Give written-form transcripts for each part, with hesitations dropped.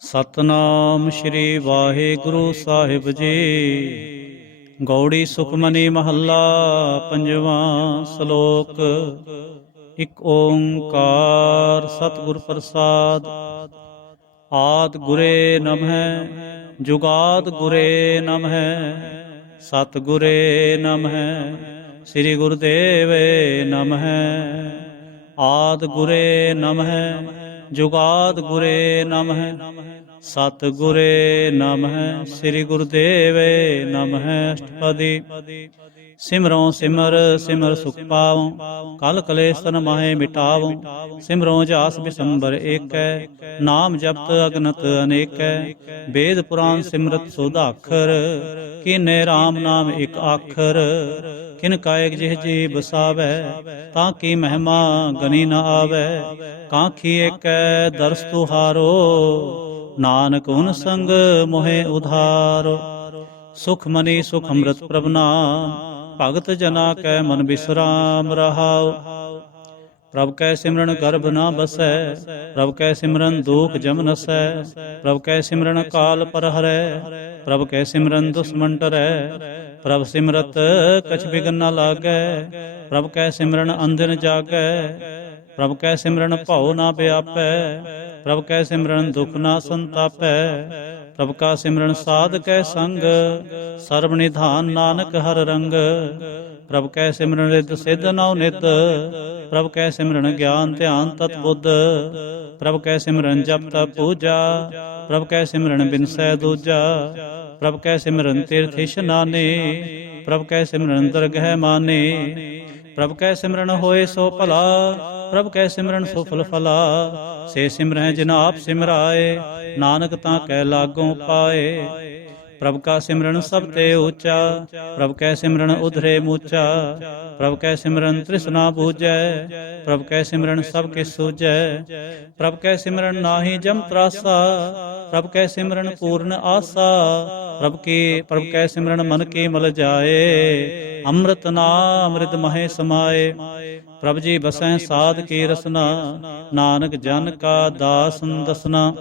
ਸਤਨਾਮ ਸ਼੍ਰੀ ਵਾਹਿਗੁਰੂ ਸਾਹਿਬ ਜੀ। ਗੌੜੀ ਸੁਖਮਨੀ ਮਹੱਲਾ ਪੰਜਵਾਂ। ਸ਼ਲੋਕ। ਇਕ ਓੰਕਾਰ ਸਤਿਗੁਰ ਪ੍ਰਸਾਦ। ਆਦਿ ਗੁਰੇ ਨਮਹਿ ਜੁਗਾਦ ਗੁਰੇ ਨਮਹਿ, ਸਤਿਗੁਰੇ ਨਮਹਿ ਸ੍ਰੀ ਗੁਰੁਦੇਵੇ ਨਮਹਿ। ਆਦਿ ਗੁਰੇ ਨਮਹਿ ਜੁਗਾਦ ਗੁਰੇ ਨਮਹਿ, ਸਤਿਗੁਰੇ ਨਮਹਿ ਸ੍ਰੀ ਗੁਰੁਦੇਵੇ ਨਮਹਿ। ਅਸ਼ਟਪਦੀ। ਸਿਮਰੋ ਸਿਮਰ ਸਿਮਰ ਸੁਖ ਪਾਵੋ, ਕਲ ਕਲੇਸ਼ ਤਨ ਮਾਹੇ ਮਿਟਾਵੋ। ਸਿਮਰੋ ਜਾਸ ਬਿਸੰਬਰ ਏਕੈ, ਨਾਮ ਜਪਤ ਅਗਨਤ ਅਨੇਕੈ। ਵੇਦ ਪੁਰਾਨ ਸਿਮਰਤ ਸੋਧਾਖਰ, ਕੀਨੇ RAM ਨਾਮ ਇਕ ਆਖਰ। ਕਿਨ ਕਾਇਕ ਜਿਹ ਜੀ ਬਸਾਵੈ, ਤਾਂ ਕੀ ਮਹਿਮਾ ਗਨੀ ਨ ਆਵੈ। ਕਾਂਖੀ ਏਕੈ ਦਰਸ ਤੁਹਾਰੋ, ਨਾਨਕ ਹੁਨ ਸੰਗ ਮੋਹਿ ਉਧਾਰੋ। ਸੁਖਮਨੀ ਸੁਖ ਅੰਮ੍ਰਿਤ ਪ੍ਰਭ ਨਾਮ, ਭਗਤ ਜਨਾ ਕੈ ਮਨ ਬਿਸਰਾਮ ਰਹਾਉ। ਪ੍ਰਭ ਕੈ ਸਿਮਰਨ ਗਰਭ ਨਾ ਬਸੈ, ਪ੍ਰਭ ਕੈ ਸਿਮਰਨ ਦੁਖ ਜਮ ਨਸੈ। ਪ੍ਰਭ ਕੈ ਸਿਮਰਨ ਕਾਲ ਪਰ ਹਰੈ, ਪ੍ਰਭ ਕੈ ਸਿਮਰਨ ਦੁਸ਼ਮਨ ਟਰੈ। ਪ੍ਰਭ ਸਿਮਰਤ ਕਛ ਬਿਗਨ ਨ ਲਾਗੈ, ਪ੍ਰਭ ਕੈ ਸਿਮਰਨ ਅੰਧਿਨ ਜਾਗੈ। ਪ੍ਰਭ ਕੈ ਸਿਮਰਨ ਭਉ ਨਾ ਵਿਆਪੈ, ਪ੍ਰਭ ਕੈ ਸਿਮਰਨ ਦੁਖ ਨਾ ਸੰਤਾਪੈ। ਪ੍ਰਭ ਕਾ ਸਿਮਰਨ ਸਾਧ ਕੈ ਸੰਗ, ਸਰਬ ਨਿਧਾਨ ਨਾਨਕ ਹਰ ਰੰਗ। ਪ੍ਰਭ ਕੈ ਸਿਮਰਨ ਰਿੱਧ ਸਿੱਧ ਨਉ ਨਿਤ, ਪ੍ਰਭ ਕੈ ਸਿਮਰਨ ਗਿਆਨ ਧਿਆਨ ਤਤ ਬੁੱਧ। ਪ੍ਰਭ ਕੈ ਸਿਮਰਨ ਜਪ ਤਪ ਪੂਜਾ, ਪ੍ਰਭ ਕੈ ਸਿਮਰਨ ਬਿਨਸੈ ਦੂਜਾ। ਪ੍ਰਭ ਕੈ ਸਿਮਰਨ ਤੀਰਥ ਇਸ਼ਨਾਨੇ, ਪ੍ਰਭ ਕੈ ਸਿਮਰਨ ਦਰਗਹਿ ਮਾਨੇ। ਪ੍ਰਭ ਕੈ ਸਿਮਰਨ ਹੋਏ ਸੋ ਭਲਾ, ਪ੍ਰਭ ਕੈ ਸਿਮਰਨ ਸੋ ਫਲ ਫਲਾ। ਸੇ ਸਿਮਰਹਿ ਜਿਨ ਆਪ ਸਿਮਰਾਏ, ਨਾਨਕ ਤਾਂ ਕੈ ਲਾਗੋਂ ਪਾਏ। ਪ੍ਰਭ ਕਾ ਸਿਮਰਨ ਸਭ ਤੇ ਊਚਾ, ਪ੍ਰਭ ਕੈ ਸਿਮਰਨ ਉਧਰੇ ਮੂਚਾ। ਪ੍ਰਭ ਕੈ ਸਿਮਰਨ ਤ੍ਰਿਸ਼ਨਾ ਬੂਝੈ, ਪ੍ਰਭ ਕੈ ਸਿਮਰਨ ਸਭ ਕਿਛ ਸੂਝੈ। ਪ੍ਰਭ ਕੈ ਸਿਮਰਨ ਨਾਹੀ ਜਮ ਤਰਾਸਾ, ਪ੍ਰਭ ਕੈ ਸਿਮਰਨ ਪੂਰਨ ਆਸਾ। ਪ੍ਰਭ ਕੈ ਸਿਮਰਨ ਮਨ ਕੀ ਮਲ ਜਾਏ, ਅੰਮ੍ਰਿਤ ਨਾਮ ਰਿਦ ਮਹੇ ਸਮਾਏ। ਪ੍ਰਭ ਜੀ ਬਸੈ ਸਾਧ ਕੀ ਰਸਨਾ, ਨਾਨਕ ਜਨ ਕਾ ਦਾਸਨ ਦਸਨਾ।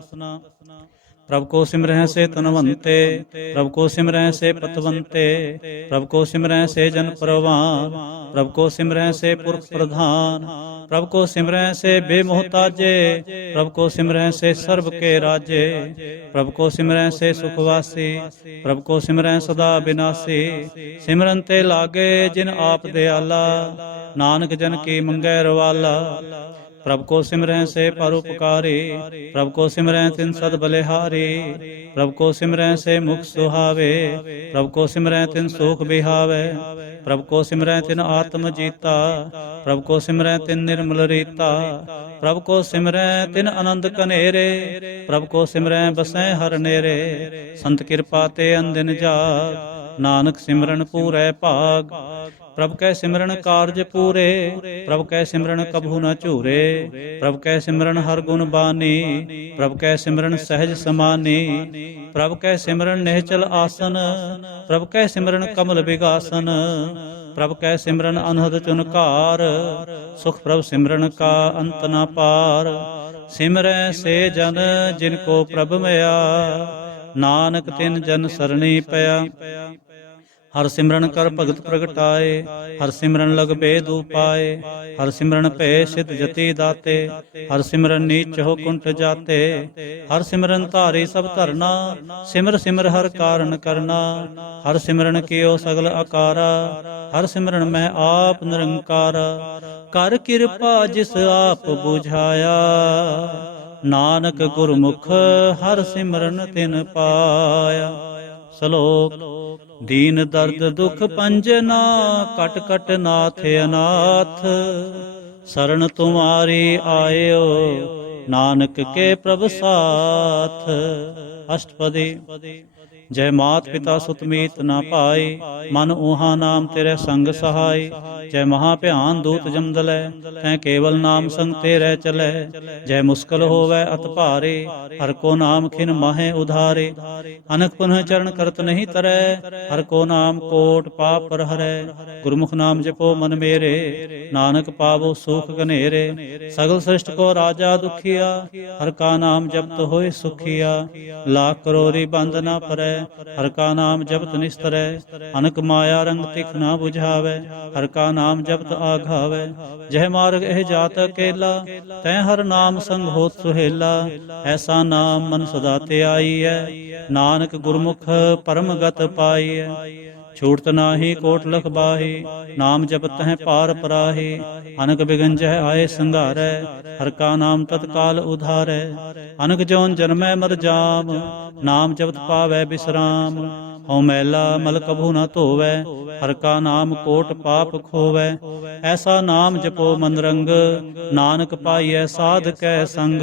ਪ੍ਰਭ ਕੋ ਸਿਮਰਹਿ ਸੇ ਤਨਵੰਤੇ, ਪ੍ਰਭ ਕੋ ਸਿਮਰਹਿ ਸੇ ਪਤਵੰਤੇ। ਪ੍ਰਭ ਕੋ ਸਿਮਰਹਿ ਸੇ ਜਨ ਪਰਵਾਨ, ਪ੍ਰਭ ਕੋ ਸਿਮਰਹਿ ਸੇ ਪੁਰਖ ਪ੍ਰਧਾਨ। ਪ੍ਰਭ ਕੋ ਸਿਮਰਹਿ ਸੇ ਬੇਮੋਹਤਾਜੇ, ਪ੍ਰਭ ਕੋ ਸਿਮਰਹਿ ਸੇ ਸਰਬ ਕੇ ਰਾਜੇ। ਪ੍ਰਭ ਕੋ ਸਿਮਰਹਿ ਸੇ ਸੁਖ ਵਾਸੀ, ਪ੍ਰਭ ਕੋ ਸਿਮਰਹਿ ਸਦਾ ਬਿਨਾਸੀ। ਸਿਮਰਨ ਤੇ ਲਾਗੇ ਜਿਨ ਆਪ ਦਿਆਲਾ, ਨਾਨਕ ਜਨ ਕੀ ਮੰਗੈ ਰਵਾਲਾ। ਪ੍ਰਭ ਕੋ ਸਿਮਰਹਿ ਸੇ ਪਰਉਪਕਾਰੀ, ਪ੍ਰਭ ਕੋ ਸਿਮਰਹਿ ਤਿਨ ਸਦ ਬਲਿਹਾਰੀ। ਪ੍ਰਭ ਕੋ ਸਿਮਰਹਿ ਸੇ ਮੁਖ ਸੁਹਾਵੇ, ਪ੍ਰਭ ਕੋ ਸਿਮਰਹਿ ਤਿਨ ਸੂਖ ਬਿਹਾਵੇ। ਪ੍ਰਭ ਕੋ ਸਿਮਰਹਿ ਤਿਨ ਆਤਮ ਜੀਤਾ, ਪ੍ਰਭ ਕੋ ਸਿਮਰਹਿ ਤਿਨ ਨਿਰਮਲ ਰੀਤਾ। ਪ੍ਰਭ ਕੋ ਸਿਮਰਹਿ ਤਿਨ ਆਨੰਦ ਕਨੇਰੇ, ਪ੍ਰਭ ਕੋ ਸਿਮਰਹਿ ਬਸੈ ਹਰ ਨੇਰੇ। ਸੰਤ ਕਿਰਪਾ ਤੇ ਅੰਦਿਨ ਜਾਗ, ਨਾਨਕ ਸਿਮਰਨ ਪੂਰੈ ਭਾਗ। ਪ੍ਰਭ ਕੈ ਸਿਮਰਨ ਕਾਰਜ ਪੂਰੇ, ਪ੍ਰਭ ਕੈ ਸਿਮਰਨ ਕਬਹੂ ਨ ਝੂਰੇ। ਪ੍ਰਭ ਕੈ ਸਿਮਰਨ ਹਰ ਗੁਣ ਬਾਨੀ, ਪ੍ਰਭ ਕੈ ਸਿਮਰਨ ਸਹਿਜ ਸਮਾਨੀ। ਪ੍ਰਭ ਕੈ ਸਿਮਰਨ ਨਿਹਚਲ ਆਸਨ, ਪ੍ਰਭ ਕੈ ਸਿਮਰਨ ਕਮਲ ਬਿਗਾਸਨ। ਪ੍ਰਭ ਕੈ ਸਿਮਰਨ ਅਨਹਦ ਚੁਨਕਾਰ, ਸੁਖ ਪ੍ਰਭ ਸਿਮਰਨ ਕਾ ਅੰਤ ਨ ਪਾਰ। ਸਿਮਰੈ ਸੇ ਜਨ ਜਿਨ ਕੋ ਪ੍ਰਭ ਮਿਆ, ਨਾਨਕ ਤਿਨ ਜਨ ਸਰਣੀ ਪਿਆ। ਹਰ ਸਿਮਰਨ ਕਰ ਭਗਤ ਪ੍ਰਗਟਾਏ, ਹਰ ਸਿਮਰਨ ਲਗ ਭੇਦ ਉਪਾਏ। ਹਰ ਸਿਮਰਨ ਭੈ ਸਿਧ ਜਤੀ ਦਾਤੇ, ਹਰ ਸਿਮਰਨ ਨੀਚ ਹੋ ਕੁੰਠ ਜਾਤੇ। ਹਰ ਸਿਮਰਨ ਧਾਰੀ ਸਭ ਧਰਨਾ, ਸਿਮਰ ਸਿਮਰ ਹਰ ਕਾਰਨ ਕਰਨਾ। ਹਰ ਸਿਮਰਨ ਕੀਓ ਸਗਲ ਆਕਾਰਾ, ਹਰ ਸਿਮਰਨ ਮੈਂ ਆਪ ਨਿਰੰਕਾਰਾ। ਕਰ ਕਿਰਪਾ ਜਿਸ ਆਪ ਬੁਝਾਇਆ, ਨਾਨਕ ਗੁਰਮੁਖ ਹਰ ਸਿਮਰਨ ਤਿਨ ਪਾਇਆ। ਸ਼ਲੋਕ। ਦੀਨ ਦਰਦ ਦੁਖ ਪੰਜਨਾ, ਕਟ ਕਟ ਨਾਥ ਅਨਾਥ। ਸਰਨ ਤੁਮਾਰੀ ਆਇਓ, ਨਾਨਕ ਕੇ ਪ੍ਰਭ ਸਾਥ। ਅਸ਼ਟਪਦੀ। ਜੈ ਮਾਤ ਪਿਤਾ ਸੁਤ ਮੀਤ ਨਾ ਪਾਏ, ਮਨ ਊਹਾ ਨਾਮ ਤੇਰੇ ਸੰਗ ਸਹਾਈ। ਜੈ ਮਹਾ ਭਿਆਨ ਦੂਤ ਜਮਦਲੈ, ਤੈ ਕੇਵਲ ਨਾਮ ਸੰਗ ਤੇਰੇ ਚਲੈ। ਜੈ ਮੁਸਕਲ ਹੋਵੈ ਅਤ ਭਾਰੇ, ਹਰ ਕੋ ਨਾਮ ਖਿਨ ਮਾਹੇ ਉਧਾਰੇ। ਅਨਕ ਪੁਨਹ ਚਰਨ ਕਰਤ ਨਹੀਂ ਤਰੈ, ਹਰ ਕੋ ਨਾਮ ਕੋਟ ਪਾਪ ਪਰ ਹਰੈ। ਗੁਰਮੁਖ ਨਾਮ ਜਪੋ ਮਨ ਮੇਰੇ, ਨਾਨਕ ਪਾਵੋ ਸੁਖ ਘਨੇਰੇ। ਸਗਲ ਸ੍ਰਿਸ਼ਟ ਕੋ ਰਾਜਾ ਦੁਖੀਆ, ਹਰ ਕਾ ਨਾਮ ਜਪਤ ਹੋਏ ਸੁਖੀਆ। ਲਾਖ ਕਰੋੜੀ ਬੰਦ ਨਾ ਪਰੈ, ਹਰ ਕਾ ਨਾਮ ਜਪਤ ਨਿਸਤਰੈ। ਅਨਕ ਮਾਇਆ ਰੰਗ ਤਿਖ ਨਾ 부ਝਾਵੈ, ਹਰ ਕਾ ਨਾਮ ਜਪਤ ਆਘਾਵੈ। ਜਹ ਮਾਰਗ ਇਹ ਜਾਤ ਅਕੇਲਾ, ਤੈ ਹਰ ਨਾਮ ਸੰਗ ਹੋਤ ਸੁਹੇਲਾ। ਐਸਾ ਨਾਮ ਮਨ ਸਦਾ ਤੇ ਆਈਐ, ਨਾਨਕ ਗੁਰਮੁਖ ਪਰਮ ਗਤ ਪਾਈਐ। ਛੂਟਤ ਨਾਹੀ ਕੋਟ ਲਖ ਬਾਹੀ, ਨਾਮ ਜਪਤ ਹੈ ਪਾਰ ਪਰਾਹੀ। ਅਨਕ ਬਿਗਨ ਜਹ ਆਏ ਸੰਘਾਰੈ, ਹਰ ਕਾ ਨਾਮ ਤਤਕਾਲ ਉਧਾਰੈ। ਅਨਕ ਜੋਨ ਜਨਮੈ ਮਰ ਜਾਮ, ਨਾਮ ਜਪਤ ਪਾਵੈ ਬਿਸਰਾਮ। ਹਉ ਮੈਲਾ ਮਲ ਕਭੂ ਨ ਧੋਵੈ, ਹਰ ਕਾ ਨਾਮ ਕੋਟ ਪਾਪ ਖੋਵੈ। ਐਸਾ ਨਾਮ ਜਪੋ ਮਨ ਰੰਗ, ਨਾਨਕ ਪਾਈਐ ਸਾਧ ਕੈ ਸੰਗ।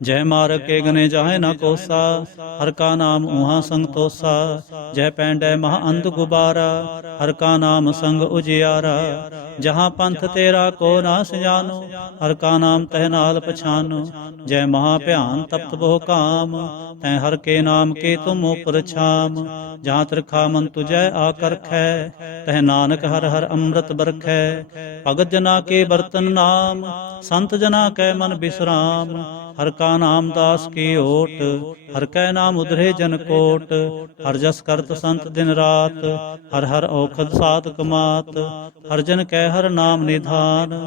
ਜੈ ਮਾਰਗ ਕੇ ਗਨੇ ਜਾਹੇ ਨਾ ਕੋਸਾ, ਹਰ ਕਾ ਨਾਮ ਊਹਾ ਸੰਗ ਤੋਸਾ। ਜੈ ਪੈਂਡੈ ਮਹਾ ਅੰਧ ਗੁਬਾਰਾ, ਹਰ ਕਾ ਨਾਮ ਸੰਗ ਉਜਿਆਰਾ। ਜਹਾਂ ਪੰਥ ਤੇਰਾ ਕੋ ਨਾ ਸਜਾਨੋ, ਹਰ ਕਾ ਨਾਮ ਤਹਿ ਨਾਲ ਪਛਾਨੋ। ਜੈ ਮਹਾ ਭਿਆਨ ਤਪਤ ਬਹੁ ਕਾਮ, ਤੈ ਹਰ ਕੇ ਨਾਮ ਕੇ ਤੁਮ ਉਪਰ ਛਾਮ। ਜਹਾਂ ਤਿਰਖਾ ਮਨ ਤੁਜੈ ਆਕਰਖੈ, ਤਹਿ ਨਾਨਕ ਹਰ ਹਰ ਅੰਮ੍ਰਿਤ ਬਰਖੈ। ਭਗਤ ਜਨਾ ਕੇ ਬਰਤਨ ਨਾਮ, ਸੰਤ ਜਨਾ ਕੈ ਮਨ ਬਿਸਰਾਮ। ਹਰ ਕਾ ਨਾਮ ਦਾਸ ਕੀ ਓਟ, ਹਰ ਕੈ ਨਾਮ ਉਧਰੇ ਜਨ ਕੋਟ। ਹਰ ਜਸ ਕਰਤ ਸੰਤ ਦਿਨ ਰਾਤ, ਹਰ ਹਰ ਔਖਦ ਸਾਧਕ ਮਾਤ। ਹਰ ਜਨ ਕੈ ਹਰ ਨਾਮ ਨਿਧਾਨ,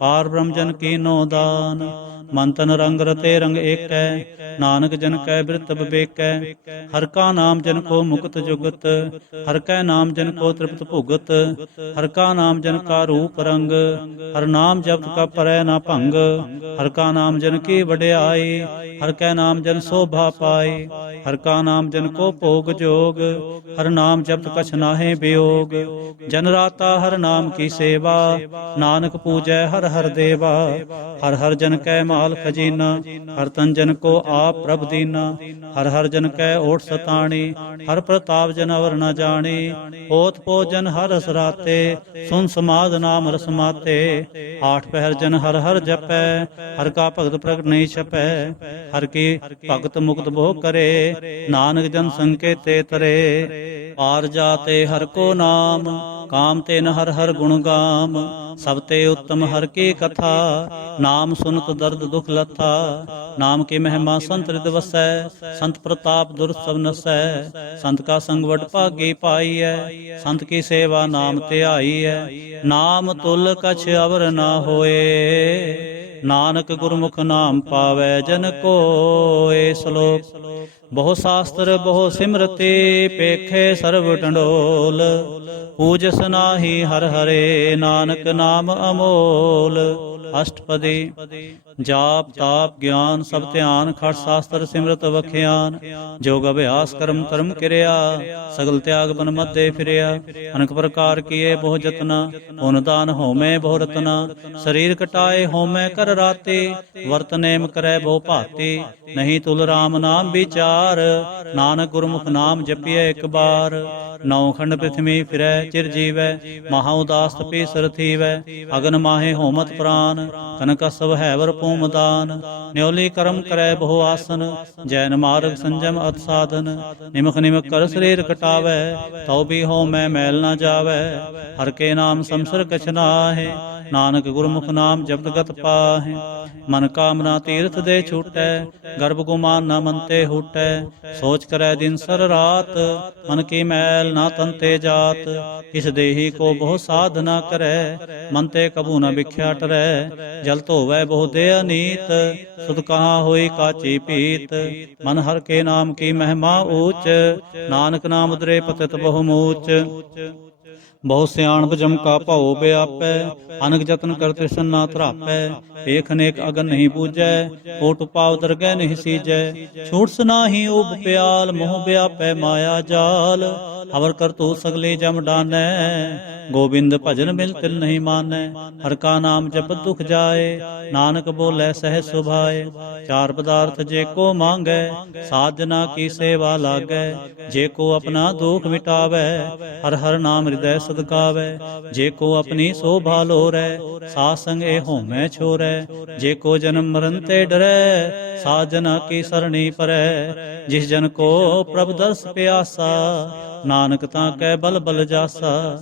ਪਾਰ ਬ੍ਰਹਮ ਜਨ ਕੀਨੋ ਦਾਨ। ਮਨ ਤਨ ਰੰਗ ਰਤੇ ਰੰਗ ਏਕੈ, ਨਾਨਕ ਜਨ ਕੈ ਬਿਰਤ ਬਿਬੇਕੈ। ਹਰ ਕਾ ਨਾਮ ਜਨ ਕੋ ਮੁਕਤ ਜੁਗਤ, ਹਰ ਕੈ ਨਾਮ ਜਨ ਕੋ ਤ੍ਰਿਪਤ ਭੁਗਤ। ਹਰ ਕਾ ਨਾਮ ਜਨ ਕਾ ਰੂਪ ਰੰਗ, ਹਰ ਨਾਮ ਜਪਤ ਕਾ ਪਰੈ ਨਾ ਭੰਗ। ਹਰ ਕਾ ਨਾਮ ਜਨ ਕੀ ਵਡਿਆਈ, ਹਰ ਕੈ ਨਾਮ ਜਨ ਸੋਭਾ ਪਾਈ। ਹਰ ਕਾ ਨਾਮ ਜਨ ਕੋ ਭੋਗ ਜੋਗ, ਹਰ ਨਾਮ ਜਪਤ ਕਛ ਨਾਹੇ ਬਿਯੋਗ। ਜਨ ਰਾਤਾ ਹਰ ਨਾਮ ਕੀ ਸੇਵਾ, ਨਾਨਕ ਪੂਜੈ ਹਰ ਹਰ ਦੇਵਾ। ਹਰ ਹਰ ਜਨ ਕੈ ਮਾਲ ਖਜੀਨਾ, ਹਰ ਤਨ ਜਨ ਕੋ ਆਪ ਪ੍ਰਭ ਦੀਨਾ। ਹਰ ਹਰ ਜਨ ਕੈ ਓਟ ਸਤਾਣੀ, ਹਰ ਪ੍ਰਤਾਪ ਜਨ ਅਵਰ ਨ ਜਾਣੀ। ਹੋਤ ਭੋਜਨ ਹਰ ਰਸ ਰਾਤੇ, ਸੁਨ ਸਮਾਦ ਨਾਮ ਰਸ ਮਾਤੇ। ਆਠ ਪਹਿਰ ਜਨ ਹਰ ਹਰ ਜਪੈ, ਹਰ ਕਾ ਭਗਤ ਪ੍ਰਗਟ ਨਹੀਂ ਛਪੈ। ਹਰ ਕੀ ਭਗਤ ਮੁਕਤ ਬਹੁ ਕਰੇ, ਨਾਨਕ ਜਨ ਸੰਕੇਤੇ ਤਰੇ। ਪਾਰ ਜਾਤੇ ਹਰ ਕੋ ਨਾਮ, ਕਾਮ ਤੇਨ ਹਰ ਹਰ ਗੁਣ ਗਾਮ। ਸਭ ਤੇ ਉੱਤਮ ਹਰ ਕੀ ਕਥਾ, ਨਾਮ ਸੁਨਤ ਦਰਦ ਦੁਖ ਲਥਾ। ਨਾਮ ਕੀ ਮਹਿਮਾ ਸੰਤ ਰਿਦ ਵਸੈ, ਸੰਤ ਪ੍ਰਤਾਪ ਦੁਰਤ ਸਭ ਨਸੈ। ਸੰਤ ਕਾ ਸੰਗ ਵਡ ਭਾਗੀ ਪਾਈਐ, ਸੰਤ ਕੀ ਸੇਵਾ ਨਾਮ ਧਿਆਈਐ। ਨਾਮ ਤੁਲ ਕਛ ਅਵਰ ਨਾ ਹੋਏ, ਨਾਨਕ ਗੁਰਮੁਖ ਨਾਮ ਪਾਵੈ ਜਨ ਕੋਇ। ਸ਼ਲੋਕ। ਬਹੁ ਸ਼ਾਸਤਰ ਬਹੁ ਸਿਮਰਤੇ, ਪੇਖੇ ਸਰਬ ਟੰਡੋਲ। ਪੂਜਸ ਨਾਹੀ ਹਰ ਹਰੇ, ਨਾਨਕ ਨਾਮ ਅਮੋਲ। ਅਸ਼ਟਪਦੀ। ਜਾਪ ਤਾਪ ਗਿਆਨ ਸਭ ਧਿਆਨ, ਖਟ ਸ਼ਾਸਤਰ ਸਿਮਰਤ ਵਖਿਆਨ। ਜੋਗ ਅਭਿਆਸ ਕਰਮ ਧਰਮ ਕਿਰਿਆ, ਸਗਲ ਤਿਆਗ ਬਨ ਮਧੇ ਫਿਰਿਆ। ਅਨੇਕ ਪ੍ਰਕਾਰ ਕੀਏ ਬਹੁ ਜਤਨਾ, ਪੁਨ ਦਾਨ ਹੋਮੈ ਬਹੁ ਰਤਨਾ। ਸਰੀਰ ਕਟਾਏ ਹੋਮੈ ਕਰ ਰਾਤੇ, ਵਰਤ ਨੇਮ ਕਰੈ ਬਹੁ ਭਾਤੇ। ਨਹੀਂ ਤੁਲ ਰਾਮ ਨਾਮ ਵਿਚਾਰ, ਨਾਨਕ ਗੁਰਮੁਖ ਨਾਮ ਜਪੀਐ ਇਕ ਬਾਰ। ਨੌ ਖੰਡ ਪ੍ਰਿਥਵੀ ਫਿਰੈ ਚਿਰ ਜੀਵੈ, ਮਹਾ ਉਦਾਸ ਤਪੀ ਸਿਰ ਥੀਵੈ। ਅਗਨ ਮਾਹੇ ਹੋਮਤ ਪ੍ਰਾਨ, ਕਨਕ ਸਭ ਹੈਵਰ ਭੂਮ ਦਾਨ। ਨਿਉਲੀ ਕਰਮ ਕਰੈ ਬਹੁ ਆਸਨ, ਜੈਨ ਮਾਰਗ ਸੰਜਮ ਅਤ ਸਾਧਨ। ਨਿਮਖ ਨਿਮਖ ਕਰ ਸਰੀਰ ਕਟਾਵੈ, ਤਉ ਵੀ ਹੋਮੈ ਮੈਲ ਨਾ ਜਾਵੈ। ਹਰ ਕੇ ਨਾਮ ਸੰਸਰ ਕਛ ਨਾਹਿ, ਨਾਨਕ ਗੁਰਮੁਖ ਨਾਮ ਜਪਤ ਗਤ ਪਾਹਿ। ਮਨ ਕਾਮਨਾ ਤੀਰਥ ਦੇ ਛੂਟੈ, ਗਰਭ ਗੁਮਾਨ ਨਾ ਮਨ ਤੇ ਹੂਟੈ। ਸੋਚ ਕਰੈ ਦਿਨ ਸਰ ਰਾਤ, ਮਨ ਕੀ ਮੈਲ ਨਾ ਤਨ ਤੇ ਜਾਤ। ਇਸ ਦੇਹੀ ਕੋ ਬਹੁ ਸਾਧਨਾ ਕਰੈ, ਮਨ ਤੇ ਕਬੂ ਨ ਵਿਖਿਆ ਟਰੈ। ਜਲ ਧੋਵੈ ਬਹੁ ਦੇ ਅਨੀਤ, ਸੁਧ ਕਹਾ ਹੋਈ ਕਾਚੀ ਪੀਤ। ਮਨ ਹਰ ਕੇ ਨਾਮ ਕੀ ਮਹਿਮਾ ਊਚ, ਨਾਨਕ ਨਾਮ ਉਦਰੇ ਪਤਿਤ ਬਹੁ ਮੂਚ। ਬਹੁ ਸਿਆਣਪ ਜਮ ਕਾ ਭਾਉ ਬਿਆਪੈ, ਅਨਕ ਜਤਨ ਕਰ ਤ੍ਰਿਸ਼ਨ ਨਾ ਧਰਾਪੈ। ਏਕ ਅਨੇਕ ਅਗਨ ਨਹੀਂ ਪੂਜੈ, ਕੋਟ ਪਾਵ ਦਰਗਹਿ ਨਹੀਂ ਸੀਜੈ। ਛੂਟਸ ਨਾਹੀ ਉਬ ਪਿਆਲ, ਮੋਹ ਬਿਆਪੈ ਮਾਇਆ ਜਾਲ। ਅਵਰ ਕਰਤੂ ਸਗਲੇ ਜਮ ਡਾਨੈ, ਗੋਬਿੰਦ ਭਜਨ ਮਿਲ ਤਿਲ ਨਹੀਂ ਮਾਨੈ। ਹਰ ਕਾ ਨਾਮ ਜਪਤ ਦੁਖ ਜਾਏ, ਨਾਨਕ ਬੋਲੇ ਸਹਿ ਸੁਭਾਏ। ਚਾਰ ਪਦਾਰਥ ਜੇ ਕੋ ਮੰਗੈ, ਸਾਜਨਾ ਕੀ ਸੇਵਾ ਲਾਗੈ। ਜੇ ਕੋ ਆਪਣਾ ਦੁਖ ਮਿਟਾਵੈ, ਹਰ ਹਰ ਨਾਮ ਹਿਰਦੈ ਸਦਕਾਵੈ। ਜੇ ਕੋ ਆਪਣੀ ਸੋਭਾ ਲੋਰੈ, ਸਾਧ ਸੰਗ ਏ ਹੋਮੈ ਛੋਰੈ। ਜੇ ਕੋ ਜਨਮ ਮਰਨ ਤੇ ਡਰੈ, ਸਾਜਨਾ ਕੀ ਸਰਣੀ ਪਰੈ। ਜਿਸ ਜਨ ਕੋ ਪ੍ਰਭ ਦਰਸ ਪਿਆਸਾ, ਨਾਨਕ ਤਾਂ ਕੈ ਬਲ ਬਲ ਜਾਸਾ।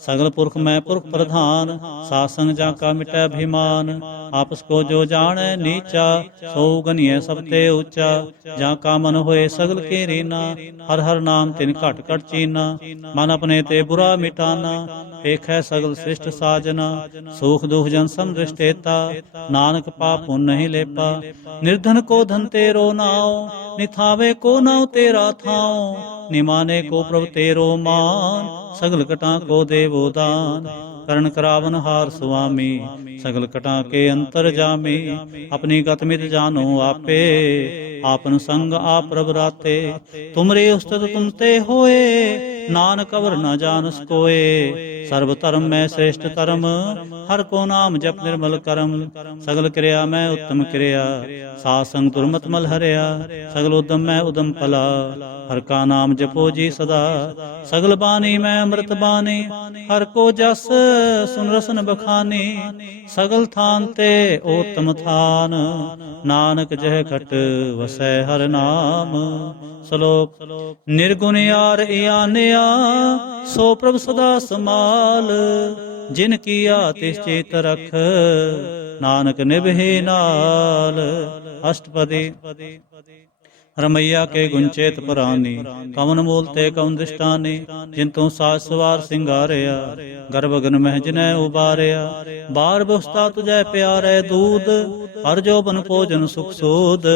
ਸਗਲ ਪੁਰਖ ਮੈਂ ਪੁਰਖ ਪ੍ਰਧਾਨ, ਸਾਧ ਸੰਗ ਜਾ ਕਾ ਮਿਟੈ ਅਭਿਮਾਨ। ਆਪਸ ਕੋ ਜੋ ਜਾਣੈ ਨੀਚਾ, ਸੋ ਗਨੀਐ ਸਭ ਤੇ ਉੱਚਾ। ਜਾਂ ਕਾ ਮਨ ਹੋਏ ਸਗਲ ਕੇ ਰੀਨਾ, ਹਰ ਹਰ ਨਾਮ ਤਿਨ ਘਟ ਘਟ ਚੀਨਾ। ਮਨ ਆਪਣੇ ਤੇ ਬੁਰਾ ਮਿਟਾਨਾ, ਵੇਖੈ ਸਗਲ ਸ੍ਰਿਸ਼ਟ ਸਾਜਨਾ। ਸੁਖ ਦੁਖ ਜਨ ਸਮਦ੍ਰਿਸ਼ਟੇਤਾ, ਨਾਨਕ ਪਾਪ ਪੁੰਨ ਨਹੀਂ ਲੇਪਾ। ਨਿਰਧਨ ਕੋ ਧਨ ਤੇਰੋ ਨਾਉ, ਨਿਥਾਵੇ ਕੋ ਨਾਉ ਤੇਰਾ ਥਾਉ। ਨਿਮਾਨੇ ਕੋ ਪ੍ਰਭ ਤੇਰੋ ਮਾਨ, ਸਗਲ ਕਟਾਂ ਕੋ ਦੇਵੋ ਦਾਨ। ਕਰਨ ਕਰਾਵਨ ਹਾਰ ਸੁਆਮੀ, ਸਗਲ ਕਟਾਂ ਕੇ ਅੰਤਰ ਜਾਮੀ। ਆਪਣੀ ਗਤ ਮਿਤ ਜਾਨੋ ਆਪੇ, ਆਪਨ ਸੰਗ ਆਪ ਪ੍ਰਭ ਰਾਤੇ। ਤੁਮਰੇ ਉਸਤਤ ਤੁਮ ਤੇ ਹੋਏ, ਨਾਨਕ ਅਵਰ ਨ ਜਾਨਸ ਕੋਏ। ਸਰਬ ਧਰਮ ਮੈਂ ਸ੍ਰੇਸ਼ਟ ਧਰਮ, ਹਰ ਕੋ ਨਾਮ ਜਪ ਨਿਰਮਲ ਕਰਮ। ਸਗਲ ਕਿਰਿਆ ਮੈਂ ਉੱਤਮ ਕਿਰਿਆ, ਸਾਧ ਸੰਗ ਦੁਰਮਤ ਮਲ ਹਰਿਆ। ਸਗਲ ਉਦਮ ਮੈਂ ਉਦਮ ਭਲਾ, ਹਰ ਕਾ ਨਾਮ ਜਪੋ ਜੀ ਸਦਾ। ਸਗਲ ਬਾਣੀ ਮੈਂ ਅੰਮ੍ਰਿਤ ਬਾਣੀ, ਹਰ ਕੋ ਜਸ ਸੁਨ ਰਸਨ ਬਖਾਨੀ। ਸਗਲ ਥਾਨ ਤੇ ਓਤਮ ਥਾਨ, ਨਾਨਕ ਜਹ ਖਟ ਵਸੈ ਹਰ ਨਾਮ। ਸ਼ਲੋਕ ਨਿਰਗੁਣ ਯਾਰ ਇਆਨਿਆ, ਸੋ ਪ੍ਰਭ ਸਦਾ ਸਮਾਲ। ਜਿਨ ਕੀਆ ਤਿਸ ਚੇਤ ਰਖ, ਨਾਨਕ ਨਿਭੇ ਨਾਲ। ਅਸ਼ਟਪਦੀ ਰਮਈਆ ਕੇ ਗੁੰਚੇਤ ਪਰਾਨੀ, ਕਵਨ ਮੂਲ ਤੇ ਕਵਨ ਦ੍ਰਿਸ਼ਟਾਨੀ। ਜਿਨ ਤੂੰ ਸਾਜ ਸਵਾਰ ਸਿੰਗਾਰਿਆ, ਗਰਭ ਗਨ ਮਹਿ ਜਿਨੈ ਉਬਾਰਿਆ। ਬਾਰ ਬੁਸਤਾ ਤੁਝੈ ਪਿਆਰੈ ਦੂਧ, ਹਰ ਜੋਬਨ ਭੋਜਨ ਸੁਖ ਸੋਧ।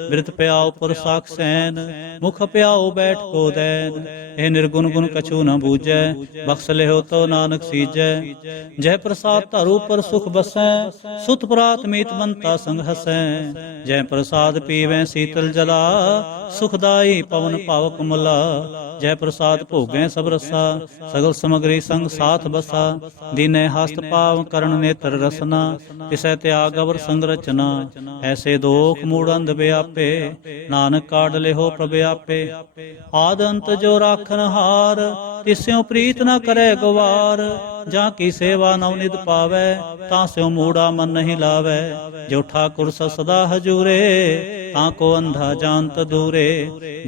ਬਿਰਤ ਪਿਆਉ ਪੁਰ ਸਾਖ ਸੈਨ, ਮੁਖ ਪਿਆਉ ਬੈਠ ਕੋ ਦੈਨ। ਇਹ ਨਿਰਗੁਣ ਗੁਣ ਕਛੂ ਨ ਬੂਝੈ, ਬਖਸ਼ ਲਿਓ ਤੋ ਨਾਨਕ ਸੀਜੈ। ਜੈ ਪ੍ਰਸਾਦ ਧਰੂ ਪਰ ਸੁਖ ਬਸੈ, ਸੁਤ ਪ੍ਰਾਤ ਮੀਤ ਬੰਤਾ ਸੰਗ ਹਸੈ। ਜੈ ਪ੍ਰਸਾਦ ਪੀਵੈ ਸੀਤਲ ਜਲਾ, ਸੁਖਦਾਈ ਪਵਨ ਪਾਵਕ ਮਲਾ। ਜੈ ਪ੍ਰਸਾਦ ਭੋਗੈ ਸਭ ਰਸਾ, ਸਗਲ ਸਮਗਰੀ ਸੰਗ ਸਾਥ ਬਸਾ। ਦੀਨੈ ਹਸਤ ਪਾਵ ਕਰਨ ਨੇਤਰ ਰਸਨਾ, ਤਿਸੈ ਤਿਆਗ ਅਵਰ ਸੰਗ ਰਚਨਾ। ਐਸੇ ਦੋਖ ਮੂੜ ਅੰਧ ਵਿਆਪੇ, ਨਾਨਕ ਕਾਢ ਲਿਹੋ ਪ੍ਰਭ ਆਪੇ। ਆਦ ਅੰਤ ਜੋ ਰਾਖਨ ਹਾਰ, ਤਿਸਿਉ ਪ੍ਰੀਤ ਨ ਕਰੈ ਗਵਾਰ। ਜਾਂ ਕੀ ਸੇਵਾ ਨਵ ਨਿਧ ਪਾਵੈ, ਤਾਂ ਸਿਉ ਮੂੜਾ ਮਨ ਨਹੀਂ ਲਾਵੈ। ਜੋ ਠਾਕੁਰ ਸਦਾ ਹਜੂਰੇ, ਤਾਂ ਕੋ ਅੰਧਾ ਜਾਣਤ ਦੂਰੇ।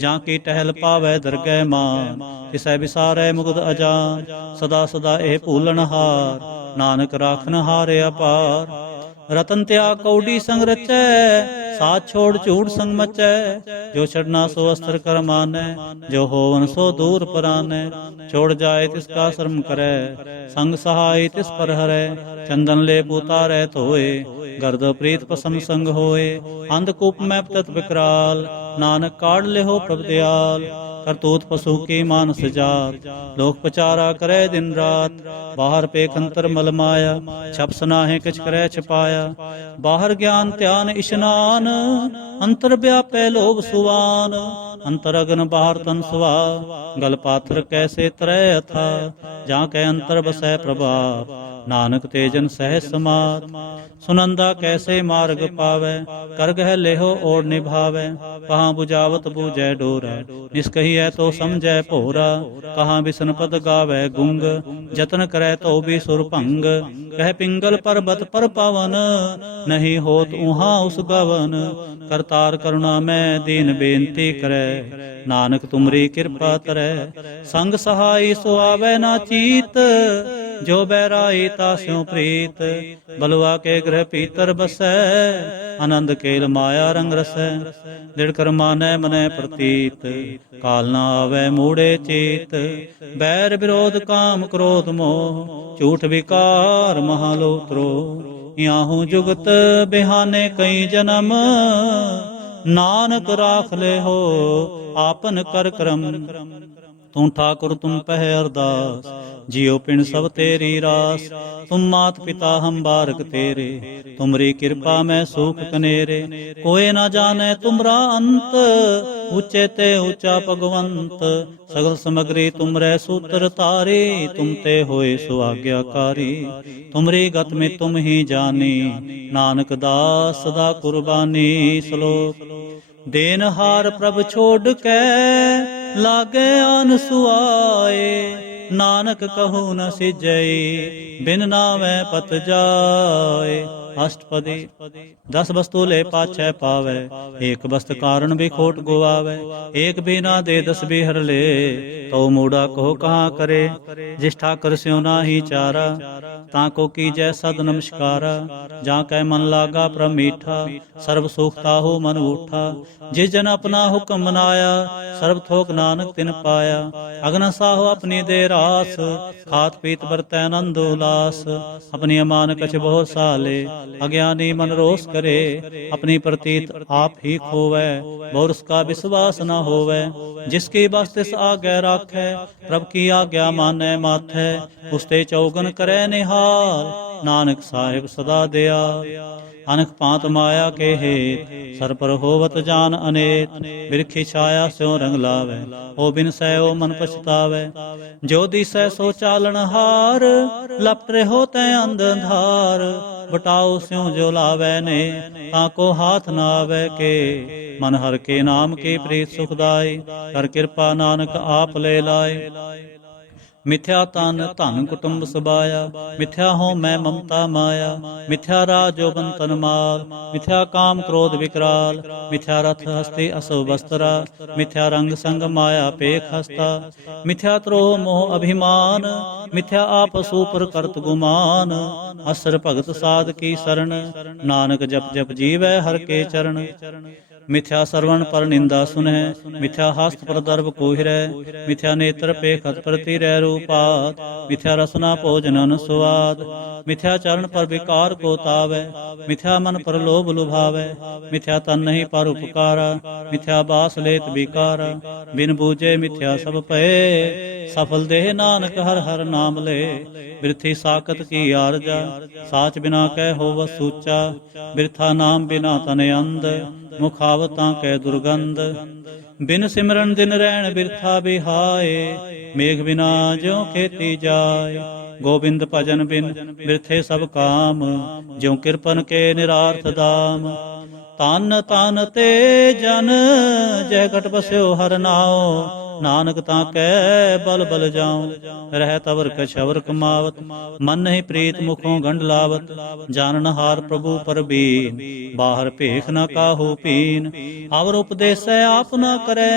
ਜਾਂ ਕੀ ਟਹਿਲ ਪਾਵੈ ਦਰਗਹਿ ਮਾਨ, ਤਿਸੈ ਵਿਸਾਰੈ ਮੁਕਤ ਅਜਾਨ। ਸਦਾ ਸਦਾ ਇਹ ਭੂਲਣ ਹਾਰ, ਨਾਨਕ ਰਾਖਨ ਹਾਰ ਅਪਾਰ। ਰਤਨ ਤਿਆਗ ਕੌਡੀ ਸੰਗ ਰਚੈ, ਸਾਥ ਛੋੜ ਝੂਠ ਸੰਗ ਮਚੈ। ਜੋ ਛੜਨਾ ਸੋ ਅਸਤਰ ਕਰ ਮਾਨੈ, ਜੋ ਹੋਵਨ ਸੋ ਦੂਰ ਪਰਾਨੈ। ਛੋੜ ਜਾਏ ਤਿਸ ਕਾ ਸ਼ਰਮ ਕਰੈ, ਸੰਗ ਸਹਾਈ ਤਿਸ ਪਰ ਹਰੈ। ਚੰਦਨ ਲੈ ਉਤਾਰੈ ਧੋਏ, ਗਰਦ ਪ੍ਰੀਤ ਪਸਮ ਸੰਗ ਹੋਏ। ਅੰਧਕੂਪ ਮੈਂ ਪਤਤ ਵਿਕਰਾਲ, ਨਾਨਕ ਕਾਢ ਲਿਹੋ ਪ੍ਰਭ ਦਿਆਲ। ਕਰਤੂਤ ਪਸੂ ਕੀ ਮਾਨਸ ਜਾਤ, ਲੋਕ ਪਚਾਰਾ ਕਰੈ ਦਿਨ ਰਾਤ। ਬਾਹਰ ਪੇਖ ਅੰਤਰ ਮਲ ਮਾਇਆ, ਛਪਸ ਨਾਹਿ ਕਿਛ ਕਰੈ ਛਪਾਇਆ। ਬਾਹਰ ਗਿਆਨ ਧਿਆਨ ਇਸ਼ਨਾਨ, ਅੰਤਰ ਵਿਆਪੈ ਲੋਭ ਸੁਵਾਨ। ਅੰਤਰ ਅਗਨ ਬਾਹਰ ਤਨ ਸੁਭਾ, ਗਲ ਪਾਤਰ ਕੈਸੇ ਤਰੈ ਅਥਾ। ਜਾਂ ਕੈ ਅੰਤਰ ਬਸੈ ਪ੍ਰਭਾਵ, ਨਾਨਕ ਤੇਜਨ ਸਹਿ ਸਮਾਤ। ਸੁਨੰਦਾ ਕੈਸੇ ਮਾਰਗ ਪਾਵੈ, ਕਰ ਗਹਿ ਲਿਹੋ ਓੜ ਨਿਭਾਵੈ। ਕਹਾਂ ਬੁਝਾਵਤ ਬੂਝੈ ਡੋਰਾ, ਨਿਸਕਹੀਐ ਤੋ ਸਮਝੈ ਭੋਰਾ। ਕਹਾਂ ਬਿਸਨ ਪਦ ਗਾਵੈ ਗੁੰਗ, ਜਤਨ ਕਰੈ ਤੋ ਵੀ ਸੁਰ ਭੰਗ। ਕਹਿ ਪਿੰਗਲ ਪਰਬਤ ਪਰ ਪਵਨ, ਨਹੀਂ ਹੋਤ ਉਹਾਂ ਉਸ ਗਵਨ। ਕਰਤਾਰ ਕਰੁਣਾ ਮੈਂ ਦੀਨ ਬੇਨਤੀ ਕਰੈ, ਨਾਨਕ ਤੁਮਰੀ ਕਿਰਪਾ ਤਰੈ। ਸੰਗ ਸਹਾਈ ਸੋ ਆਵੈ ਨਾ ਚੀਤ, ਜੋ ਬੈਰਾਈ ਤਾਸਿਉ ਪ੍ਰੀਤ। ਬਲਵਾ ਕੇ ਗ੍ਰਹਿ ਪੀਤਰ ਬਸੈ, ਆਨੰਦ ਕੇਲ ਮਾਇਆ ਰੰਗ ਰਸੈ। ਦਿੜ ਕਰ ਮਾਨੈ ਮਨੈ ਪ੍ਰਤੀਤ, ਕਾਲ ਨਾ ਆਵੈ ਮੂੜੇ ਚੀਤ। ਬੈਰ ਵਿਰੋਧ ਕਾਮ ਕ੍ਰੋਧ ਮੋਹ, ਝੂਠ ਵਿਕਾਰ ਮਹਾ ਲੋਤਰੋ। ਯਾਹੂ ਜੁਗਤ ਬਿਹਾਨੇ ਕਈ ਜਨਮ, ਨਾਨਕ ਰਾਖ ਲਿਹੋ ਆਪਨ ਕਰ ਕਰਮ। ਤੂੰ ਠਾਕੁਰ ਤੁਮ ਪਹਿ ਅਰਦਾਸ, ਜਿਉ ਪਿੰਡ ਸਭ ਤੇਰੀ ਰਾਸ। ਤੁਮ ਮਾਤ ਪਿਤਾ ਹਮ ਬਾਰਕ तेरे, तुमरी कृपा में सुख कनेरे। कोई न जाने तुमरा अंत, ऊंचे ते ऊंचा भगवंत। सगल समग्री तुमरे सूत्र तारी, तुम ते होए सुआज्ञाकारी। तुमरी गत में तुम ही जानी, नानक दास सदा कुर्बानी। श्लोक। देनहार प्रभ छोड़ के, लागे आन सुआए। नानक कहू न सिजई, बिन नामै पत जाए। अष्टपदी। 10 वस्तु ले पाछै पावै, एक वस्त कारण भी खोट गुआवै। एक बिना दे 10 बिहर ले, तो मूढ़ा कहो कहाँ करे। जिस ठाकर स्यों नाही चारा, ताको कीजै सद नमस्कारा। जा कै मन लागा प्रभ मीठा, सर्व सुख ताहु मन उठा। जिस जन अपना हुक्म मनाया, सर्व थोक नानक तिन पाया। अगन साहो अपनी दे रास, खात पीत बरतै नंद उलास। अपनी अमान कछ बहुत साले, अज्ञानी मन रोष करे। अपनी प्रतीत आप ही खोवै, और उसका विश्वास न होवै। जिसकी बस तिस आज्ञा राखै, प्रभ की आज्ञा मानै माथै। उसते चौगन करे निहाल, नानक साहिब सदा दयाल। अनक पांत माया के हेत, सर पर होवत जान अनेत। बिरखी छाया स्यों रंग लावै, हो बिन सै ओ मन पछतावै। जो दिसै सो चालन हार, लपट रहो तै अंधधार। बटाओ स्यों जो लावै ने, ताको हाथ न आवै के। मन हर के नाम के प्रीत सुखदाई, कर कृपा नानक आप ले लाए। मिथ्या तन धन कुटुंब सबाया, मिथ्या हो मैं ममता माया। मिथ्या राज जोबन तन माल, मिथ्या काम क्रोध विकराल। मिथ्या रथ हस्ती असव वस्त्रा, मिथ्या रंग संग माया पेख हस्ता। मिथ्या त्रोह मोह अभिमान, मिथ्या आपस ऊपर करत गुमान। असर भगत साध की शरण, नानक जप जप जीवै हर के चरण। मिथ्या श्रवण पर निंदा सुनह, मिथ्या हस्त पर दर्भ कोहिरै। मिथ्या नेत्र पेखत प्रति रै रूपात, मिथ्या रसना भोजन अनुस्वाद। मिथ्या चरण पर विकार को तावै, मिथ्या मन पर लोभ लुभावै। मिथ्या तन नहीं पर उपकारा, मिथ्या बास लेत बिकारा। बिन बूझे मिथ्या सब पए, सफल देह नानक हर हर नाम ले। बिरथी साकत की आरजा, साच बिना कह होवत सूचा। बिरथा नाम बिना तन अंध, मुखावतां कै दुर्गंध। बिन सिमरन दिन रैण बिरथा बिहाए, मेघ बिना ज्यों खेती जाय। गोबिंद भजन बिन बिरथे सब काम, ज्यों किरपन के निरार्थ दाम। तन तन ते जन, जय घट बस्यो हर नाओ। नानक ताकै बल बल जाऊं, रहत अवर कछवर कमावत। मन नहीं प्रीत मुखों गंढ लावत, जानन हार प्रभु परबीन। बाहर भेख न काहू पीन, अवर उपदेसै आप न करै।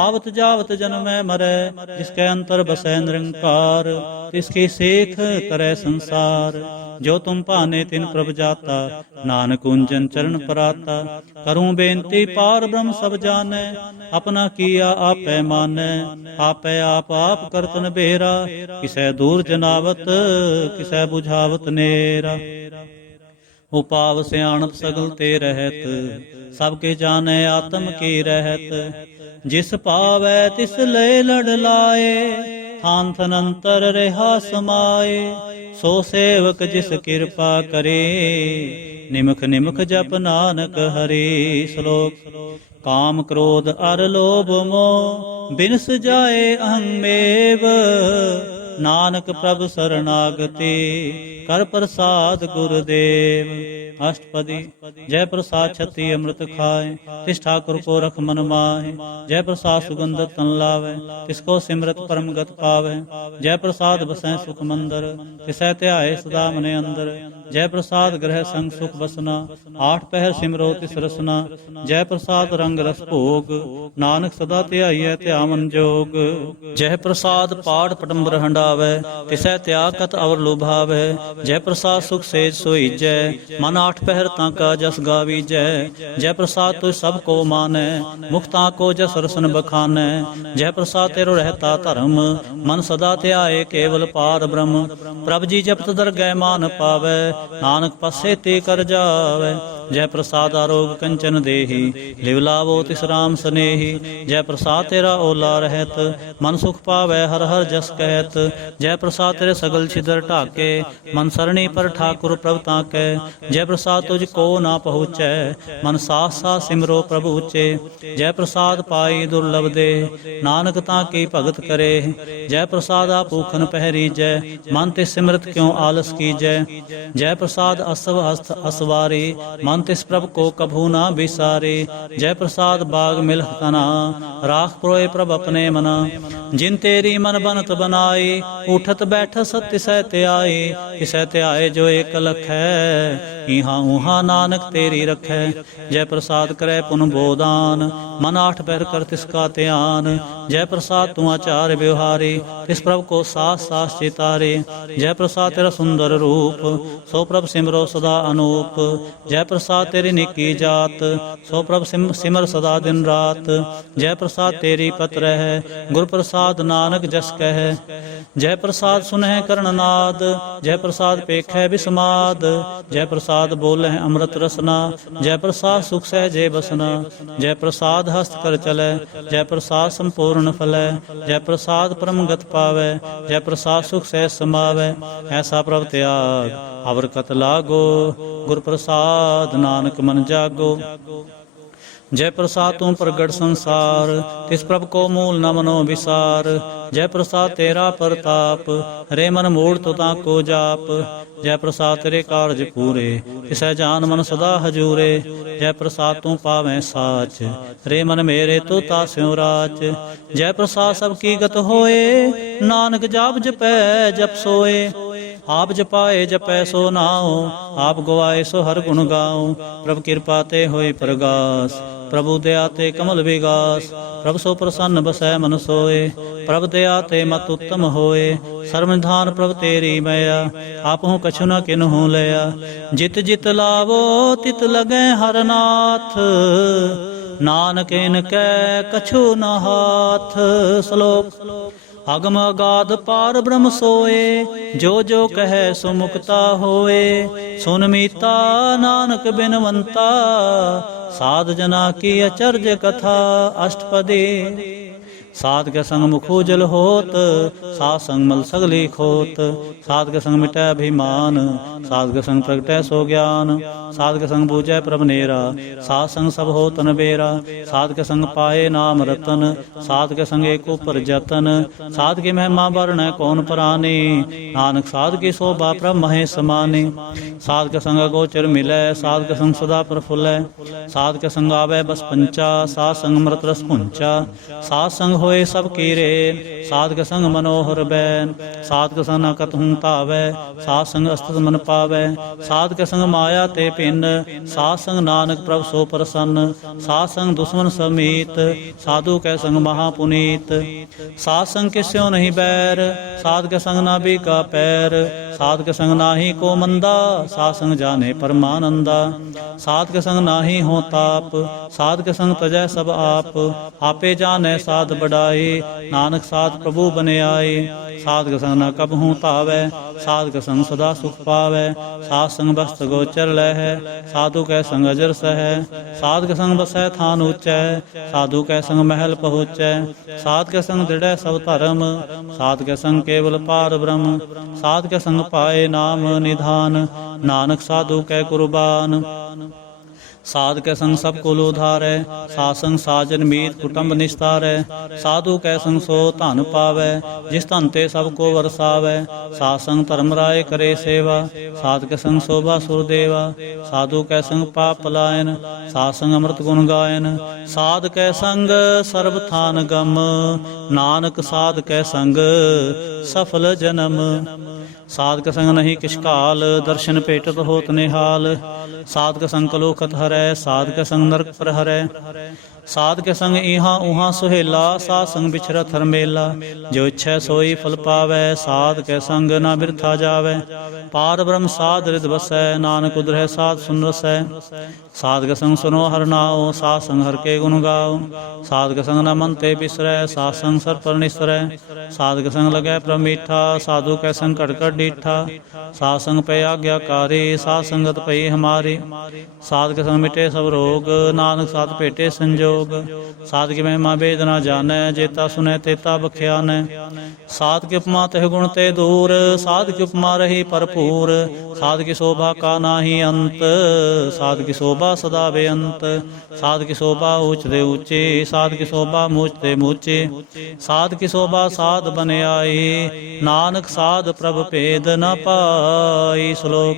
आवत जावत जन्मै मरै, जिसके अंतर बसै निरंकार। तिसकी सेख करै संसार, जो तुम भाने तिन प्रभ जाता। नानक कुंजन चरण पराता, करूं बेनती पार ब्रह्म सब जानै। अपना किया आपै मानै, आपै आप आप करतन बेरा। किसै दूर जनावत, किसै बुझावत नेरा। उपाव सियाणप सगल ते रहत, सबके जाने आत्म की रहत। जिस पावै तिस लय लड़ लाए, थान थन अंतर रहा समाए। सो सेवक जिस कृपा करे, निमख निमख जप नानक हरि। श्लोक। काम क्रोध अर लोभ मोह, बिनस जाए अहंमेव। नानक प्रभ शरणागति, कर प्रसाद गुरुदेव। अष्टपदी। जय प्रसाद छति अमृत खाए, तिस ठाकुर को रख मन माहे। जय प्रसाद सुगंध तन लावे, तिसको सिमरत परम गत पावे। जय प्रसाद बसै सुख मंदर, तिसै ध्याए सदा मने अंदर। जय प्रसाद ग्रह संग सुख बसना, 8 पहर सिमरो तिस रसना। जय प्रसाद रंग रस भोग, नानक सदा ध्याइयै ध्यावन जोग। जय प्रसाद पाठ पटम्बर हंडावै, तिसै त्याग कत अवर लुभावै। जय प्रसाद सुख सेज सोईजै, मन 8 पहर ताका जस गावीजै। जय प्रसाद तुझ सब को मानै, मुख ताको जस रसन बखानै। जय प्रसाद तेरो रहता धर्म, मन सदा ध्याए केवल पार ब्रह्म। प्रभ जी जपत दरगह मान पावै, नानक पासे ते कर जावै। जय प्रसाद आरोग कंचन देहि लिव लावो तिस राम स्नेहि जय प्रसाद तेरा ओला रहत मन सुख पावै हर हर जस कहत जय प्रसाद तेरे सगल छिदर ढाके मन सरणी पर ठाकुर प्रभ ताकै जय प्रसाद तुझ को ना पहुँचै मन सास सा सिमरो प्रभु उच्चे जय प्रसाद पाई दुर्लभ दे नानक ताकी भगत करे जय प्रसाद भूखन पहरी जय मन तिस सिमरत क्यों आलस की जय जय प्रसाद असव हस्त असवारी मन तिस प्रभ को कभू ना बिसारे जय प्रसाद बाग मिलह तना राख प्रोए प्रभ अपने मना जिन तेरी मन बनत बनाई उठत बैठ सत्य सहते आए तिसहते आए जो एक लख है इहाँ उहाँ नानक तेरी रखै जय प्रसाद करे पुन बोदान मन आठ पैर कर तिसका ध्यान जय प्रसाद तू आचार व्यवहारे तिस प्रभ को सास सास चितारे जय प्रसाद तेरा सुंदर रूप सो प्रभ सिमरो सदा अनूप जय प्रसाद तेरी निकी जात सो प्रभ सिमर सदा दिन रात जय प्रसाद तेरी पत्र है गुर प्रसाद नानक जस कह जय प्रसाद सुनह कर्णनाद जय प्रसाद पेखै बिस्माद जय प्रसाद बोले अमृत रसना जय प्रसाद सुख सहजे बसना जय प्रसाद हस्त कर चलै जय प्रसाद संपूर्ण फलै जय प्रसाद परम गत पावै जय प्रसाद सुख सह समावै ऐसा प्रभ त्याग अवर कत लागो गुर प्रसाद नानक मन जागो जय प्रसाद तू प्रगट संसार तिस प्रभ को मूल न मनो विसार जय प्रसाद तेरा प्रताप रे मन मोड़ तो ताको जाप जय प्रसाद तेरे कारज पूरे तिसै जान मन सदा हजूरे जय प्रसाद तू पावै साच रे मन मेरे तो तास्यों राच जय प्रसाद सबकी गत होए नानक जाप जपै जप सोए आप जपाए जपै सो नाओ आप गवाए सो हर गुण गाओ प्रभ कृपा ते होई प्रगास प्रभु दया ते कमल विगास प्रभ सो प्रसन्न बसै मन सोए प्रभ दया ते मत उत्तम होए सर्वनिधान प्रभ तेरी मैया आपहु कछु न किन्हु लया जित जित लावो तित लगै हर नाथ नानक इनकै कछु न हाथ श्लोक अगम अगाध पार ब्रह्म सोए जो जो कहे सो मुक्ता होए सुन मीता नानक बिनवंता साध जना की अचर्य कथा अष्टपदी साध के संग मुखोजल होत साध संग मल सगली खोत साध के संग मिटै अभिमान साध के संग प्रगटै सो ज्ञान साध के संग बूझै प्रभ नेरा साध संग सब हो तन बेरा साध के संग पाए नाम रतन साध के संग एक ऊपर जतन साध की महिमा वर्णै कौन पराने नानक साध की शोभा प्रभ महे समाने साध के संग गोचर मिलै साध के संग सदा प्रफुल्लै साध के संग आवे बस पंचा साध संग मृत रस पुंचा साध संग होए सब कीरे साध के संग मनोहर बैन साध के संग न कतहु तावै साध संग अस्तित्व मन पावै साध के संग माया ते पिन साध संग नानक प्रभ सो प्रसन्न साध संग दुश्मन समीत साधु कै संग महापुनीत साध संग किस्यो नहीं बैर साध के संग ना बीका पैर साध के संग नाही को मंदा साध संग जाने परमानंदा साध के संग नाही हो ताप साध के संग तजै सब आप आपे जाने साध बड़ाई नानक साध प्रभु बने आए साध के संग न कबहू तावै साध के संग सदा सुख पावै साध संग बस्त गोचर लह साधु कै संग अजर सह साध के संग बसै थान ऊंचै साधु कै संग महल पहुँचै साध के संग दृढ़ सब धर्म साध के संग केवल पार ब्रह्म साध के संग पाए नाम निधान नानक साधु कै कुर्बान साध के संग सब कुल उधारै साध संग साजन मीत कुटुंब निस्तारै साधु कै संग सो धन पावै जिस धन ते सब को वरसावै साध संग धर्म राय करे सेवा साध के संग शोभा सुरदेवा साधु कै संग पाप पलायन साध संग अमृत गुण गायन साध कै संग सर्व थान गम नानक साध कै संग सफल जन्म साध के संग नहीं किश काल दर्शन पेटत होत निहाल साध के संग कलोखत हरै साध के संग नरक पर हरै ਸਾਧ ਕੇ ਸੰਗ ਇਹਾਂ ਉਹਾਂ ਸੁਹੇਲਾ, ਸਾਧ ਸੰਗ ਵਿਛਰਤ ਹਰ ਮੇਲਾ। ਜੋ ਇੱਛੈ ਸੋਈ ਫਲ ਪਾਵੈ, ਸਾਧ ਕੇ ਸੰਗ ਨਾ ਬਿਰਥਾ ਜਾਵੈ। ਪਾਰ ਬ੍ਰਹਮ ਸਾਧ ਰਿਦ ਵਸੈ, ਨਾਨਕ ਉਦਰਹਿ ਸਾਧ ਸੁਨ ਰਸੈ। ਸਾਧ ਕੇ ਸੰਗ ਸੁਨੋ ਹਰ ਨਾਉ, ਸਾਧ ਸੰਗ ਹਰ ਕੇ ਗੁਣ ਗਾਓ। ਸਾਧ ਕੇ ਸੰਗ ਨਾ ਮਨ ਤੇ ਬਿਸਰੈ, ਸਾਧ ਸੰਗ ਸਰ ਪਰ ਨਿਸਰੈ। ਸਾਧ ਕੇ ਸੰਗ ਲਗੈ ਪ੍ਰਭ ਮੀਠਾ, ਸਾਧੂ ਕੈ ਸੰਗ ਘਟ ਘਟ ਡੀਠਾ। ਸਾਧ ਸੰਗ ਪੈ ਆਗਿਆਕਾਰੀ, ਸਾਧ ਸੰਗਤ ਪਈ ਹਮਾਰੀ। ਸਾਧ ਕੇ ਸੰਗ ਮਿਟੇ ਸਭ ਰੋਗ, ਨਾਨਕ ਸਾਧ ਭੇਟੇ ਸੰਜੋਗ। ਸਾਧ ਕੀ ਮਹਿਮਾ ਵੇਦ ਨਾ ਜਾਣੈ, ਜੇਤਾ ਸੁਨੈ ਤੇਤਾ ਬਖਿਆਨੈ। ਸਾਧ ਕੀ ਉਪਮਾ ਤਿਹ ਗੁਣ ਤੇ ਦੂਰ, ਸਾਧ ਕੀ ਉਪਮਾ ਰਹੀ ਭਰਪੂਰ। ਸਾਧ ਕੀ ਸ਼ੋਭਾ ਕਾ ਨਾਹੀ ਅੰਤ, ਸਾਧ ਕੀ ਸ਼ੋਭਾ ਸਦਾ ਬੇਅੰਤ। ਸਾਧ ਕੀ ਸ਼ੋਭਾ ਊਚ ਦੇ ਊਚੇ, ਸਾਧ ਕੀ ਸ਼ੋਭਾ ਮੂਚ ਤੇ ਮੂਚੇ। ਸਾਧ ਕੀ ਸ਼ੋਭਾ ਸਾਧ ਬਨ ਆਈ, ਨਾਨਕ ਸਾਧ ਪ੍ਰਭ ਭੇਦ ਨ ਪਾਈ। ਸ਼ਲੋਕ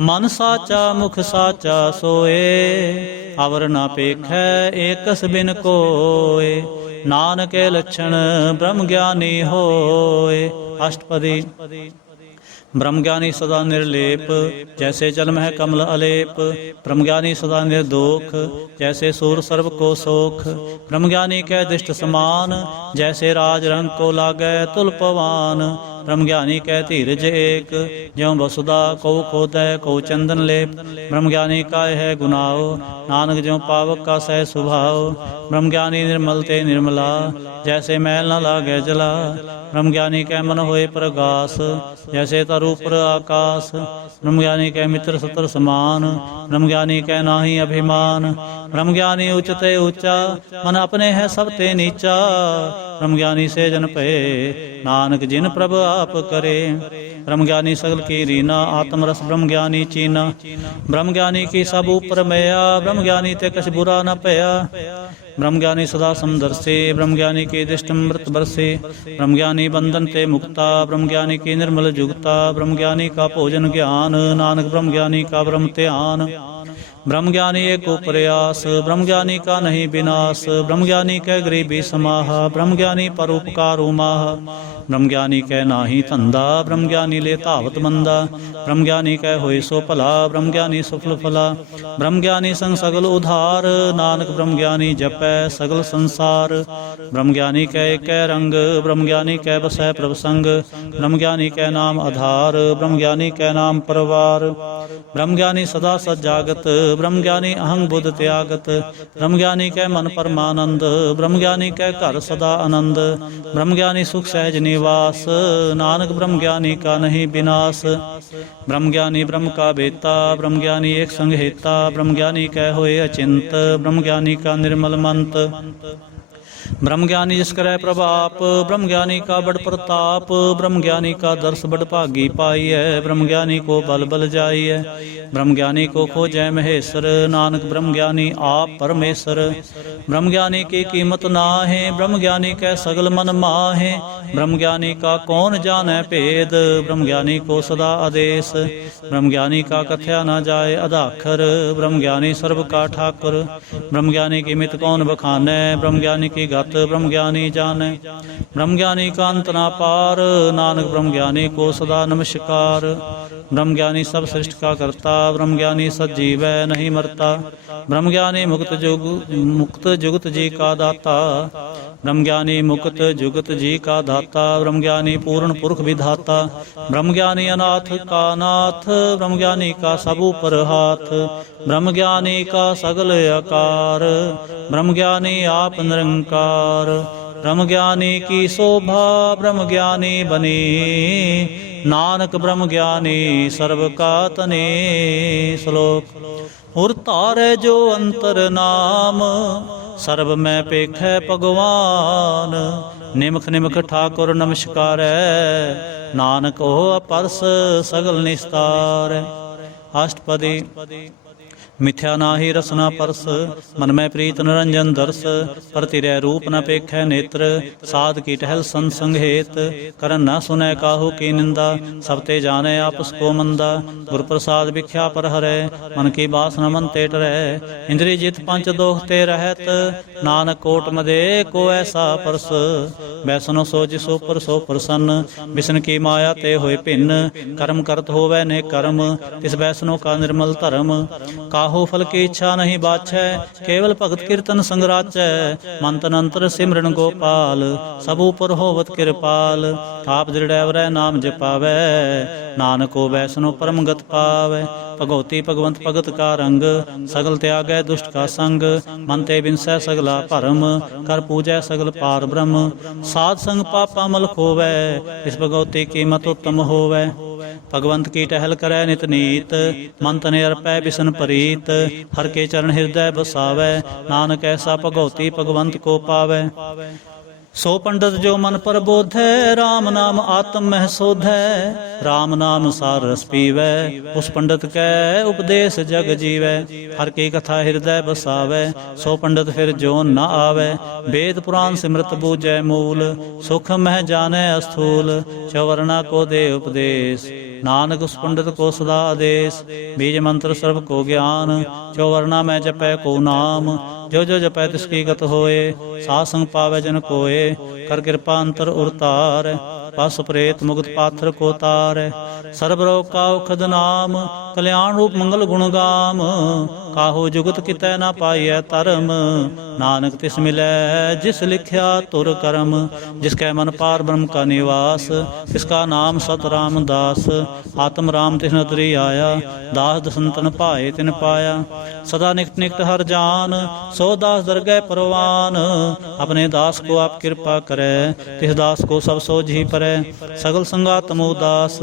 ਮਨ ਸਾਚਾ ਮੁਖ ਸਾਚਾ ਸੋਏ, ਅਵਰ ਨਾ ਪੇਖੈ ਏਕਸ ਬਿਨ ਕੋਏ। ਨਾਨਕ ਕੇ ਲੱਛਣ ਬ੍ਰਹਮ ਗਿਆਨੀ ਹੋਏ। ਅਸ਼ਟਪਦੀ। ब्रह्म ज्ञानी सदा निर्लेप, जैसे जल मह कमल अलेप। ब्रह्म ज्ञानी सदा निर्दोख, जैसे सूर सर्व को सोख। ब्रह्म ज्ञानी कै दृष्ट समान, जैसे राज रंग को लागै तुल पवान। ब्रह्म ज्ञानी कै धीरज एक, ज्यों वसुधा को खोदै को चंदन लेप। ब्रह्म ज्ञानी का है गुनाओ, नानक ज्यों पावक का सह सुभाव। ब्रह्म ज्ञानी निर्मल ते निर्मला, जैसे मैल न लागै जला। ब्रह्म ज्ञानी कै मन होए प्रगास, जैसे तरु पर आकाश। ब्रह्म ज्ञानी कै मित्र सतर समान, ब्रह्म ज्ञानी कै नाहि अभिमान। ब्रह्म ज्ञानी उच्चते ऊंचा, मन अपने है सब ते नीचा। ब्रह्म ज्ञानी से जन भये, नानक जिन प्रभ आप करे। ब्रह्म ज्ञानी सगल की रीना, आत्म रस ब्रह्म ज्ञानी चीना। ब्रह्म ज्ञानी की सब ऊपर मया, ब्रह्म ज्ञानी ते कछ बुरा न पया। ब्रह्म ज्ञानी सदा समदर्शी, ब्रह्म ज्ञानी की दृष्टि अमृत बरसे। ब्रह्म ज्ञानी बंधन ते मुक्ता, ब्रह्म ज्ञानी की निर्मल जुगता। ब्रह्म ज्ञानी का भोजन ज्ञान, नानक ब्रह्म ज्ञानी का ब्रह्म ध्यान। ब्रह्म ज्ञानी एको प्रयास, ब्रह्म ज्ञानी का नहीं विनाश। ब्रह्म ज्ञानी कै गरीबी समाहा, ब्रह्म ज्ञानी परोपकार उमाह। ब्रह्म ज्ञानी कै नाही धंधा, ब्रह्म ज्ञानी ले धावत मंदा। ब्रह्म ज्ञानी कै होए सो भला, ब्रह्म ज्ञानी सफल फला। ब्रह्म ज्ञानी संग सगल उधार, नानक ब्रह्म ज्ञानी जपै सगल संसार। ब्रह्म ज्ञानी कै कै रंग, ब्रह्म ज्ञानी कै बसै प्रभ संग। ब्रह्म ज्ञानी कै नाम आधार, ब्रह्म ज्ञानी कै नाम परवार। ब्रह्म ज्ञानी सदा सजागत, ब्रह्म ज्ञानी अहंग बुध त्यागत। ब्रह्म ज्ञानी कै मन परमानंद, ब्रह्म ज्ञानी कै घर सदा आनंद। ब्रह्म ज्ञानी सुख सहज निवास, नानक ब्रह्म ज्ञानी का नहीं विनाश। ब्रह्म ज्ञानी ब्रह्म का बेता, ब्रह्म ज्ञानी एक संग हेता। ब्रह्म ज्ञानी कै होए अचिंत, ब्रह्म ज्ञानी का निर्मल मंत। ब्रह्म ज्ञानी जिस करै प्रभाप, ब्रह्म ज्ञानी का बड़ प्रताप। ब्रह्म ज्ञानी का दर्श बड़ भागी पाई है, ब्रह्म ज्ञानी को बल बल जाई है। ब्रह्म ज्ञानी को खोजै महेश्वर, नानक ब्रह्म ज्ञानी आप परमेश्वर। ब्रह्म ज्ञानी की कीमत नाहे, ब्रह्म ज्ञानी कै सगल मन माहे। ब्रह्म ज्ञानी का कौन जानै भेद, ब्रह्म ज्ञानी को सदा आदेश। ब्रह्म ज्ञानी का कथया न जाए अदाखर, ब्रह्म ज्ञानी सर्व का ठाकुर। ब्रह्म ज्ञानी की मित कौन बखानै, ब्रह्म ज्ञानी की गत ब्रह्म ज्ञानी जाने। ब्रह्म ज्ञानी का अंत ना पार, नानक ब्रह्म ज्ञानी को सदा नमस्कार। ब्रह्म ज्ञानी सब सृष्टि का करता, ब्रह्म ज्ञानी सजीव है नहीं मरता। ब्रह्म ज्ञानी मुक्त जुगत जी का दाता। ब्रह्म ज्ञानी मुक्त जुगत जी का दाता, ब्रह्म ज्ञानी पूर्ण पुरख विधाता। ब्रह्म ज्ञानी अनाथ का नाथ, ब्रह्म ज्ञानी का सब ऊपर हाथ। ब्रह्म ज्ञानी का सगल आकार, ब्रह्म ज्ञानी आप निरंकार। ब्रह्म ज्ञानी की शोभा ब्रह्म ज्ञानी बनी, नानक ब्रह्म ज्ञानी सर्व का तने। श्लोक उर तारे जो अंतर नाम, सर्व में पेखै भगवान। निमख निमख ठाकुर नमस्कार, नानक हो अपरस सगल निस्तार। अष्टपदी मिथ्या नाहि रसना परस, मन में प्रीत निरंजन दर्श। प्रतिरय रूप न पेखै नेत्र, साध की टहल संसंग हेत। करन न सुनै काहू की निंदा, सब ते जाने आपस को मंदा। गुर प्रसाद भिख्या पर हरै, मन की बासना मन ते टरै। इंद्रिय जित पंच दोष ते रहत, नानक कोट मदे को ऐसा परस। बैसनो सो जिसो पर सो प्रसन्न, बिसन की माया ते होए भिन्न। कर्म करत होवै ने कर्म, तिस बैसनो का निर्मल धर्म। काहू काहू फल की इच्छा नहीं बाछै, केवल भगत कीर्तन संग राचै। मंत्र अंतर सिमरन गोपाल, सब ऊपर होवत कृपाल। आप दृढ़ नाम जपावै, नानक को वैसनो परम गत पावै। भगवती भगवंत भगत का रंग, सगल त्यागै दुष्ट का संग। मन ते बिनसै सगला भरम, कर पूजै सगल पार ब्रह्म। साध संग पापा मल खोवै, इस भगवती की मत उत्तम होवै। भगवंत की टहल करै नित नीत, मन तने अर्पै बिसन प्रीत। हर के चरण हृदय बसावै, नानक ऐसा भगवती भगवंत को पावै। सो पंडित जो मन पर बोधै, राम नाम आत्म मह सोधै। राम नाम सार रस पीवै, उस पंडित कै उपदेश जग जीवै। हर की कथा हृदय बसावै, सो पंडित फिर जोन न आवै। वेद पुराण सिमरत बूझै मूल, सुख मह जानै अस्थूल। चौवर्णा को दे उपदेश, नानक उस पंडित को सदा आदेश। बीज मंत्र सर्व को ज्ञान, चौवर्णा में जपै को नाम। जो जो जपै तिसकी गत होए, साध संग पावै जन कोए। कर कृपा अंतर उरतार, पस प्रेत मुक्त पाथर को तार। सर्ब रोग का औखद नाम, कल्याण रूप मंगल गुण गाम। काहू जुगत कितै न पाइयै धर्म, नानक तिस मिलै जिस लिखिया तुर करम। जिसकै मन पार ब्रह्म का निवास, तिसका नाम सत रामदास। आत्म राम तिस नदरी आया, दास दसंतन पाए तिन पाया। सदा निकट निकट हर जान, सो दास दरगह परवान। अपने दास को आप कृपा करे, तिस दास को सब सोझी परै। सगल संगातम उदास,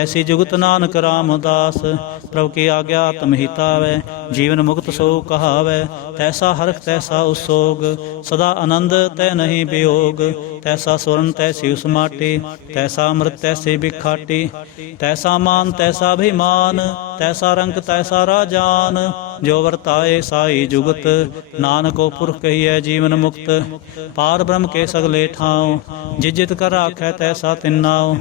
ऐसी जुगत नानक रामदास। प्रभु की आज्ञा तम हितावै, जीवन मुक्त सो कहावै। तैसा हरख तैसा उसोग, सदा आनंद तै नहीं वियोग। तैसा स्वर्ण तैसी उस माटी, तैसा अमृत तैसी बिखाटी। तैसा मान तैसा अभिमान, तैसा रंग तैसा राजान। जो वर्ताए साई जुगत, नानक पुरख कहिए जीवन मुक्त। पार ब्रह्म के सगले ठाव, जिजित कर राखै तैसा तिन्नाव।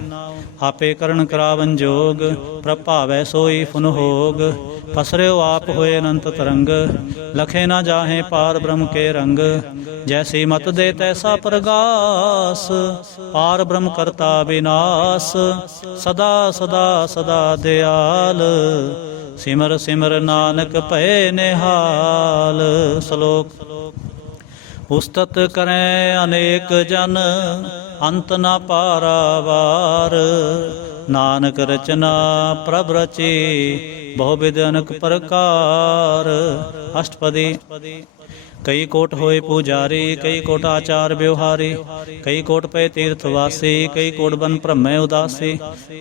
आपे करण करावन जोग, प्रभावै सोई फुन होग। पसर्यो आप होए अनंत तरंग, लखे न जाहे पार ब्रह्म के रंग। जैसी मत दे तैसा प्रगास, पार ब्रह्म करता विनाश। सदा सदा सदा दयाल, सिमर सिमर नानक भय निहाल। श्लोक। उस्तत करें अनेक जन, अंत न पारावार। नानक रचना प्रभ रची, बहुविध अनेक प्रकार। अष्टपदी। कई कोट होए पुजारी, कई कोट आचार व्यवहारी। कई कोट पे तीर्थवासी, कई कोट बन ब्रह्म उदासी।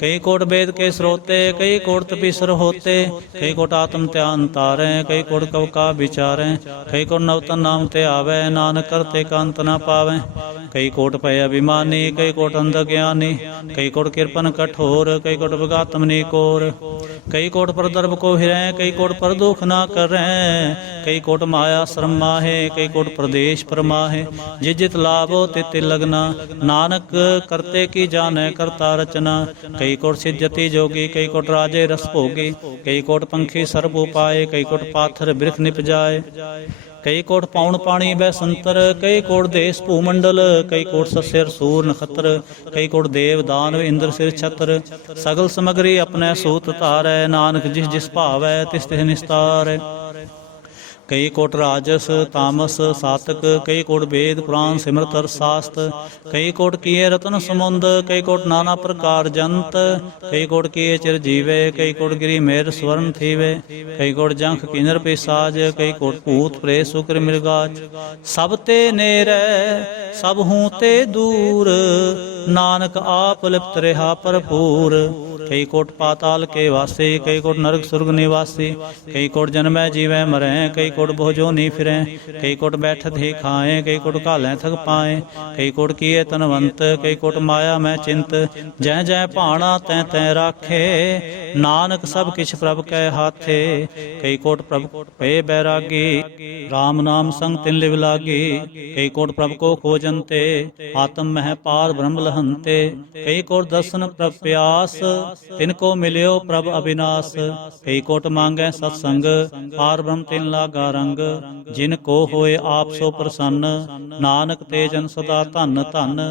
कई कोट वेद के स्रोते, कई कोट तपीसर होते। कई कोट आत्म ध्यान तारें, कई कोट कव का विचारें। कई कोट नवतन नाम ते आवे, नानक करते कांत न पावे। कई कोट पे अभिमानी, कई कोट अंध ज्ञानी। कई कोट कृपन कठोर, कई कोट विगात्म निकोर। कई कोट पर दर्भ को हिरें, कई कोट पर दुख न करें। कई कोट माया श्रम माहे, कई कोट प्रदेश परमाहे। जिजित लाभो तित लगना, नानक करते की जाने करता रचना। कई कोट सिद्धति जोगी, कई कोट राजे रस भोगी। कई कोट पंखी सर्प उपाय, कई कोट पाथर बिरख निप जाए। कई कोट पाउन पाणी बै संतर, कई कोट देश भूमंडल। कई कोट सस्यर सूर नखत्र, कई कोट देव दानव इंद्र सिर छत्र। सगल समग्री अपने सूत धारै, नानक जिस जिस भावै तिस तिस निस्तार। कई कोट राजस तामस सातक, कई कोट वेद पुराण सिमरत शास्त्र। कई कोट किए रतन समुंद, कई कोट नाना प्रकार जंत। कई कोट किए चिर जीवे, कई कोट गिरी मेर स्वर्ण थीवे। कई कोट जंख किन्नर पिसाज, कई कोट भूत प्रेत शुक्र मृगाज। सब ते नेरै सब हूँ ते दूर, नानक आप लिप्त रहा भरपूर। कई कोट पाताल के वासी, कई कोट नरक सुर्ग निवासी। कई कोट जन्मै जीवै मरै, कई कोट भोजो नी फिरें। कई कोट बैठत ही खाएं, कई कोट घालें थक पाएं। कई कोट किए तनवंत, कई कोट माया मैं चिंत। जै जै भाणा तै तै राखे, नानक सब किछ प्रभ कै हाथे। कई कोट प्रभ पे बैरागी, राम नाम संग तिन लिव लागी। कई कोट प्रभ को खोजनते, आत्म मह पार ब्रह्म लहंते। कई कोट दर्शन प्रभ प्यास, तिन को मिल्यो प्रभ अविनाश। कई कोट मांगै सत्संग, पार ब्रह्म तिन लागा रंग। जिन को होए आप सो प्रसन्न, नानक ते जन सदा धन धन।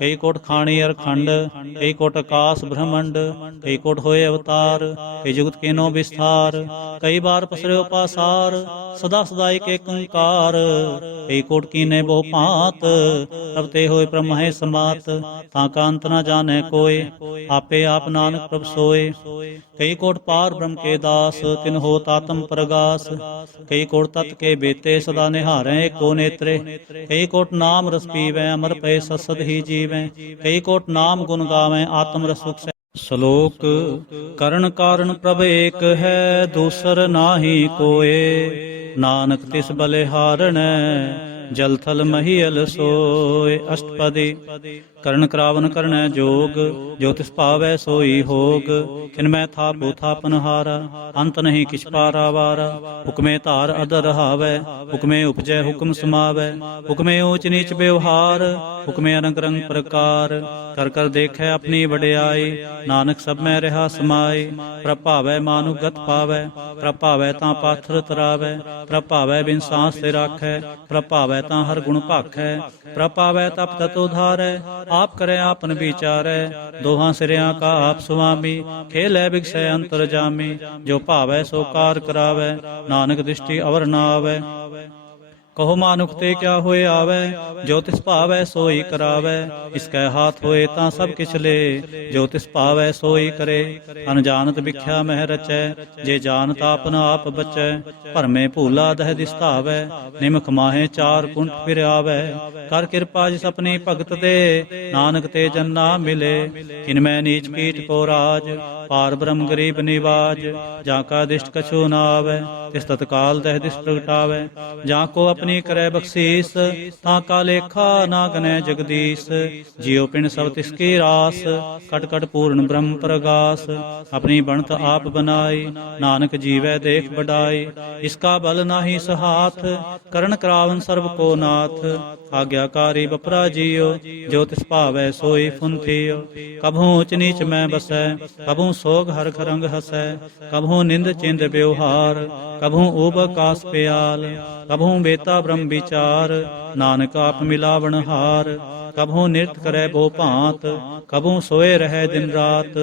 कई कोट खाणी अरखंड, कई कोट आकाश ब्रह्मंड। कई कोट होए अवतार, कई जुगत केनो विस्तार। कई बार पसर्यो पासार, सदा सदा एक ओंकार। कई कोट कीने बहु भांत, तब ते होए ब्रह्म है समात। ताका अंत न जाने कोय, आपे आप नानक प्रभ सोए। कई कोट पार ब्रह्म के दास, तिन होत आत्म प्रगास। कई कोट तत् के बेते, सदा निहारै एको नेत्रे। कई कोट नाम रस पीवै, अमर पय ससद ही जीवै। कई कोट नाम गुण गावै, आत्म रस सुख। श्लोक करण कारण प्रभ एक है, दूसर नाहि कोय। नानक तिस बलिहारणै, जल थल महीयल सोय। अष्टपदी करण करावन करनै जोग, जो तिस पावै सोई होग। खिन मैं थापो थापन हारा, अंत नहीं किछ पारावारा। हुक्मे धार अदर रहावै, हुक्मे उपजै हुक्म समावै। हुक्मे ऊंच नीच व्यवहार, हुक्मे अनंग रंग प्रकार। कर कर देखै अपनी वड्याई, नानक सब में रहा समाई। प्रभ भावै मानुख गत पावै, प्रभ भावै तां पाथर तरावै। प्रभ भावै बिन सांस ते राखै, प्रभ भावै तां हर गुण भाखै। प्रभ भावै तप तत उधारै, आप करे आपन विचारै। दोहां सिरियां का आप सुआमी, खेलै बिगसै अंतर जामी। जो भावै सो कार करावै, नानक दृष्टि अवर न आवै। कहो मानुख ते क्या होए आवे, जो तिस भावै सोई करावै। इसकै हाथ होए तां सब किछ ले, जो तिस भावै सोई करे। अनजानत बिख्या मह रचै, जे जानत आपन आप बचै। भरमे भूला दह दिसतावै, निमख माहे चार कुंठ फिर आवै। कर कृपा जिस अपनी भगत दे, नानक ते जन ना मिले। किनमै नीच कीट को राज, पार ब्रह्म गरीब निवाज। जाका दिष्ट कछु न आवे, तिस तत्काल दह दिस प्रगटावै। जाको अपनी करे बख्शीस, ताका लेखा ना गनै जगदीश। जियो पिण सब तिसकी रास, कट कट पूर्ण ब्रह्म प्रगास। अपनी बनत आप बनाई, नानक जीवै देख बढ़ाई। इसका बल नाही सहाथ, करण करावन सर्व को नाथ। आज्ञाकारी बपरा जियो, जो तिस भावै सोई फुंथियो। कभू ऊंच नीच मैं बसै, कभू सोग हरख रंग हसै। कभू निंद चिंद व्यवहार, कभू ऊब आकाश प्याल। कभू बेता ब्रह्म विचार, नानक आप मिलावन हार। कभू नृत्य करे बो भांत, कभू सोए रहे दिन रात।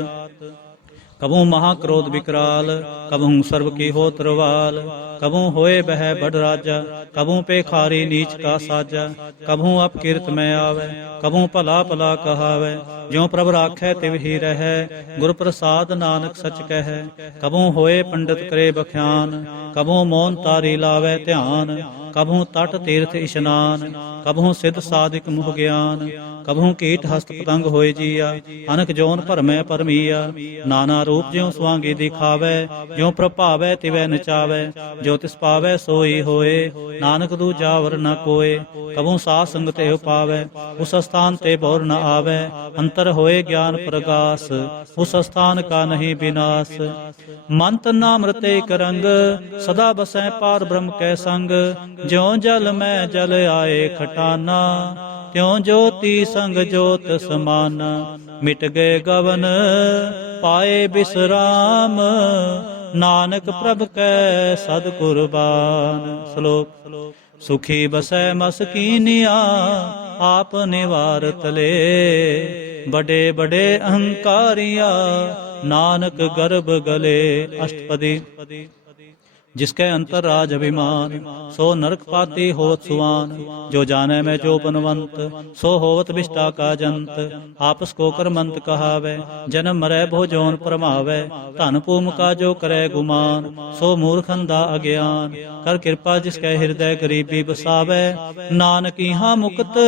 कभू महाक्रोध विकराल, कभू सर्व की हो तरवाल। कभू होए बह बड़ राजा, कभू पेखारी नीच का साजा। कभू अपकीर्त में आवे, कभू भला भला कहावे। ज्यों प्रभ राखै तिव ही रहै, गुर प्रसाद नानक सच कहै। कभू होए पंडित करे बख्यान, कभू मौन तारी लावे ध्यान। कभू तट तीर्थ इशनान, कभू सिद्ध साधिक मुह ज्ञान। कभू कीट हस्त पतंग होए जिया, अनक जोन भरमै परमिया। नाना रूप ज्यों स्वांगी दिखावै, ज्यों प्रभावै तिवै नचावै। जो तिस पावै सोई होए, नानक दूजा वर न कोय। कभू साध संग ते पावै, उस स्थान ते बौर न आवै। अंतर होए ज्ञान प्रगास, उस स्थान का नहीं विनाश। मंत नामृत एक रंग, सदा बसै पार ब्रह्म कै संग। ज्यों जल में जल आए खटाना, त्यों ज्योति संग ज्योत समाना। मिट गए गवन पाए विश्राम, नानक प्रभ कै सद कुर्बान। श्लोक सुखी बसै मसकीनिया, आप निवारत ले। बड़े बड़े अहंकारिया, नानक गर्भ गले। अष्टपदी जिसके अंतर राज अभिमान, सो नरक पाती होत सुआन। जो जाने में जो बनवंत, सो होवत विष्टा का जंत। आपस को करमंत कहावे, जन्म मरै भो जोन परमावे। धन पूम का जो करे गुमान, सो मूर्ख अंधा अज्ञान। कर कृपा जिसके हृदय गरीबी बसावे, नानक इहाँ मुक्त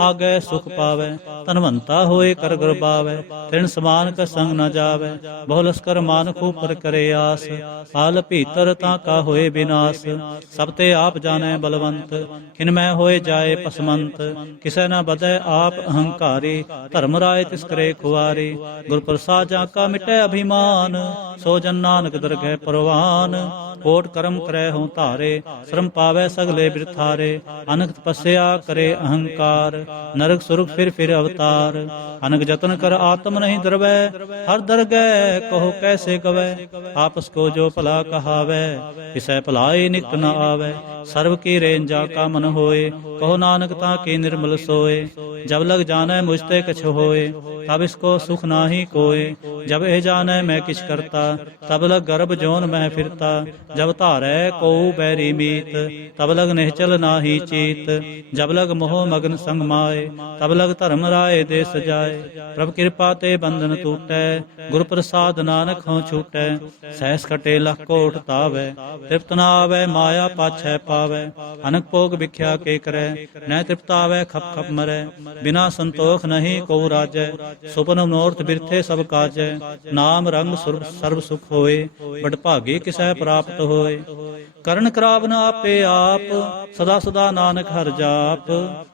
आगे सुख पावे। धनवंता होए कर गरबावे, तृण समान का संग न जावे। बहु लश्कर मानख ऊपर करे आस, हाल भीतर का होए विनाश। सब ते आप जाने बलवंत, खिनमै होए जाए पसमंत। किसै न बदै आप अहंकारी, धर्म राय तिस करे खुआरी। गुर प्रसाद जाका मिटै अभिमान, सो जन नानक दरगह परवान। कोट कर्म करे हों धारे, श्रम पावै सगले बिरथारे। अनक तपस्या करे अहंकार, नरक सुरग फिर अवतार। अनक जतन कर आत्म नहीं दरवै, हर दरगह कहो कैसे गवै। आपस को जो भला कहावै, किसै भलाई निकट न आवै। सर्व की रेंजा का मन होए, कहो नानक ताके निर्मल सोए। जब लग जानै मुझते कछ होए, तब इसको सुख नाही कोय। जब ए जानै मैं किछ करता, तब लग गर्भ जोन मैं फिरता। जब धारै को बैरी मीत, तब लग निश्चल नाही चीत। जब लग मोह मगन संग माए, तब लग धर्म राय दे सजाए। प्रभ कृपा ते बंधन टूटै, गुर प्रसाद नानक हों छूटै। सहस कटे लख कोट तावै, तृप्त न आवै माया पाछै पावै। अनक भोग भिख्या के करै, न तृप्त आवै खप खप मरै। बिना संतोख नहीं को राजै, सुपन मनोरथ बिरथे सब काजै। नाम रंग सर्व सुख होए, बड़ भागी किसै प्राप्त होए। करण करावन आपे आप, सदा सदा नानक हर जाप।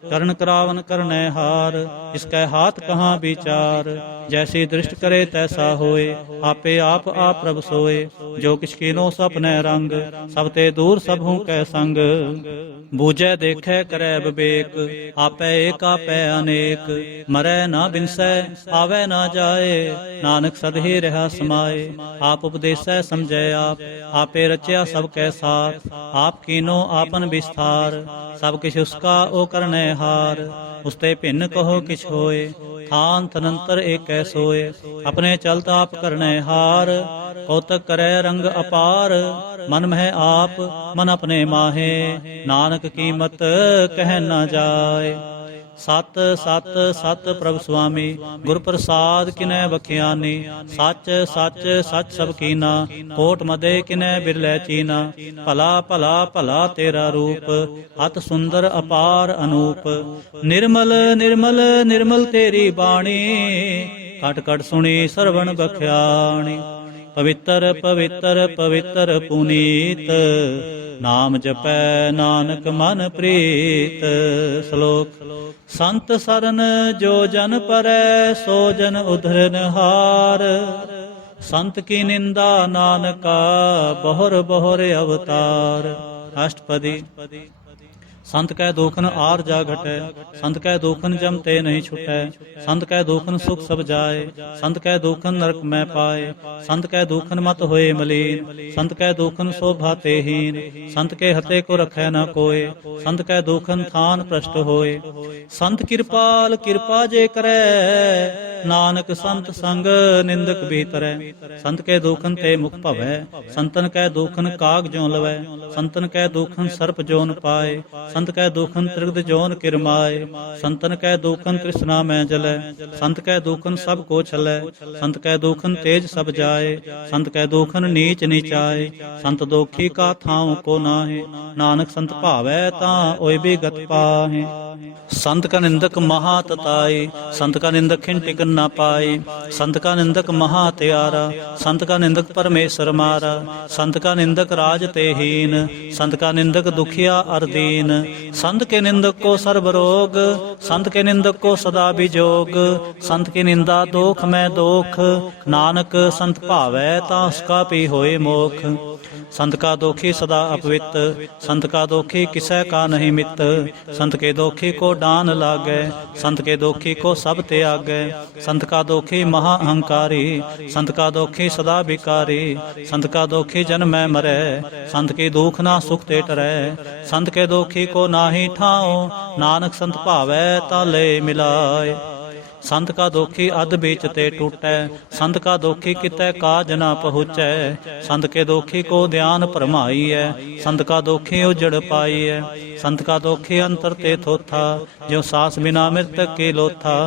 करण करावन करनै हार, इसकै हाथ कहाँ विचार। जैसी दृष्ट करे तैसा होए, आपे आप प्रभ सोए। जो किछ कीनो सपनै रंग, सब ते दूर सब हूँ कै संग। बूझै देखै करै विवेक, आपै एक आपै अनेक। मरै ना बिनसै आवै ना जाए, नानक सद ही रहा समाए। आप उपदेसै समझै आप, आपे रचया सब कै साथ। आप कीनो आपन विस्तार, सब किछ उसका ओ करनै हार। उसते भिन्न कहो किछ होए, थान तनंतर एक कै सोए। अपने चलत आप करनै हार, कौतक करै रंग अपार। मन मह आप मन अपने माहे, नानक कीमत कह न जाए। सत सत सत प्रभ सुआमी, गुर प्रसाद किनै बखियानी। सच सच सच सब कीना, कोट मदे किनै बिरलै चीना। भला भला भला तेरा रूप, अत सुंदर अपार अनूप। निर्मल निर्मल निर्मल तेरी बाणी, कट कट सुनी सरवण बख्याणी। पवित्र पवित्र पवित्र पुनीत, नाम जपै नानक मन प्रीत। श्लोक। संत सरन जो जन परै, सो जन उधरन हार। संत की निंदा नानका, बहुर बहुर अवतार। अष्टपदी। संत कै दोखन आर जा घटै, संत कै दोखन जम ते नहीं छुटै। संत कै दोखन सुख सब जाए, संत कै दोखन नरक में पाए। संत कै दोखन मत होए मलीन, संत कै दोखन शोभा ते हीन। संत के हते को रखै न कोय, संत कै दोखन थान भ्रष्ट होए। संत कृपाल कृपा जे करै, नानक संत संग निंदक भीतरै। संत के दोखन ते मुख भवै, संतन कै दोखन काग ज्यों लवै। संतन कै दोखन सर्प जोन पाए, संत कै दोखन त्रिगद जोन किरमाए। संतन कै दोखन तृष्णा में जलै, संत कै दोखन सब को छलै। संत कै दोखन तेज सब जाए, संत कै दोखन नीच नीचाए। संत दोखी का थाऊं को नाहे, नानक संत भावै तां ओय भी गत पाहे। संत का निंदक महा तताई, संत का निंदक खिन टिकन ना पाई। संत का निंदक महा त्यारा, संत का निंदक परमेश्वर मारा। संत का निंदक राज ते हीन, संत का निंदक दुखिया अर दीन। संत के निंदक को सर्व रोग, संत के निंदक को सदा विजोग। संत की निंदा दोख में दोख, नानक संत भावै तां उसका भी होए मोख। संत का दोखी सदा अपवित, संत का दोखी किसै का नहीं मित। संत के दोखी को डान लागै, संत के दोखी को सब त्यागै। संत का दोखी महा अहंकारी, संत का दोखी सदा विकारी। संत का दोखी जन्म में मरै, संत की दुख ना सुख ते टरै। संत के दोखी को नाहि ठाओ, नानक संत भावै तां ले मिलाए। संत का दोखी अध बीच ते टूटै, संत का दोखी कितै काज ना पहुँचै। संत के दोखी को ध्यान भरमाई है, संत का दोखी उजड़ पाई है। संत का दोखी अंतर ते थोथा, जो सास बिना मृतक के लोथा।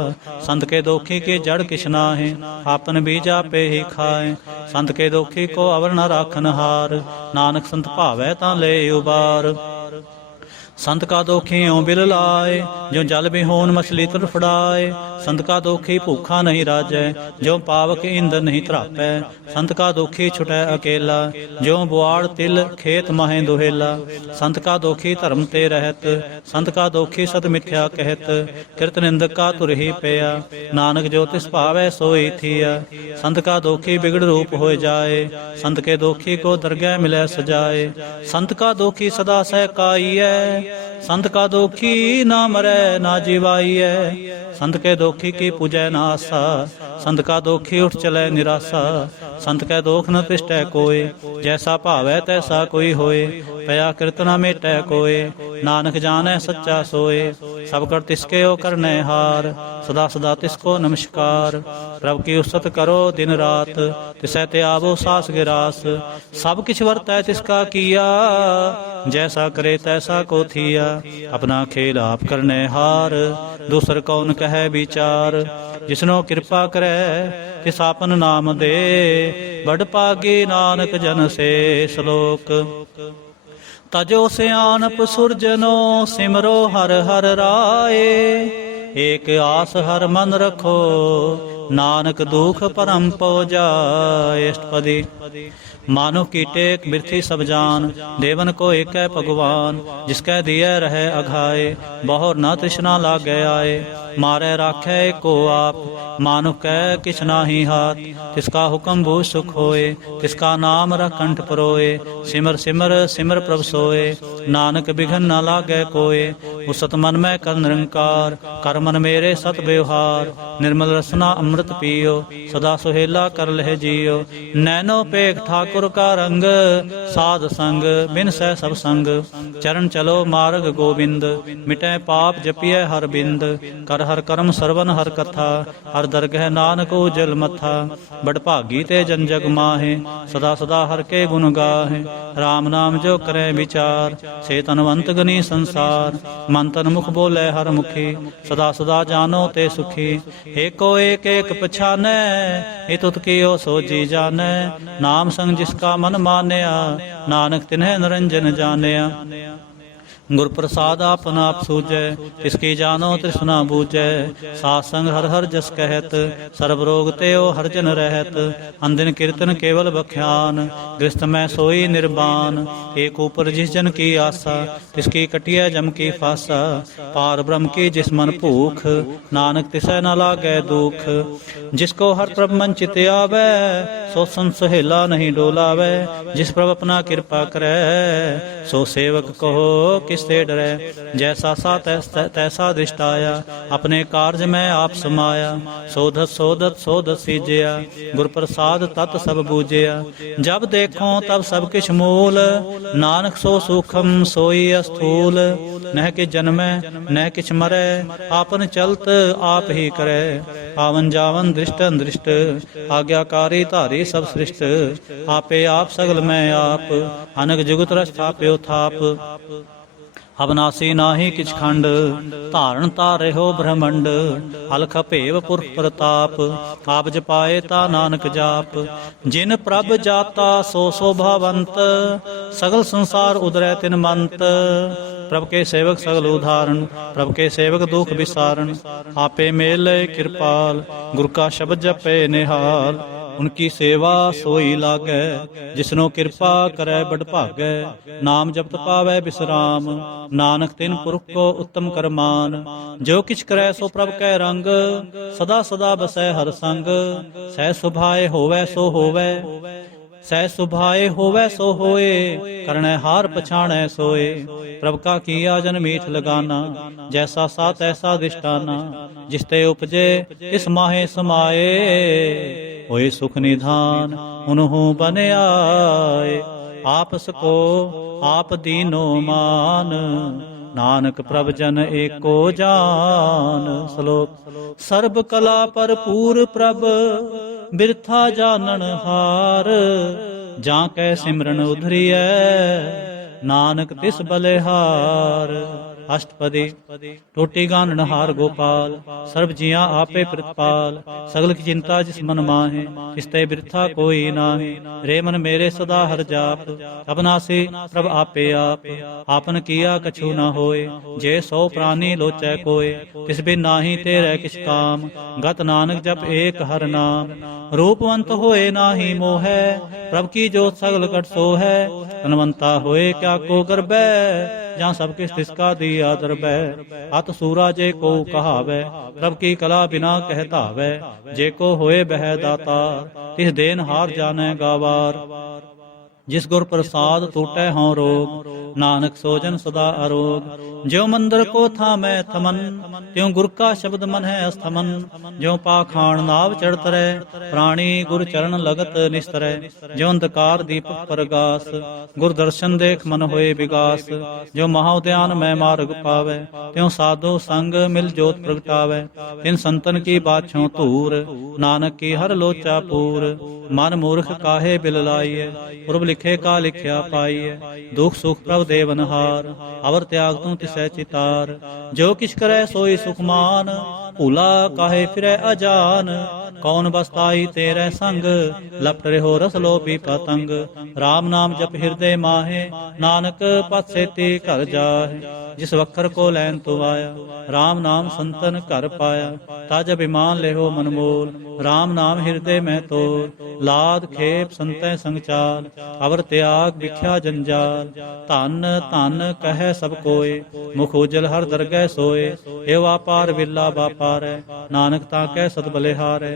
संत के दोखी की जड़ किछ नाहि, आपन बीज आपे ही खाए। संत के दोखी को अवर न राखन हार, नानक संत भावै तां ले उबार। संत का दोखी ओं बिल लाए, जो जल बिहोन मछली तड़फड़ाए। संत का दोखी भूखा नहीं राजै, जो पावक ईंधन नहीं त्रापै। संत का दोखी छुटै अकेला, जो बुआड़ तिल खेत माहे दुहेला। संत का दोखी धर्म ते रहत, संत का दोखी सत मिथ्या कहत। कृत निंदक का तुर ही पया, नानक जो तिस भावै सोई थिया। संत का दोखी बिगड़ रूप हो जाए, संत के दोखी को दरगह मिलै सजाए। संत का दोखी सदा सहकाई है, संत का दोखी ना मरै ना जीवाइए, संत के दोखी की पूजै ना आसा, संत का दोखी उठ चलै निराशा, संत कै दोख न तिष्ठै कोय, जैसा भावै तैसा कोई होए, पया कृत न मेटै कोय, नानक जानै सच्चा सोए, सब कर तिसके ओ करनै हार, सदा सदा तिसको नमस्कार, प्रभ की उस्तत करो दिन रात, तिसै ते आवो सास गिरास, सब किछ वरतै तिसका किया, जैसा करे तैसा को थिया, अपना खेल आप करनै हार, दूसर कौन कहे विचार, जिसनो कृपा करै तिस आपन नाम दे, बड़ भागी नानक जन से श्लोक। तजो सियानप सुरजनो सिमरो हर हर राए, एक आस हर मन रखो नानक दुख परम पो जाए। अष्टपदी। मानो की टेक बिरथी सब जान, देवन को एक है भगवान, जिसकै दिए रहे अघाए, बहुर न तृष्णा लागे आए, मारे राखे को आप, मानुख कह किछ नाही हाथ, तिसका हुक्म भू सुख होए, तिसका नाम रख कंठ परोए, सिमर सिमर सिमर प्रभ सोए, नानक बिघन न लागे कोय, उसत मन में कर निरंकार, कर मन मेरे सत व्यवहार, निर्मल रसना अमृत पियो, सदा सुहेला कर लह जियो, नैनो पेख ठाकुर का रंग, साध संग बिन सै सब संग, चरण चलो मार्ग गोविंद, मिटै पाप जपिय हर बिंद, कर हर कर्म सरवन हर कथा, हर दरगह नानक उजल मथा, बड़ भागी ते जन जग माहे, सदा सदा हर के गुण गाहे, राम नाम जो करे विचार, से तनवंत गनी संसार, मन तन मुख बोले हर मुखी, सदा सदा जानो ते सुखी, एको एक एक पछानै, हित कियो सो जी जानै, नाम संग जिसका मन मानया, नानक तिन्ह निरंजन जानिया, गुर प्रसाद आपन आप सूझै, तिसकी जानो तृष्णा बूझै, साथ संग हर हर जस कहत, सर्व रोग तेओ हर जन रहत, अंदिन कीर्तन केवल बख्यान, गृहस्थ में सोई निर्बान, एक ऊपर जिस जन की आशा, तिसकी कटिया जम की फासा, पार ब्रह्म की जिस मन भूख, नानक तिसै न लागे दुख, जिसको हर प्रभ मन चित आवे, सो संत सहेला नहीं डोलावे, जिस प्रभ अपना कृपा करे, सो सेवक कहो किससे डरे, जैसा सा तैसा दृष्टाया, अपने कार्य में आप समाया, सोधत सोधत सोधत सीजया, गुर प्रसाद तत् सब बूझया, जब देखो तब सब किछ मूल, नानक सो सूखम सोई अस्थूल, नह कि जन्मै नह किछ मरै, आपन चलत आप ही करे, आवन जावन दृष्टन दृष्ट, आज्ञाकारी धारी सब सृष्ट, आपे आप सगल में आप, अनक जुगत रस थाप्यो थाप, अविनाशी नाहि किछ खंड, धारण तारे हो ब्रह्मंड, अलख भेव पुरख प्रताप, आप जपाए ता नानक जाप, जिन प्रभ जाता सो शोभावंत, सगल संसार उदरै तिन मंत, प्रभ के सेवक सगल उदाहरण, प्रभ के सेवक दुख विसारण, आपे मेल कृपाल, गुरु का शब्द जपे निहाल, उनकी सेवा सोई लागै, जिसनो कृपा करै बड़ भागै, नाम जपत पावै विश्राम, नानक तिन पुरख को उत्तम करमान, जो किछ करै सो प्रभ कै रंग, सदा सदा बसै हर संग, सह सुभाए होवै सो होवै, सह सुभाए होवै सो होए, करनै हार पछाणै सोए, प्रभ का किया जन मीठ लगाना, जैसा सा तैसा दिष्टाना, जिसते उपजे इस माहे समाए, होए सुख निधान उन्हों बने आए, आपस को आप दीनो मान, नानक प्रभ जन एको जान। श्लोक। सर्ब कला भरपूर प्रभ बिरथा जानन हार, जाकै सिमरन उधरियै नानक तिस बलिहार। अष्टपदी। टोटी गानन हार गोपाल, सर्व जिया आपे प्रतिपाल, सगल की चिंता जिस मन माहे, तिसते बिरथा कोई नाहे। रे मन मेरे सदा हर जाप, अविनाशी प्रभ आपे आप, आपन किया कछु न होए, जे सो प्राणी लोचै कोय, तिस बिन नाहि तेरे किछ काम, गत नानक जप एक हर नाम। रूपवंत होए नाहि मोहै, प्रभ की जोत सगल कट सोहै, धनवंता होए क्या को गर्बै, जहाँ सब किस तिसका दिया दरबै। अत सूरा जे को कहावै, प्रभ की कला बिना कहतावै, जे को होए बह दाता, तिस देन हार जाने गावार। ਜਿਸ ਗੁਰ ਪ੍ਰਸਾਦ ਟੂਟੈ ਹਉ ਰੋਗ, ਨਾਨਕ ਸੋ ਜਨ ਸਦਾ ਅਰੋਗ। ਜਿਉ ਮੰਦਰ ਕੋ ਥਾਮੈ ਥਮਨ, ਤਿਉ ਗੁਰ ਕਾ ਸ਼ਬਦ ਮਨ ਹੈ ਅਸਥਮਨ। ਜਿਉ ਪਾਖਾਣ ਨਾਵ ਚੜਤ ਰਹਿ, ਪ੍ਰਾਣੀ ਗੁਰ ਚਰਨ ਲਗਤ ਨਿਸਤਰੈ। ਜਿਉ ਅੰਧਕਾਰ ਦੀਪਕ ਪ੍ਰਗਾਸ, ਗੁਰ ਦਰਸ਼ਨ ਦੇਖ ਮਨ ਹੋਏ ਵਿਗਾਸ। ਜਿਉ ਮਹਾ ਉਦਿਆਨ ਮੈਂ ਮਾਰਗ ਪਾਵੈ, ਤਿਉ ਸਾਧੋ ਸੰਗ ਮਿਲ ਜੋਤ ਪ੍ਰਗਟਾਵੈ। ਤਿਨ ਸੰਤਨ ਕੀ ਬਾਛੋਂ ਧੂਰ, ਨਾਨਕ ਕੀ ਹਰ ਲੋਚਾ ਪੂਰ। ਮਨ ਮੂਰਖ ਕਾਹੇ ਬਿਲ ਲਾਈਐ, ਪੁਰਬ ਲਿਖੇ ਕਾ ਲਿਖਿਆ ਪਾਈਐ। ਦੁਖ ਸੁਖ ਪ੍ਰਭ ਦੇਵਨਹਾਰ, ਅਵਰ ਤਿਆਗ ਤੂੰ ਤਿਸੈ ਚਿਤਾਰ। ਜੋ ਕਿਛ ਕਰੈ ਸੋਈ ਸੁਖਮਾਨ, ਭੂਲਾ ਕਾਹੇ ਫਿਰੈ ਅਜਾਨ। ਕੌਣ ਬਸਤਾਈ ਤੇਰੇ ਸੰਗ, ਲਪਟ ਰਹਿਓ ਰਸ ਲੋਭੀ ਪਤੰਗ। ਰਾਮ ਨਾਮ ਜਪ ਹਿਰਦੇ ਮਾਹੇ, ਨਾਨਕ ਪਤ ਸੇਤੀ ਘਰ ਜਾਹੇ। ਜਿਸ ਵਖਰ ਕੋ ਲੈਨ ਤੂੰ ਆਇਆ, ਰਾਮ ਨਾਮ ਸੰਤਨ ਘਰ ਪਾਇਆ। ਤਜ ਅਭਿਮਾਨ ਲਿਹੋ ਮਨ ਮੋਲ, ਰਾਮ ਨਾਮ ਹਿਰਦੇ ਮੈਂ ਤੋਲ। ਲਾਦ ਖੇਪ ਸੰਤੈ ਸੰਗ ਚਾਲ, ਅਵਰ ਤਿਆਗ ਵਿਖਿਆ ਜੰਜਾਲ। ਧਨ ਧਨ ਕਹੈ ਸਭ ਕੋਏ, ਮੁਖ ਉਜਲ ਹਰ ਦਰਗਹਿ ਸੋਏ। ਏ ਵਾਪਾਰ ਵਿਲਾ ਵਾਪਾਰੈ, ਨਾਨਕ ਤਾਂ ਕਹਿ ਸਦ ਬਲਿਹਾਰੈ।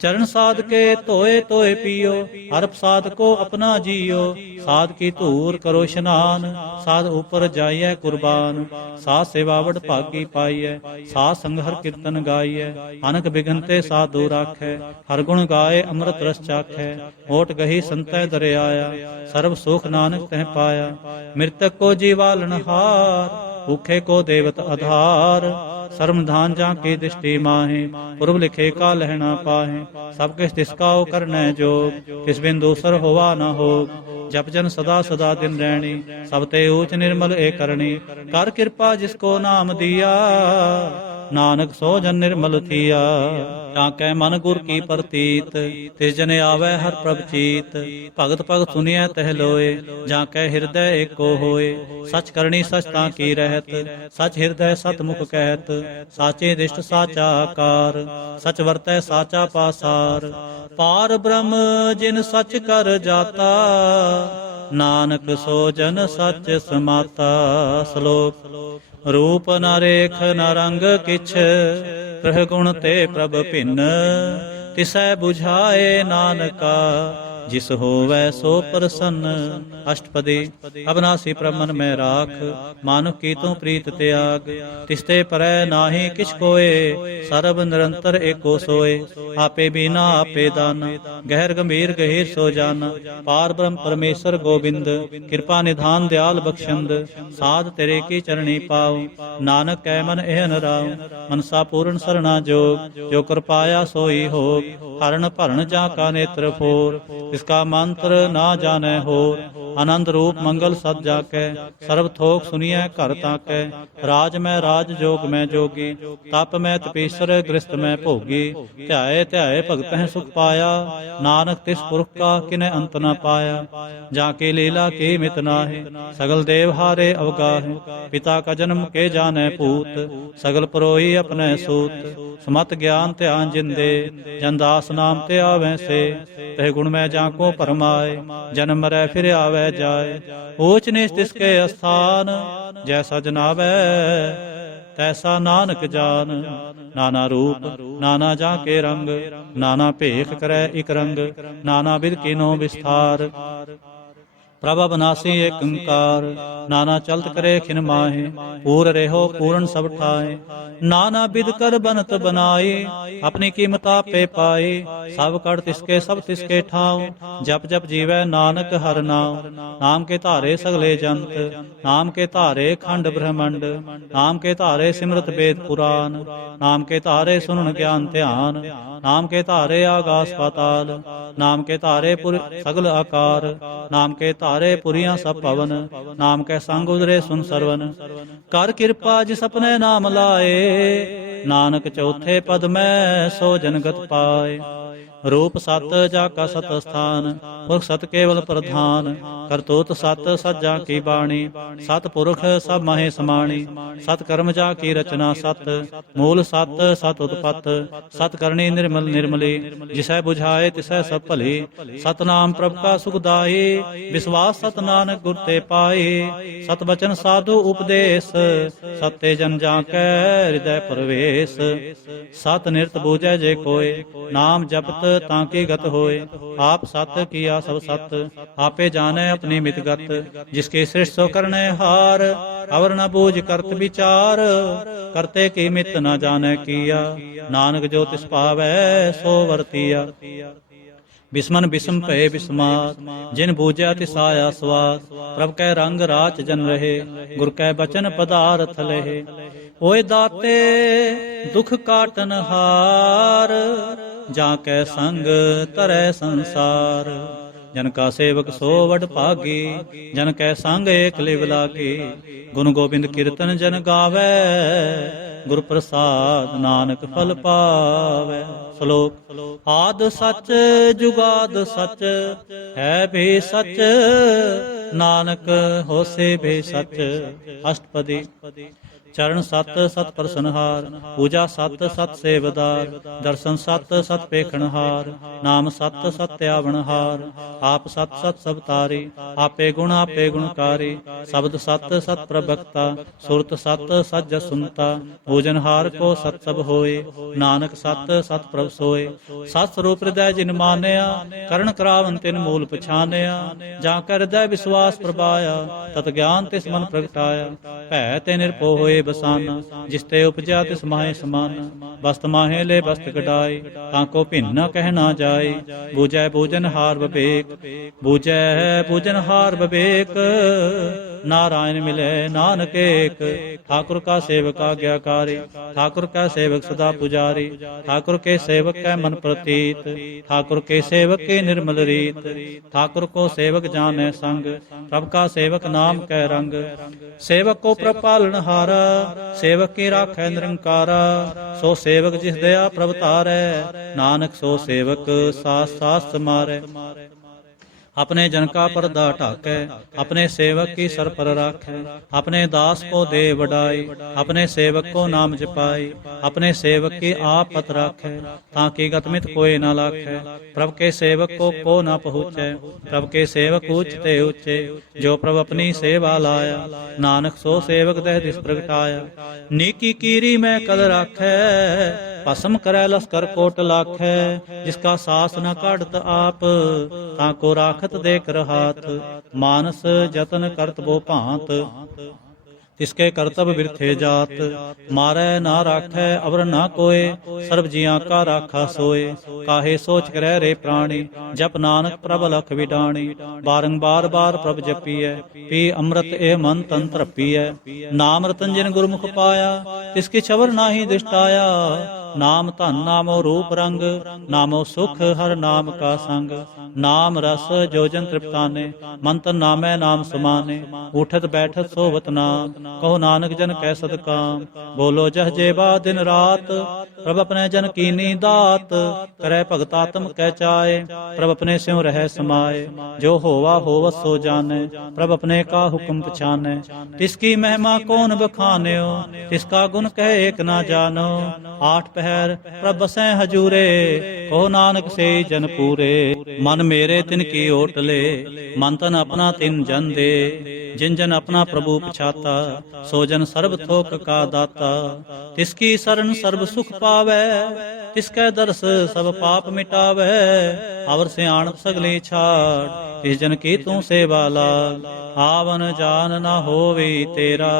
ਚਰਨ ਸਾਧ ਕੇ ਧੋਏ ਧੋਏ ਪੀਓ, ਹਰ ਪ੍ਰਸਾਦ ਕੋ ਆਪਣਾ ਜੀਓ। ਸਾਧ ਕੀ ਧੂਰ ਕਰੋ ਇਸ਼ਨਾਨ, ਸਾਧ ਉਪਰ ਜਾਈਐ ਕੁਰਬਾਨ। ਸਾਧ ਸੇਵਾਵੜ ਭਾਗੀ ਪਾਈਐ, ਸਾਧ ਸੰਗ ਹਰ ਕੀਰਤਨ ਗਾਈਐ। ਅਨਕ ਬਿਘਨ ਤੇ ਸਾਧੂ ਰਾਖੈ, ਹਰ ਗੁਣ ਗਾਏ ਅੰਮ੍ਰਿਤ ਰਸ ਚਾਖੈ। ਓਟ ਗਹੀ ਸੰਤੈ ਦਰਿਆਇਆ, ਸਰਬ ਸੁਖ ਨਾਨਕ ਤਹਿ ਪਾਇਆ। ਮ੍ਰਿਤਕ ਕੋ ਜੀਵਾਲਨਹਾਰ, ਭੂਖੇ ਕੋ ਦੇਵਤ ਆਧਾਰ। ਸਰਮਧਾਨ ਜਾਂ ਕੀ ਦ੍ਰਿਸ਼ਟੀ ਮਾਹੇ, ਪੁਰਬ ਲਿਖੇ ਕਾ ਲਹਿਣਾ ਪਾਹੇ। ਸਭ ਕਿਛ ਤਿਸ ਕਾਉ ਕਰਨੈ ਜੋਗ, ਤਿਸ ਬਿਨ ਦੂਸਰ ਹੋਵਾ ਨਾ ਹੋਗ। ਜਪ ਜਨ ਸਦਾ ਸਦਾ ਦਿਨ ਰਹਿਣੀ, ਸਭ ਤੇ ਊਚ ਨਿਰਮਲ ਏ ਕਰਨੀ। ਕਰ ਕਿਰਪਾ ਜਿਸ ਕੋ ਨਾਮ ਦੀਆ, ਨਾਨਕ ਸੋ ਜਨ ਨਿਰਮਲ ਥੀਆ। ਤਾਂ ਕੈ ਮਨ ਗੁਰ ਕੀ ਪ੍ਰਤੀਤ, ਤਿਸ ਜਨ ਆਵੈ ਹਰ ਪ੍ਰਭ ਚੀਤ। ਭਗਤ ਭਗਤ ਸੁਨਿਐ ਤਹਿ ਲੋਏ, ਜਾਂ ਕੈ ਹਿਰਦੈ ਏਕੋ ਹੋਏ। ਸਚ ਕਰਨੀ ਸਚ ਤਾਂ ਕੀ ਰਹਿਤ, ਸਚ ਹਿਰਦੈ ਸਤ ਮੁਖ ਕਹਿਤ। ਸਾਚੇ ਦਿਸ਼ਟ ਸਾਚਾ ਆਕਾਰ, ਸਚ ਵਰਤੈ ਸਾਚਾ ਪਾਸਾਰ। ਪਾਰ ਬ੍ਰਹਮ ਜਿਨ ਸਚ ਕਰ ਜਾਤਾ, ਨਾਨਕ ਸੋ ਜਨ ਸਚ ਸਮਾਤਾ। ਸ਼ਲੋਕ। ਰੂਪ ਨ ਰੇਖ ਨ ਰੰਗ ਕਿਛ, ਪ੍ਰਹ ਗੁਣ ਤੇ ਪ੍ਰਭ ਭਿੰਨ। ਤਿਸੈ ਬੁਝਾਏ ਨਾਨਕਾ, ਜਿਸ ਹੋਵੈ ਸੋ ਪ੍ਰਸੰਨ। ਅਸ਼ਟਪਦੀ। ਅਬਨਾਸੀ ਪ੍ਰਭ ਮਨ ਮੈਂ ਰਾਖ, ਮਾਨੁਖ ਕੀ ਤੂੰ ਪ੍ਰੀਤ ਤਿਆਗ। ਤਿਸਤੇ ਪਰੈ ਨਾਹੀ ਕਿਛ ਕੋਏ, ਸਰਬ ਨਿਰੰਤਰ ਏਕੋ ਸੋਏ। ਆਪੇ ਬੀਨਾ ਆਪੇ ਦਾਨਾ, ਗਹਿਰ ਗੰਭੀਰ ਗਹੀਰ ਸੋ ਜਾਨਾ। ਪਾਰ ਬ੍ਰਹਮ ਪਰਮੇਸ਼ਰ ਗੋਬਿੰਦ, ਕਿਰਪਾ ਨਿਧਾਨ ਦਿਆਲ ਬਖਸ਼ੰਦ। ਸਾਧ ਤੇਰੇ ਕੀ ਚਰਣੀ ਪਾਉ, ਨਾਨਕ ਕੈ ਮਨ ਇਹ ਨਰਾਉ। ਮਨਸਾ ਪੂਰਨ ਸਰਣਾ ਜੋਗ, ਜੋ ਕਿਰਪਾਇਆ ਸੋਈ ਹੋਗ। ਹਰਨ ਭਰਨ ਜਾਂ ਕਾ ਨੇਤਰ ਫੋਰ, इसका मंत्र ना जाने होर। आनंद रूप मंगल सद जाकै, सर्व थोक सुनिए घर ताकै। राज मैं राज जोग मैं जोगी, तप मैं तपीसर गृहस्थ मैं भोगी। ध्याए ध्याए भगत है सुख पाया, नानक तिस पुरख का किने अंत न पाया। जाके लीला की मित नाहि, सगल देव हारे अवगाहे। पिता का जन्म के जाने पूत, सगल परोई अपने सूत। समत ज्ञान ध्यान जिंदे, जन दास नाम ते आवे से। तह गुण मैं जाको परमाए, जन्म मरै फिर आवे जाए। ऊच नीच तिसके स्थान, जैसा जनावै तैसा नानक जान। नाना रूप नाना जा के रंग, नाना भेख करै इक रंग। नाना विध कीनो विस्तार, प्रभ अविनाशी एक ओंकार। नाना चलत करे खिन माहे, पूर रेहो पूर्ण सब ठाए। नाना विध कर बनत बनाई, अपनी कीमत आपे पाई। सब कड़ तिसके सब तिसके ठाव, जप जप जीवै नानक हर नाम। नाम के धारे सगले जंत, नाम के धारे खंड ब्रह्मंड। नाम के धारे सिमरत वेद पुराण, नाम के धारे सुनन ज्ञान ध्यान। नाम के धारे आगास पाताल, नाम के धारे पुर सगल आकार। नाम के धारे पुरियां सब पवन, नाम कै संग उदरे सुन सरवन। कर कृपा जिस अपने नाम लाए, नानक चौथे पद में सो जनगत पाए। रूप सत जाका सत स्थान, पुरख सत केवल प्रधान। करतूत सत सज्जा की बाणी, सत पुरख सब माहे समाणी। सत कर्म जा की रचना सत, मूल सत सत उत्पत। सत करनी निर्मल निर्मली, जिसै बुझाए तिसै सब भली। सतनाम प्रभ का सुखदाई, विश्वास सत नानक गुर ते पाए। सत बचन साधु उपदेश, सत्य जन जाकै हृदय प्रवेश। सत निरत बूझै जे कोय, नाम जपत ताकि गत होए। आप सत किया सब सत, आपे जाने अपनी मित गत। जिसके सृष्ट सो करने हार, अवर न बूझ करत विचार। करते की मित न जाने किया, नानक जो तिस पावै सो वरतिया। बिस्मन बिस्म भय बिस्मात, जिन बूझा तिस आया स्वाद। प्रभ कै रंग राच जन रहे, गुर कै बचन पदारथ लहे। ओए दाते दुख काटन हार, जाकै संग तरै संसार। जन का सेवक सो वड भागी, जन कै संग एक लिव लागी। गुण गोबिंद कीर्तन जन गावै, गुर प्रसाद नानक फल पावै। श्लोक। आद सच जुगाद सच, है भी सच, नानक होसे भी सच। अष्टपदी। चरण सत सत प्रसनहार, पूजा सत सत सेवदार। दर्शन सत सत पेखणहार, नाम सत सत आवणहार। आप सत सत सब तारी, आपे गुणकारी। शब्द सत सत प्रभक्ता, सुरत सत सत जस सुनता। भोजनहार को सत सब होए, नानक सत सत प्रभ सोए। सत स्वरूप हृदय जिन मानया, करण करावन तिन मूल पछानया। जाकर हृदय विश्वास प्रभाया, तत ज्ञान तिस मन प्रगटाया। भै ते निरभो होए बसाना, जिसते उपजा तिस माहे समाना। बस्त माहे ले बस्त कटाई, ताको भिन्न न कह ना जाए। बूझै बूझन हार विवेक, बूझै बूझन हार विवेक। नारायण मिले नानक एक, ठाकुर का सेवक आज्ञाकारी। ठाकुर का सेवक सदा पुजारी, ठाकुर के सेवक कै मन प्रतीत। ठाकुर के सेवक के निर्मल रीत, ठाकुर को सेवक जाने संग। प्रभ का सेवक नाम कै रंग, सेवक को प्रभ पालनहारा। सेवक की राखै निरंकारा, सो सेवक जिस दया प्रभ तारै। नानक सो सेवक सास सास समारै। अपने जन का पर्दा ढाकै, अपने सेवक की सर पर राखै। अपने दास को दे वडाई, अपने सेवक को नाम जपाई। अपने सेवक की आप पत राखै, ताकि गतमित कोई न लाखै। प्रभ के सेवक को न पहुँचै, प्रभ के सेवक ऊंचते ऊंचे। जो प्रभ अपनी सेवा लाया, नानक सो सेवक दह दिस प्रगटाया। नीकी कीरी मैं कल राखै, भस्म करै लश्कर कोट लाखै। जिसका सास न काढ़त आप, ताको राखत देख रहात। मानस जतन करत बो भांत, तिसके करतब बिरथे जात। मारै ना राखै अवर ना कोय, सर्व जियां का राखा सोए। काहे सोच करे रे प्राणी, जप नानक प्रभ लख विडाणी। बारंबार बार प्रभ जपियै, पी अमृत ए मन तन तरपियै। नाम रतन जिन गुरमुख पाया, तिसकी छबर नाहि दिष्टाया। नाम धन नामो रूप रंग, नामो सुख हर नाम का संग। नाम रस जो जन तृप्ताने, मंत्र नामै नाम समाने। उठत बैठत सोवत नाम, कहो नानक जन कै सदकाम। बोलो जह जेबा दिन रात, प्रभ अपने जन कीनी दात। करे भगत आत्म कै चाए, प्रभ अपने स्यों रह समाए। जो होवा होवत सो जाने, प्रभ अपने का हुक्म पछाने। तिसकी महिमा कौन बखान्यो, तिसका गुण कह एक ना जानो। आठ पहर प्रभ बसै हजूरे, कहो नानक से जन पूरे। मन मेरे तिन की ओटले, मन तन अपना तिन जन दे। जिन जन अपना प्रभु पछाता, सो जन सर्व थोक का दाता। तिसकी शरण सर्व सुख पावै, तिसकै दर्श सब पाप मिटावै। अवर सियाणप सगली छाड़, तिस जन की तू सेवा लाग। आवन जान ना होवे तेरा,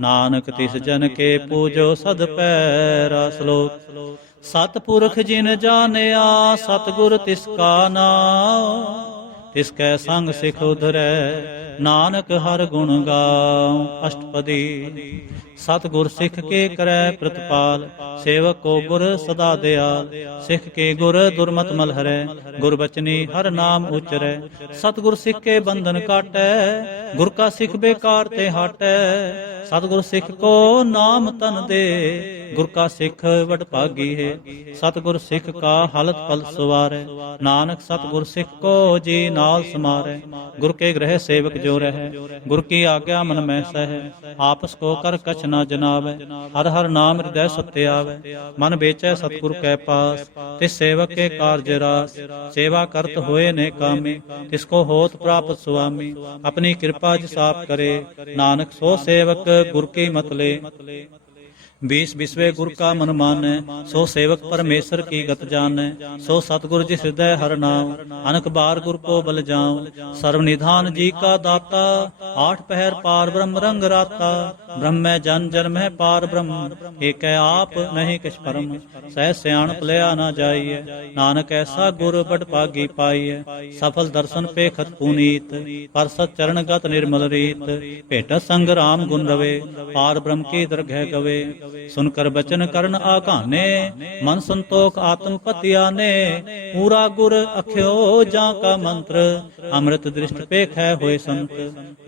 नानक तिस जन के पूजो सद पैरा। श्लोक। सतपुरख जिन जानिया, सतगुर तिसका नाम। तिसकै संग सिख उधरै, नानक हर गुण गाऊं। अष्टपदी। सतगुर सिख के करै प्रतिपाल, सेवक को गुर सदा दयाल। सिख के गुर दुर्मत मल हरै, गुर बचनी हर नाम उचरै। सतगुर सिख के बंधन काटै, गुर का सिख बेकार ते हटै। सतगुर सिख को नाम तन दे, गुर का सिख वड भागी है। सतगुर सिख का हलत पल सवारै, नानक सतगुर सिख को जी नाल समारै। गुर के ग्रह सेवक जो रहे, गुर की आज्ञा मन में सह। आपस को कर कछ न जनावै, हर हर नाम हृदय सत्य आवै। मन बेचै सतगुर कै पास, तिस सेवक के कारज रास। सेवा करत होए ने कामी, तिसको होत प्राप्त सुआमी। अपनी कृपा जिस आप करे, नानक सो सेवक गुर की मत ले। बीस बिस्वे गुर का मन मानै, सो सेवक परमेश्वर की गत जानै। सो सतगुर जिस हृदय हर नाम, अनक बार गुर को बल जाऊं। सर्वनिधान जी का दाता, आठ पहर पार ब्रह्म रंग राता। ब्रह्म जन जन्म है पार ब्रह्म, एक है आप नहीं किछ परम। सह सियाण भुलिया ना जाइए, नानक ऐसा गुर बड़ भागी पाइए। सफल दर्शन पेखत पुनीत, पर सत चरण गत निर्मल रीत। भेट संग राम गुण रवे, पार ब्रह्म की दरगह गवे। सुनकर बचन करण आघाने, मन संतोख आत्म पतियाने। पूरा गुर अख्यो जा का मंत्र, अमृत दृष्ट पेख है होए संत।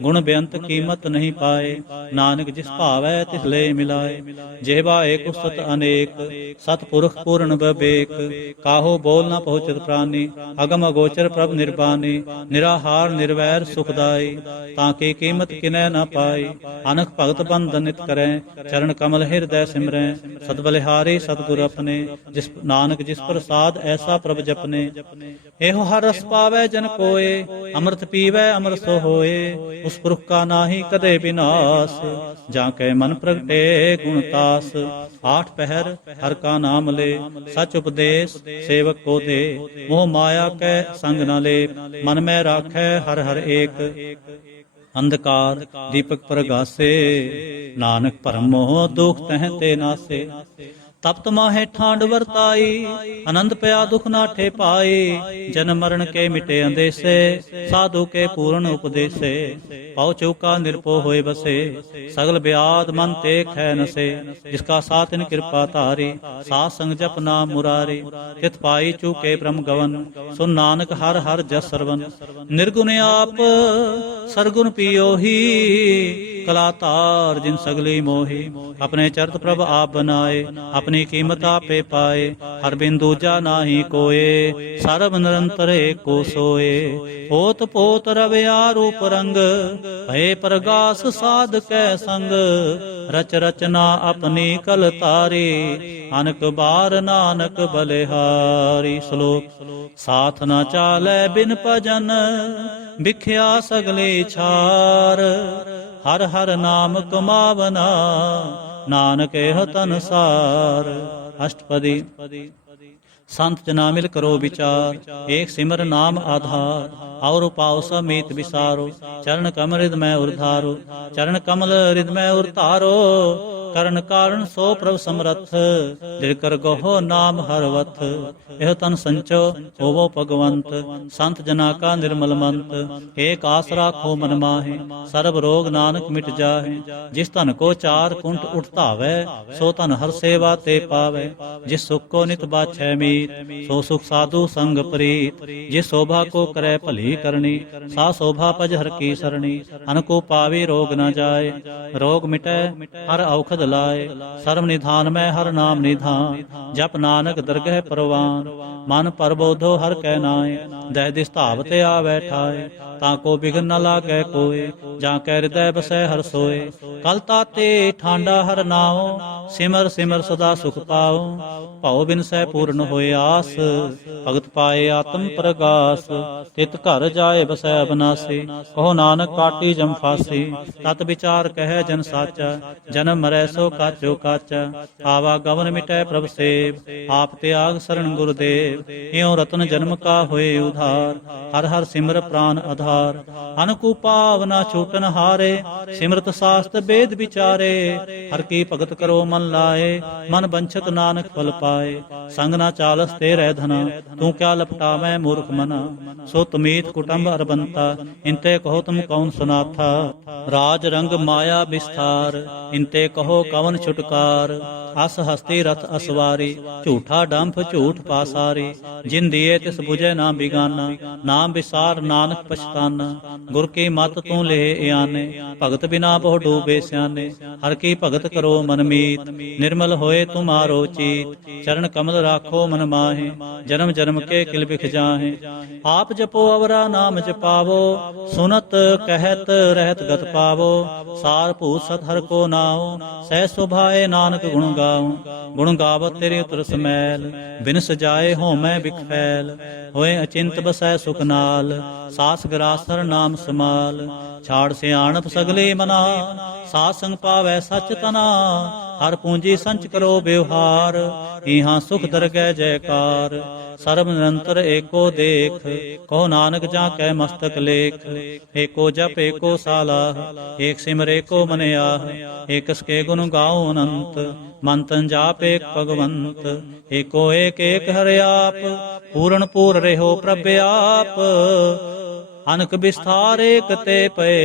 गुण बेअंत कीमत नहीं पाए, नानक जिस भावै तिस ले मिलाए। जेवा एक सत अनेक, सतपुरख पूर्ण बबेक। काहो बोल न पहुँचत प्राणी, अगम अगोचर प्रभ निर्बानी। निराहार निर्वैर सुखदाई, ताकि कीमत किनै न पाई। अनख भगत बंधन नित करै, चरण कमल हृदय सिमरै। सत बलिहारी सतगुर अपने, जिस नानक जिस प्रसाद ऐसा प्रभ जपने। एहो हर रस पावै जन कोय, अमृत पीवै अमर सो होए। उस पुरख का नाहि कदे विनाश, जाके मन प्रगटे गुणतास। आठ पहर हर का नाम ले, सच उपदेश सेवक को दे। मोह माया कै संग न ले, मन में राखै हर हर एक। अंधकार दीपक प्रगासे, नानक परम मोह दुख तह ते नासे। तप्त माहे ठांड वरताई, आनंद पया दुख नाठे पाए। जन्म मरण के मिटे अंदेसे, साधु के पूर्ण उपदेसे। पाउ चौका निरपो होए बसे, सगल ब्याद मन ते खै नसे। जिसका साथ इन कृपा तारी, साथ संग जप नाम मुरारी। तित पाई चूके ब्रह्म गवन, सुन नानक हर हर जस सरवन। निर्गुण आप सरगुण पियो ही, कला तार जिन सगली मोही। अपने चरत प्रभ आप बनाए, अपनी कीमत आपे पाए। हर बिन दूजा नाहि कोए, सर्व निरंतर एको सोए। पोत पोत रवया रूप रंग, भय प्रगास साध कै संग। रच रचना अपनी कल तारी, अनक बार नानक बलिहारी। श्लोक साथ न चालै बिन भजन, बिख्या सगले छार। हर हर नाम कमावना, नानक एह तनसार। अष्टपदी। संत जना मिल करो विचार, एक सिमर नाम आधार। और पाओ समीत विसारो, चरण कमल हृदय उर्धारो। चरण कमल हृदय उर्धारो, करण कारण सो प्रभ समरथ। दिल कर गहो नाम हरवथ, यह तन संचो होवो भगवंत। संत जना का निर्मल मंत, एक आस राखो मन माहे। सर्व रोग नानक मिट जाहे, जिस तन को चार कुंट उठतावै। सो तन हर सेवा ते पावै, जिस सुख को नित बाछै मीत। सो सुख साधु संग प्रीत, जिस शोभा को करे भली करनी। सा शोभा पज हर की सरणी, अनको पावे रोग न जाय। रोग मिटै हर औखद लाए, सर्व निधान में हर नाम निधान। जप नानक दरगह परवान, मन परबोधो हर कै नाय। दह दिस धावते आवे ठाए, ताको बिघन न लागे कोय। जाके हृदय बसै हर सोए, कल ताते ठांडा हर नाओ। सिमर सिमर सदा सुख पाओ, भव बिन सै पूर्ण होए आस। भगत पाए आत्म प्रगास, तित घर जाए बसै अबनासी। कहो नानक काटी जम फासी, तत विचार कहे जन साचा। जन्म मरै सो काचो काचा, आवागमन मिटै प्रभ सेव। आप त्याग शरण गुरुदेव, इयों रतन जन्म का होए उधार। हर हर सिमर प्राण आधार, अनकु पावना छूटन हारे। सिमरत शास्त्र वेद विचारे, हर की भगत करो मन लाए। मन बंछत नानक फल पाए, संग ना चालस तेरे धना। तू क्या लपटावै मूर्ख मना, सो तुमीत कुटुंब अरबंता। इनते कहो तुम कौन सुनाथा, राज रंग माया विस्तार। इनते कहो कवन छुटकार, अस हस्ती रथ असवारी। झूठा डंफ झूठ पासारी, जिन दिए तिस बुझे ना बिगाना। नाम विसार नानक पछताना, गुर की मत तू ले आने। भगत बिना बहु डूबे स्याने, हर की भगत करो मन मीत। निर्मल होए तुम्हारो चीत, चरण कमल राखो मन माहे। जन्म जन्म के किल बिख जाहे, आप जपो अवरा नाम जपावो। सुनत कहत रहत गत पावो, सार भूत सत हर को नाओ। सह सुभाए नानक गुण गाओ, गुण गावत तेरे उतर समैल। बिन सजाए हो मैं बिखफैल, होए अचिंत बसै सुख नाल। सास गरासर नाम समाल, छाड़ सियाणप सगले मना। सात संग पावै सच तना, ਹਰ ਪੂੰਜੀ ਸੰਚ ਕਰੋ ਬਿਵਹਾਰ, ਇਹਾਂ ਸੁਖ ਦਰਗਹਿ ਜੈਕਾਰ। ਸਰਬ ਨਿਰੰਤਰ ਏਕੋ ਦੇਖ, ਕਹੋ ਨਾਨਕ ਜਾਂ ਕੈ ਮਸਤਕ ਲੇਖ। ਏਕੋ ਜਪ ਏਕੋ ਸਾਲਾਹ, ਏਕ ਸਿਮਰ ਏਕੋ ਮਨ ਆਹ। ਏਕਸ ਕੇ ਗੁਣ ਗਾਓ ਅਨੰਤ, ਮਨ ਤਨ ਜਾਪ ਏਕ ਭਗਵੰਤ। ਏਕੋ ਏਕ ਏਕ ਹਰਿ ਆਪ, ਪੂਰਨ ਪੂਰ ਰਹਿਓ ਪ੍ਰਭ ਆਪ। ਅਨਕ ਵਿਸਥਾਰ ਏਕ ਤੇ ਪਏ,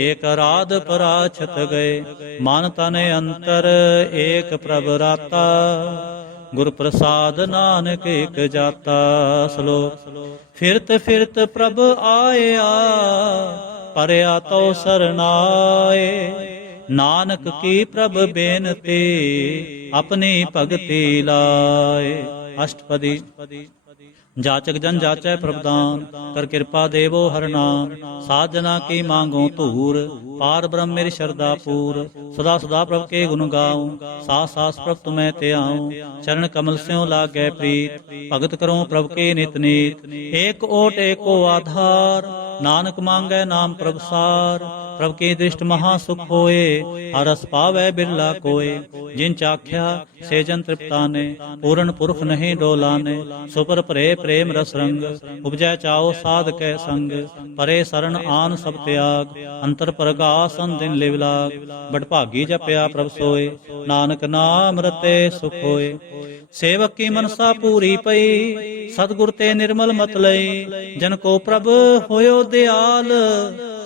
ਏਕ ਅਰਾਧ ਪਰਾਛਤ ਗਏ। ਮਨ ਤਨ ਅੰਤਰ ਏਕ ਪ੍ਰਭ ਰਾਤਾ, ਗੁਰ ਪ੍ਰਸਾਦ ਨਾਨਕ ਏਕ ਜਾਤਾ। ਸ਼ਲੋਕ। ਫਿਰਤ ਫਿਰਤ ਪ੍ਰਭ ਆਇਆ, ਪਰਿਆ ਤੋ ਸਰਨਾਏ। ਨਾਨਕ ਕੀ ਪ੍ਰਭ ਬੇਨਤੀ, ਆਪਣੀ ਭਗਤੀ ਲਾਏ। ਅਸ਼ਟਪਦੀ। ਜਾਚਕ ਜਨ ਜਾਚੈ ਪ੍ਰਭ ਦਾਨ, ਕਰ ਕਿਰਪਾ ਦੇਵੋ ਹਰਿ ਨਾਮ। ਸਾਧ ਜਨਾ ਕੀ ਮਾਂਗੋ ਧੂਰ, ਪਾਰ ਬ੍ਰਹਮ ਮੇਰੀ ਸ਼ਰਧਾ ਪੂਰ। ਸਦਾ ਸਦਾ ਪ੍ਰਭ ਕੇ ਗੁਣ ਗਾਉ, ਸਾਸ ਸਾਸ ਪ੍ਰਭ ਤੁਮੈ ਤੇ ਆਉ। ਚਰਨ ਕਮਲ ਸਿਉ ਲਾਗੈ ਪ੍ਰੀਤ, ਭਗਤ ਕਰੋ ਪ੍ਰਭ ਕੇ ਨਿਤ ਨੀਤ। ਏਕ ਓਟ ਏਕੋ ਆਧਾਰ, ਨਾਨਕ ਮੰਗੈ ਨਾਮ ਪ੍ਰਭ ਸਾਰ। ਪ੍ਰਭ ਕੀ ਦ੍ਰਿਸ਼ਟ ਮਹਾ ਸੁਖ ਹੋਏ, ਹਰ ਰਸ ਪਾਵੈ ਬਿਰਲਾ ਕੋਏ। ਜਿਨ ਚਾਖਿਆ ਸੇ ਜਨ ਤ੍ਰਿਪਤਾਨੇ, ਪੂਰਨ ਪੁਰਖ ਨਹੀਂ ਡੋਲਾਨੇ। ਸੁਪਰ ਭਰੇ ਪ੍ਰੇਮ ਰਸ ਰੰਗ, ਉਪਜੈ ਚਾਓ ਸਾਧ ਕੈ ਸੰਗ। ਪਰੇ ਸਰਣ ਆਨ ਸਭ ਤਿਆਗ, ਅੰਤਰ ਪ੍ਰਗਾਸ ਦਿਨ ਲਿਵ ਲਾਗ। ਬੜ ਭਾਗੀ ਜਪਿਆ ਪ੍ਰਭ ਸੋਏ, ਨਾਨਕ ਨਾਮ ਰਤੇ ਸੁਖ ਹੋਏ। ਸੇਵਕ ਕੀ ਮਨਸਾ ਪੂਰੀ ਪਈ, ਸਤਿਗੁਰ ਤੇ ਨਿਰਮਲ ਮਤ ਲਈ। ਜਨ ਕੋ ਪ੍ਰਭ ਹੋਇਓ ਦਿਆਲ,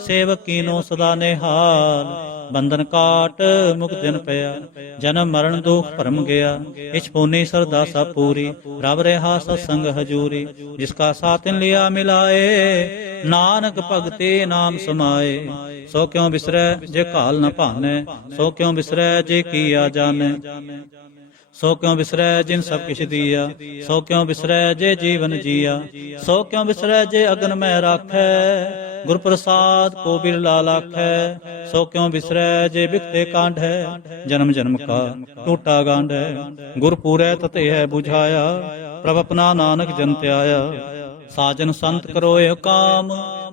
ਸੇਵਕ ਕੀਨੋ ਸਦਾ ਨਿਹਾਲ। ਬੰਧਨ ਕਾਟ ਮੁਕਤ ਜਨ ਪਿਆ, ਜਨਮ ਮਰਨ ਦੁਖ ਭਰਮ ਗਿਆ। ਇਛ ਪੂਨੀ ਸਰਦਾ ਸਭ ਪੂਰੀ, ਰਬ ਰਹਾ ਸਤਸੰਗ ਹਜੂਰੀ। ਜਿਸਕਾ ਸਾਥ ਲਿਆ ਮਿਲਾਏ, ਨਾਨਕ ਭਗਤੇ ਨਾਮ ਸਮਾਏ। ਸੋ ਕਿਉ ਬਿਸਰੈ ਜੇ ਘਾਲ ਨ ਭਾਨੈ, ਸੋ ਕਿਉ ਬਿਸਰੈ ਜੇ ਕੀਆ ਜਾਣੈ। ਸੋ ਕਿਉ ਬਿਸਰੈ ਜਿਨ ਸਭ ਕਿਛ ਦੀਆ, ਸੋ ਕਿਉ ਬਿਸਰੈ ਜੇ ਜੀਵਨ ਜੀਆ। ਸੋ ਕਿਉ ਬਿਸਰੈ ਜੇ ਅਗਨ ਮਹਿ ਰਾਖੈ, ਗੁਰ ਪ੍ਰਸਾਦ ਕੋ ਬਿਰਲਾ ਲਾਖੈ। ਸੋ ਕਿਉ ਬਿਸਰੈ ਜੇ ਬਿਖਤੇ ਕਾਂਢੈ, ਜਨਮ ਜਨਮ ਕਾ ਟੂਟਾ ਗਾਂਢੈ। ਗੁਰ ਪੂਰੈ ਤਤੇ ਹੈ 부ਝਾਇਆ, ਪ੍ਰਭ ਆਪਣਾ ਨਾਨਕ ਜਨ ਧਿਆਇਆ। ਸਾਜਨ ਸੰਤ ਕਰੋ ਏਹ ਕਾਮ,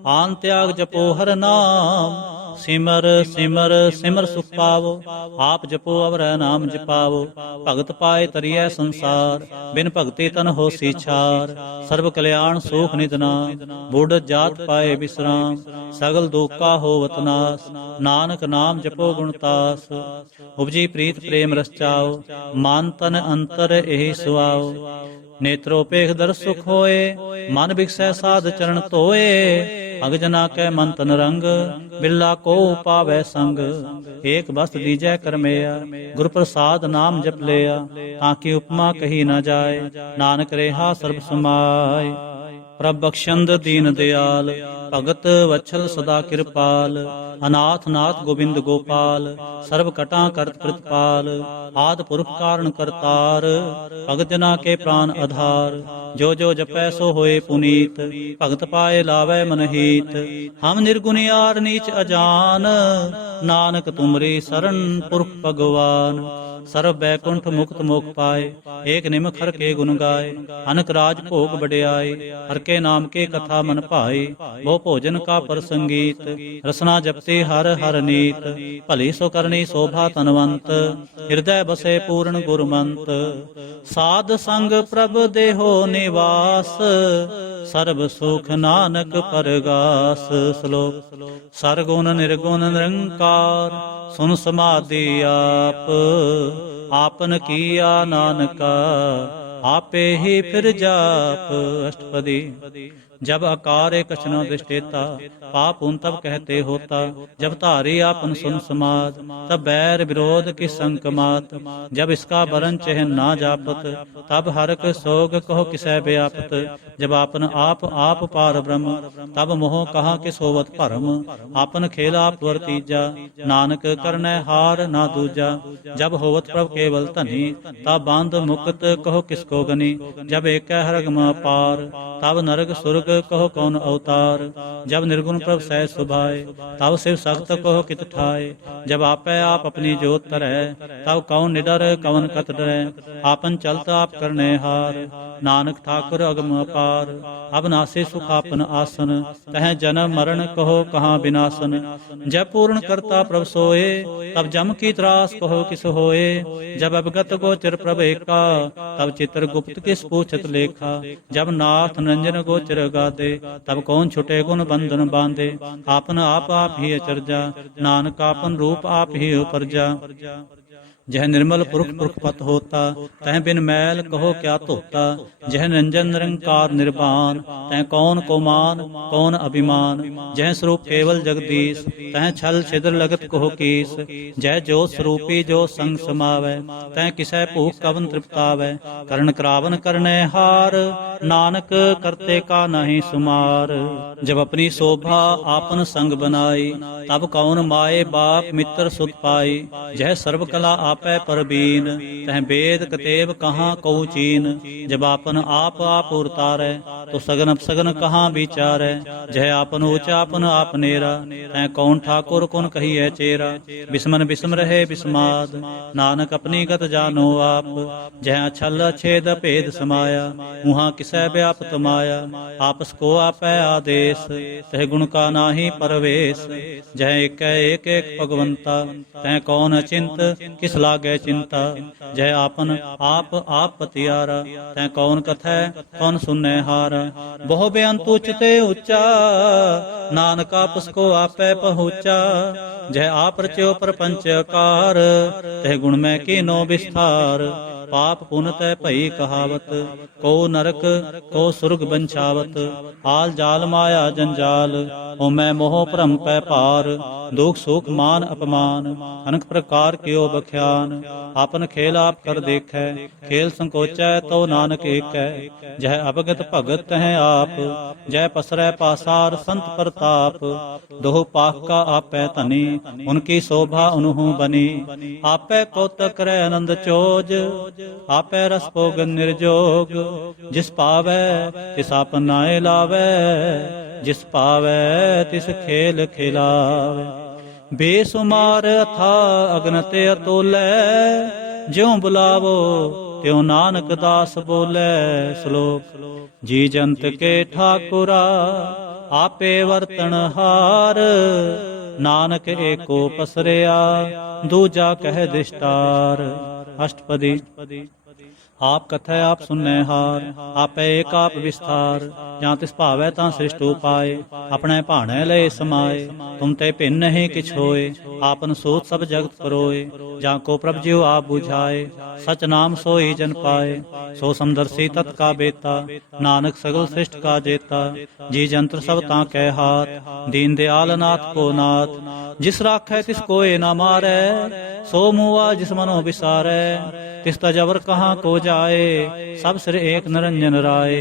ਆਨ ਤਿਆਗ ਜਪੋ ਹਰਿ ਨਾਮ। ਸਿਮਰ ਸਿਮਰ ਸਿਮਰ ਸੁਖ ਪਾਵੋ, ਆਪ ਜਪੋ ਅਵਰੈ ਨਾਮ ਜਪਾਵੋ। ਭਗਤ ਪਾਏ ਤਰੀਐ ਸੰਸਾਰ, ਬਿਨ ਭਗਤੀ ਤਨ ਹੋਸੀ ਛਾਰ। ਸਰਬ ਕਲਿਆਣ ਸੂਖ ਨਿਤ ਨਾਮ, ਬੁੱਢ ਜਾਤ ਪਾਏ ਬਿਸਰਾਮ। ਸਗਲ ਦੁਖਾ ਹੋਵਤ ਨਾਸ, ਨਾਨਕ ਨਾਮ ਜਪੋ ਗੁਣਤਾਸ। ਉਪਜੀ ਪ੍ਰੀਤ ਪ੍ਰੇਮ ਰਸ ਚਾਓ, ਮਨ ਤਨ ਅੰਤਰ ਇਹੀ ਸੁਆਓ। ਨੇਤਰੋ ਪੇਖ ਦਰ ਸੁਖ ਹੋਏ, ਮਨ ਬਿਕਸੈ ਸਾਧ ਚਰਨ ਧੋਏ। ਅਗ ਜਨਾ ਕੈ ਮਨ ਤਨ ਰੰਗ, ਬਿਰਲਾ ਕੋ ਪਾਵੈ ਸੰਗ। ਏਕ ਬਸਤ ਦੀਜੈ ਕਰਮਿਆ, ਗੁਰ ਪ੍ਰਸਾਦ ਨਾਮ ਜਪ ਲਿਆ। ਤਾਂ ਕੀ ਉਪਮਾ ਕਹੀ ਨਾ ਜਾਏ, ਨਾਨਕ ਰੇਹਾ ਸਰਬ ਸਮਾਏ। ਪ੍ਰਭ ਬਖਸ਼ੰਦ ਦੀਨ ਦਿਆਲ, ਭਗਤ ਵਛਲ ਸਦਾ ਕਿਰਪਾਲ। ਅਨਾਥ ਨਾਥ ਗੋਬਿੰਦ ਗੋਪਾਲ, ਸਰਬ ਕਟਾਂ ਕਰਤ ਪ੍ਰਤਪਾਲ। ਆਦਿ ਪੁਰਖ ਕਾਰਨ ਕਰਤਾਰ, ਭਗਤ ਜਨਾ ਕੇ ਪ੍ਰਾਨ ਆਧਾਰ। ਜੋ ਜੋ ਜਪੈ ਸੋ ਹੋਏ ਪੁਨੀਤ, ਭਗਤ ਪਾਏ ਲਾਵੈ ਮਨ ਹੀਤ। ਹਮ ਨਿਰਗੁਣਿਆਰ ਨੀਚ ਅਜਾਨ, ਨਾਨਕ ਤੁਮਰੀ ਸਰਣ ਪੁਰਖ ਭਗਵਾਨ। ਸਰਬ ਬੈਕੁੰਠ ਮੁਕਤ ਮੋਖ ਪਾਏ, ਏਕ ਨਿਮਖ ਹਰ ਕੇ ਗੁਣ ਗਾਏ। ਅਨਕ ਰਾਜ ਭੋਗ ਵਡਿਆਈ, ਹਰ ਕੇ ਨਾਮ ਕੇ ਕਥਾ ਮਨ ਭਾਈ। ਬਹੁ ਭੋਜਨ ਕਾ ਪ੍ਰਸੰਗੀਤ, ਰਸਨਾ ਜਪਤੇ ਹਰ ਹਰ ਨੀਤ। ਭਲੀ ਸੋ ਕਰਨੀ ਸੋਭਾ ਤਨਵੰਤ, ਹਿਰਦੈ ਬਸੇ ਪੂਰਨ ਗੁਰਮੰਤ। ਸਾਧ ਸੰਗ ਪ੍ਰਭ ਦੇਹੋ ਨਿਵਾਸ, ਸਰਬ ਸੁਖ ਨਾਨਕ ਪਰਗਾਸ। ਸ਼ਲੋਕ। ਸਰਗੁਣ ਨਿਰਗੁਣ ਨਿਰੰਕਾਰ, ਸੁਨ ਸਮਾਧੀ ਆਪ। ਆਪਨ ਕੀਆ ਨਾਨਕਾ, ਆਪੇ ਹੀ ਫਿਰ ਜਾਪ। ਅਸ਼ਟਪਦੀ। जब आकार कछनो दृष्टेता, पाप उन तब कहते होता। जब धारी आपन सुन समाद, तब बैर विरोध की संक मात। जब इसका बरन चहन ना जापत, तब हरक सोग कहो किसै व्यापत। जब आपन आप पार ब्रह्म, तब मोह कहा किस होवत भरम। आपन खेल आप वर्तीजा, नानक करनै हार ना दूजा। जब होवत प्रभ केवल धनी, तब बांध मुक्त कहो किसको गनी। जब एक हरगम पार, तब नरक सुरग सुरग कहो कौन अवतार। जब निर्गुण प्रभ सहज सुभाए तब शिव सख्त कहो कित ठाए। जब आपै आप अपनी जोत तरह तब कौन निडर कवन कत डरै। आपन चलत आप करने हार नानक ठाकुर अगम अपार। अब नासे सुख आपन आसन तह जन्म मरण कहो कहाँ विनाशन। जब पूर्ण करता प्रभ सोए तब जम की त्रास कहो किस होए। जब अवगत गोचर प्रभ एका तब चित्र गुप्त किस पूछत लेखा। जब नाथ निरंजन गोचर गादे तब कौन छुटे गुण बंधन बांधे। आपन आप ही अचरजा नानक आपन रूप आप ही उपरजा। जह निर्मल पुरख पुरख पत होता तह बिन मैल कहो क्या धोता। जह निरंजन निरंकार निर्वाण तह कौन को मान कौन अभिमान। जह स्वरूप केवल जगदीश तह छल छिद्र लगत कहो कीस। जह जो स्वरूपी जो संग समावै तह किसै भूख कवन तृप्तावै। करण करावन करने हार नानक करते का नहीं सुमार। जब अपनी शोभा आपन संग बनाई तब कौन माए बाप मित्र सुत पाई। जह सर्व कला आपै परबीन तह वेद कतेब कहाँ कऊ चीन। जब आपन आप उरतारै तो सगन अपसगन कहाँ विचारै। जह आपन ऊंचा आपन आप नेरा तह कौन ठाकुर कौन कहिए चेरा। बिस्मन बिस्म रहे बिस्माद नानक अपनी गत जानो आप। जह छल छेद भेद समाया उहाँ किसै व्यापत माया। आपस को आपै आदेश तह गुण का नाहि परवेश। जह एक एक भगवंता तह कौन अचिंत किस लागे चिंता। जय आपन आप पतियारा तै कौन कथै कौन सुनै हारा। बहु बेअंत उच्चते उच्चा नानक आपस को आपै पहुँचा। जय आप रच्यो प्रपंच कार तह गुण में कीनो विस्तार। पाप पुन तै भई कहावत को नरक को सुरग बंछावत। आल जाल माया जंजाल ओमै मोह भ्रम पै पार। दुख सुख मान अपमान अनक प्रकार कियो बख्यान। आपन खेल आप कर देखै खेल संकोचै तो नानक एकै। जह अवगत भगत तह आप जय पसरै पासार संत प्रताप। दोह पाख का आपै धनी उनकी शोभा उन्हु बनी। आपै कौतक करे आनंद चोज आपै रस भोगन निर्जोग। जिस पावै तिस आपन नाए लावै जिस पावै तिस खेल खिलावै। बेसुमार अथा अगन ते अतोलै ज्यों बुलावो त्यों नानक दास बोलै। श्लोक जी जंत के ठाकुरा आपे वर्तन हार। नानक एको पसरिया दूजा कह दिष्टार। अष्टपदी आप कथै आप सुनने हार आपै एक आप विस्तार। ਜਾਂ ਤਿਸ ਭਾਵੈ ਤਾਂ ਸ੍ਰਿਸ਼ਟ ਉਪਾਏ ਆਪਣੇ ਭਾਣੇ ਲਏ ਸਮਾਏ। ਤੁਮ ਤੇ ਭਿੰਨ ਨਹੀਂ ਕਿਛ ਹੋਏ ਆਪਨ ਸੋਚ ਸਭ ਜਗਤ ਪਰੋਏ। ਜਾਂ ਕੋ ਪ੍ਰਭ ਜਿਉ ਆਪ ਬੁਝਾਏ ਸਚ ਨਾਮ ਸੋਈ ਜਨ ਪਾਏ। ਸੋ ਸਮਦਰਸੀ ਤਤ ਕਾ ਬੇਤਾ ਨਾਨਕ ਸਗਲ ਸ੍ਰਿਸ਼ਟ ਕਾ ਜੇਤਾ। ਜੀ ਜੰਤਰ ਸਭ ਤਾਂ ਕੈ ਹਾਥ ਦੀਨ ਦਿਆਲ ਨਾਥ ਕੋ ਨਾਥ। ਜਿਸ ਰਾਖੈ ਤਿਸ ਕੋਏ ਨਾ ਮਾਰੈ ਸੋ ਮੂਆ ਜਿਸ ਮਨੋ ਵਿਸਾਰੈ। तिस तजवर कहाँ को जाए सब सिर एक निरंजन राय।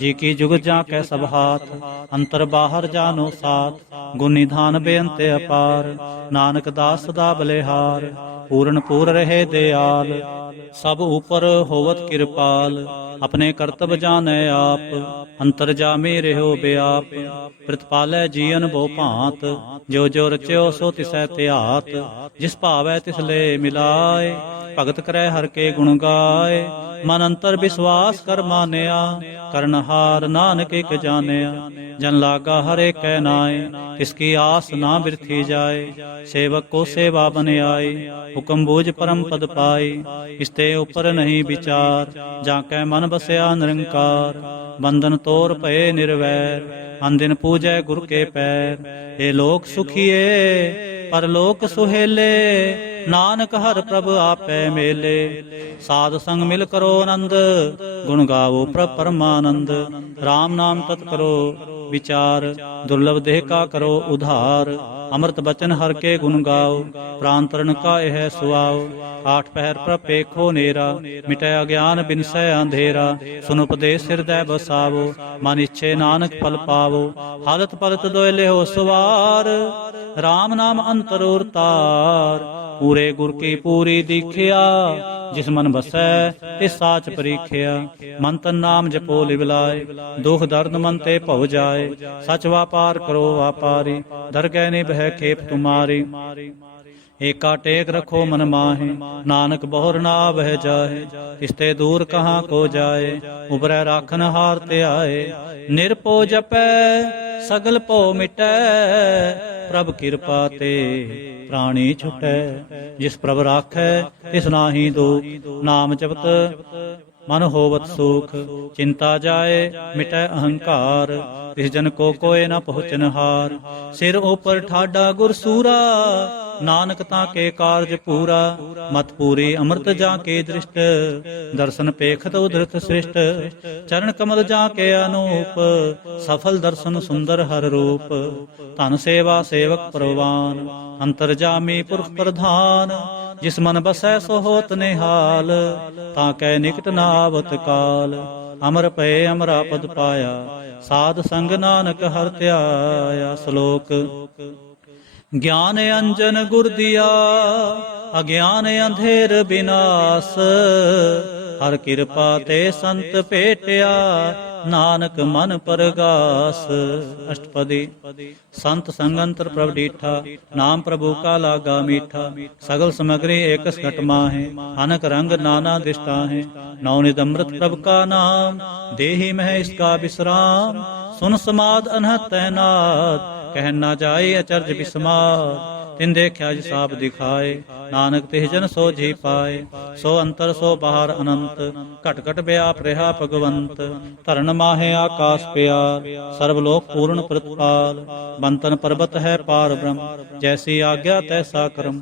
जी की जुग जा कै सब हाथ अंतर बाहर जानो साथ। गुण निधान बेअंत अपार नानक दास सदा बलिहार। पूर्ण पूर रहे दयाल सब ऊपर होवत कृपाल। अपने कर्तव्य जाने आप अंतर जामे रहो बेआप। प्रतिपालै जीवन बो भांत जो जो रच्यो सो तिसै त्यात। जिस भावै तिस ले मिलाए भगत करै हर के गुण गाए। मन अंतर विश्वास कर मानिया करनहार नानक एक जानिया। जन लागा हर एक कै नाए तिसकी आस ना बिरथी जाए। सेवक को सेवा बन आई हुक्म बूझ परम पद पाई। इसते ऊपर नहीं विचार जाकै मन बसया निरंकार। बंधन तोर भये निर्वैर अनदिन पूजै गुर के पैर। हे लोक सुखिए परलोक सुहेले नानक हर प्रभ आपै मेले। साध संग मिल करो आनंद गुण गावो प्रभ परमानंद। राम नाम तत् करो विचार दुर्लभ देह का करो उधार। अमृत बचन हर के गुण गाओ प्राण तरण का यह सुआओ। आठ पहर पर पेखो नेरा मिटै अज्ञान बिनसै अंधेरा। सुन उपदेश हृदय बसावो मन इच्छे नानक फल पावो। हालत पलत दोय लेहो सवार RAM ਨਾਮ ਅੰਤਰ ਔਰ ਤਾਰ। ਪੂਰੇ ਗੁਰ ਕੀ ਪੂਰੀ ਦੀਖਿਆ, ਜਿਸ ਮਨ ਬਸੈ ਤੇ ਸਾਚ ਪਰੀਖਿਆ। ਮਨ ਤਨ ਨਾਮ ਜਪੋ ਲਿਵ ਲਾਏ, ਦੁਖ ਦਰਦ ਮਨ ਤੇ ਭਉ ਜਾਏ। ਸਚ ਵਾਪਾਰ ਕਰੋ ਵਾਪਾਰੀ, ਦਰਗਹਿ ਨਿਭੈ ਖੇਪ ਤੁਮਾਰੀ। ਏਕਾ ਟੇਕ रखो मन माहे, नानक बहुर ना बह जाहे। तिसते दूर कहाँ को जाए, उबरै राखन हार ते आए। निरपो जपै सगल पो मिटै, प्रभ किरपा ते प्राणी छुटै। जिस प्रभ राखै तिस नाहि दुख, नाम जपत मन होवत सुख। चिंता जाए मिटै अहंकार, तिस जन को कोय न पहुँचन हार। सिर ऊपर ठाडा गुर सूरा, नानक ताके कारज पूरा। मत पूरी अमृत जाके दृष्ट, दर्शन पेखत उधृत श्रेष्ठ। चरण कमल जाके अनूप, सफल दर्शन सुंदर हर रूप। धन सेवा सेवक प्रवान, अंतरजामी पुरख प्रधान। जिस मन बसै सो होत निहाल, ताकै निकट न आवत काल। अमर पए अमरा पद पाया, साध संग नानक हर त्याया। श्लोक। ज्ञान अंजन गुर दिया, अज्ञान अंधेर विनाश। हर कृपा ते संत भेटिया, नानक मन परगास। अष्टपदी। संत संगंतर प्रभ डीठा, नाम प्रभु का लागा मीठा। सगल सामग्री एकस घट माहे, अनक रंग नाना दिष्टा है। नवनिध अमृत प्रभ का नाम, देहि मह इसका विश्राम। सुन समाद अनहत तैनात, कह न जाए अचरज बिस्मार। तिन देखा जिसाब दिखाए, नानक तिह जन सो जी पाए। सो अंतर सो बाहर अनंत, घट घट व्याप रहा भगवंत। धरन माहे आकाश प्यार, सर्वलोक पूर्ण प्रतिपाल। बंतन पर्वत है पार ब्रह्म, जैसी आज्ञा तैसा कर्म।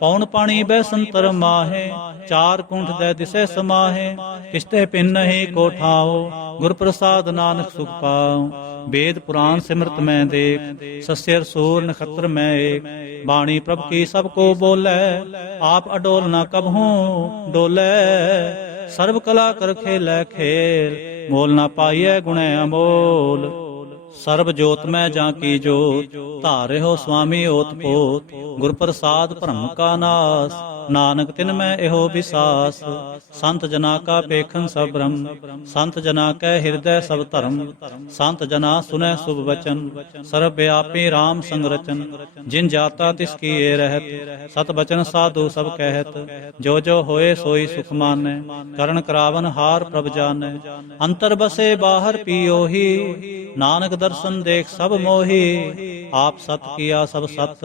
पौन पानी बै संतर माहे, चार कुंठ दै दिसे समाहे। किसते पिन नहीं को ठाओ, गुर प्रसाद नानक सुख पाओ। वेद पुराण सिमरत मैं देख, सस्यर सूर नक्षत्र मैं एक। बाणी प्रभ की सबको बोले, आप अडोल न कबहूँ डोले। सर्व कला कर खेलै खेल, मोल न पाइए गुणे अमोल। सर्व जोत में जाकी जोत, धारे हो स्वामी ओत पोत। गुर प्रसाद भ्रम का नाश, नानक तिन में एहो विसास। संत जना का पेखन सब ब्रह्म, संत जना कै हृदय सब धर्म। संत जना सुनै शुभ वचन, सर्व व्यापी राम संग रचन। जिन जाता तिसकी ये रहत, सत बचन साधु सब कहत। जो जो होए सोई सुख मानै, करण करावन हार प्रभ जानै। अंतर बसे बाहर पियोही, नानक दर्शन देख सब मोही। आप सत किया सब सत,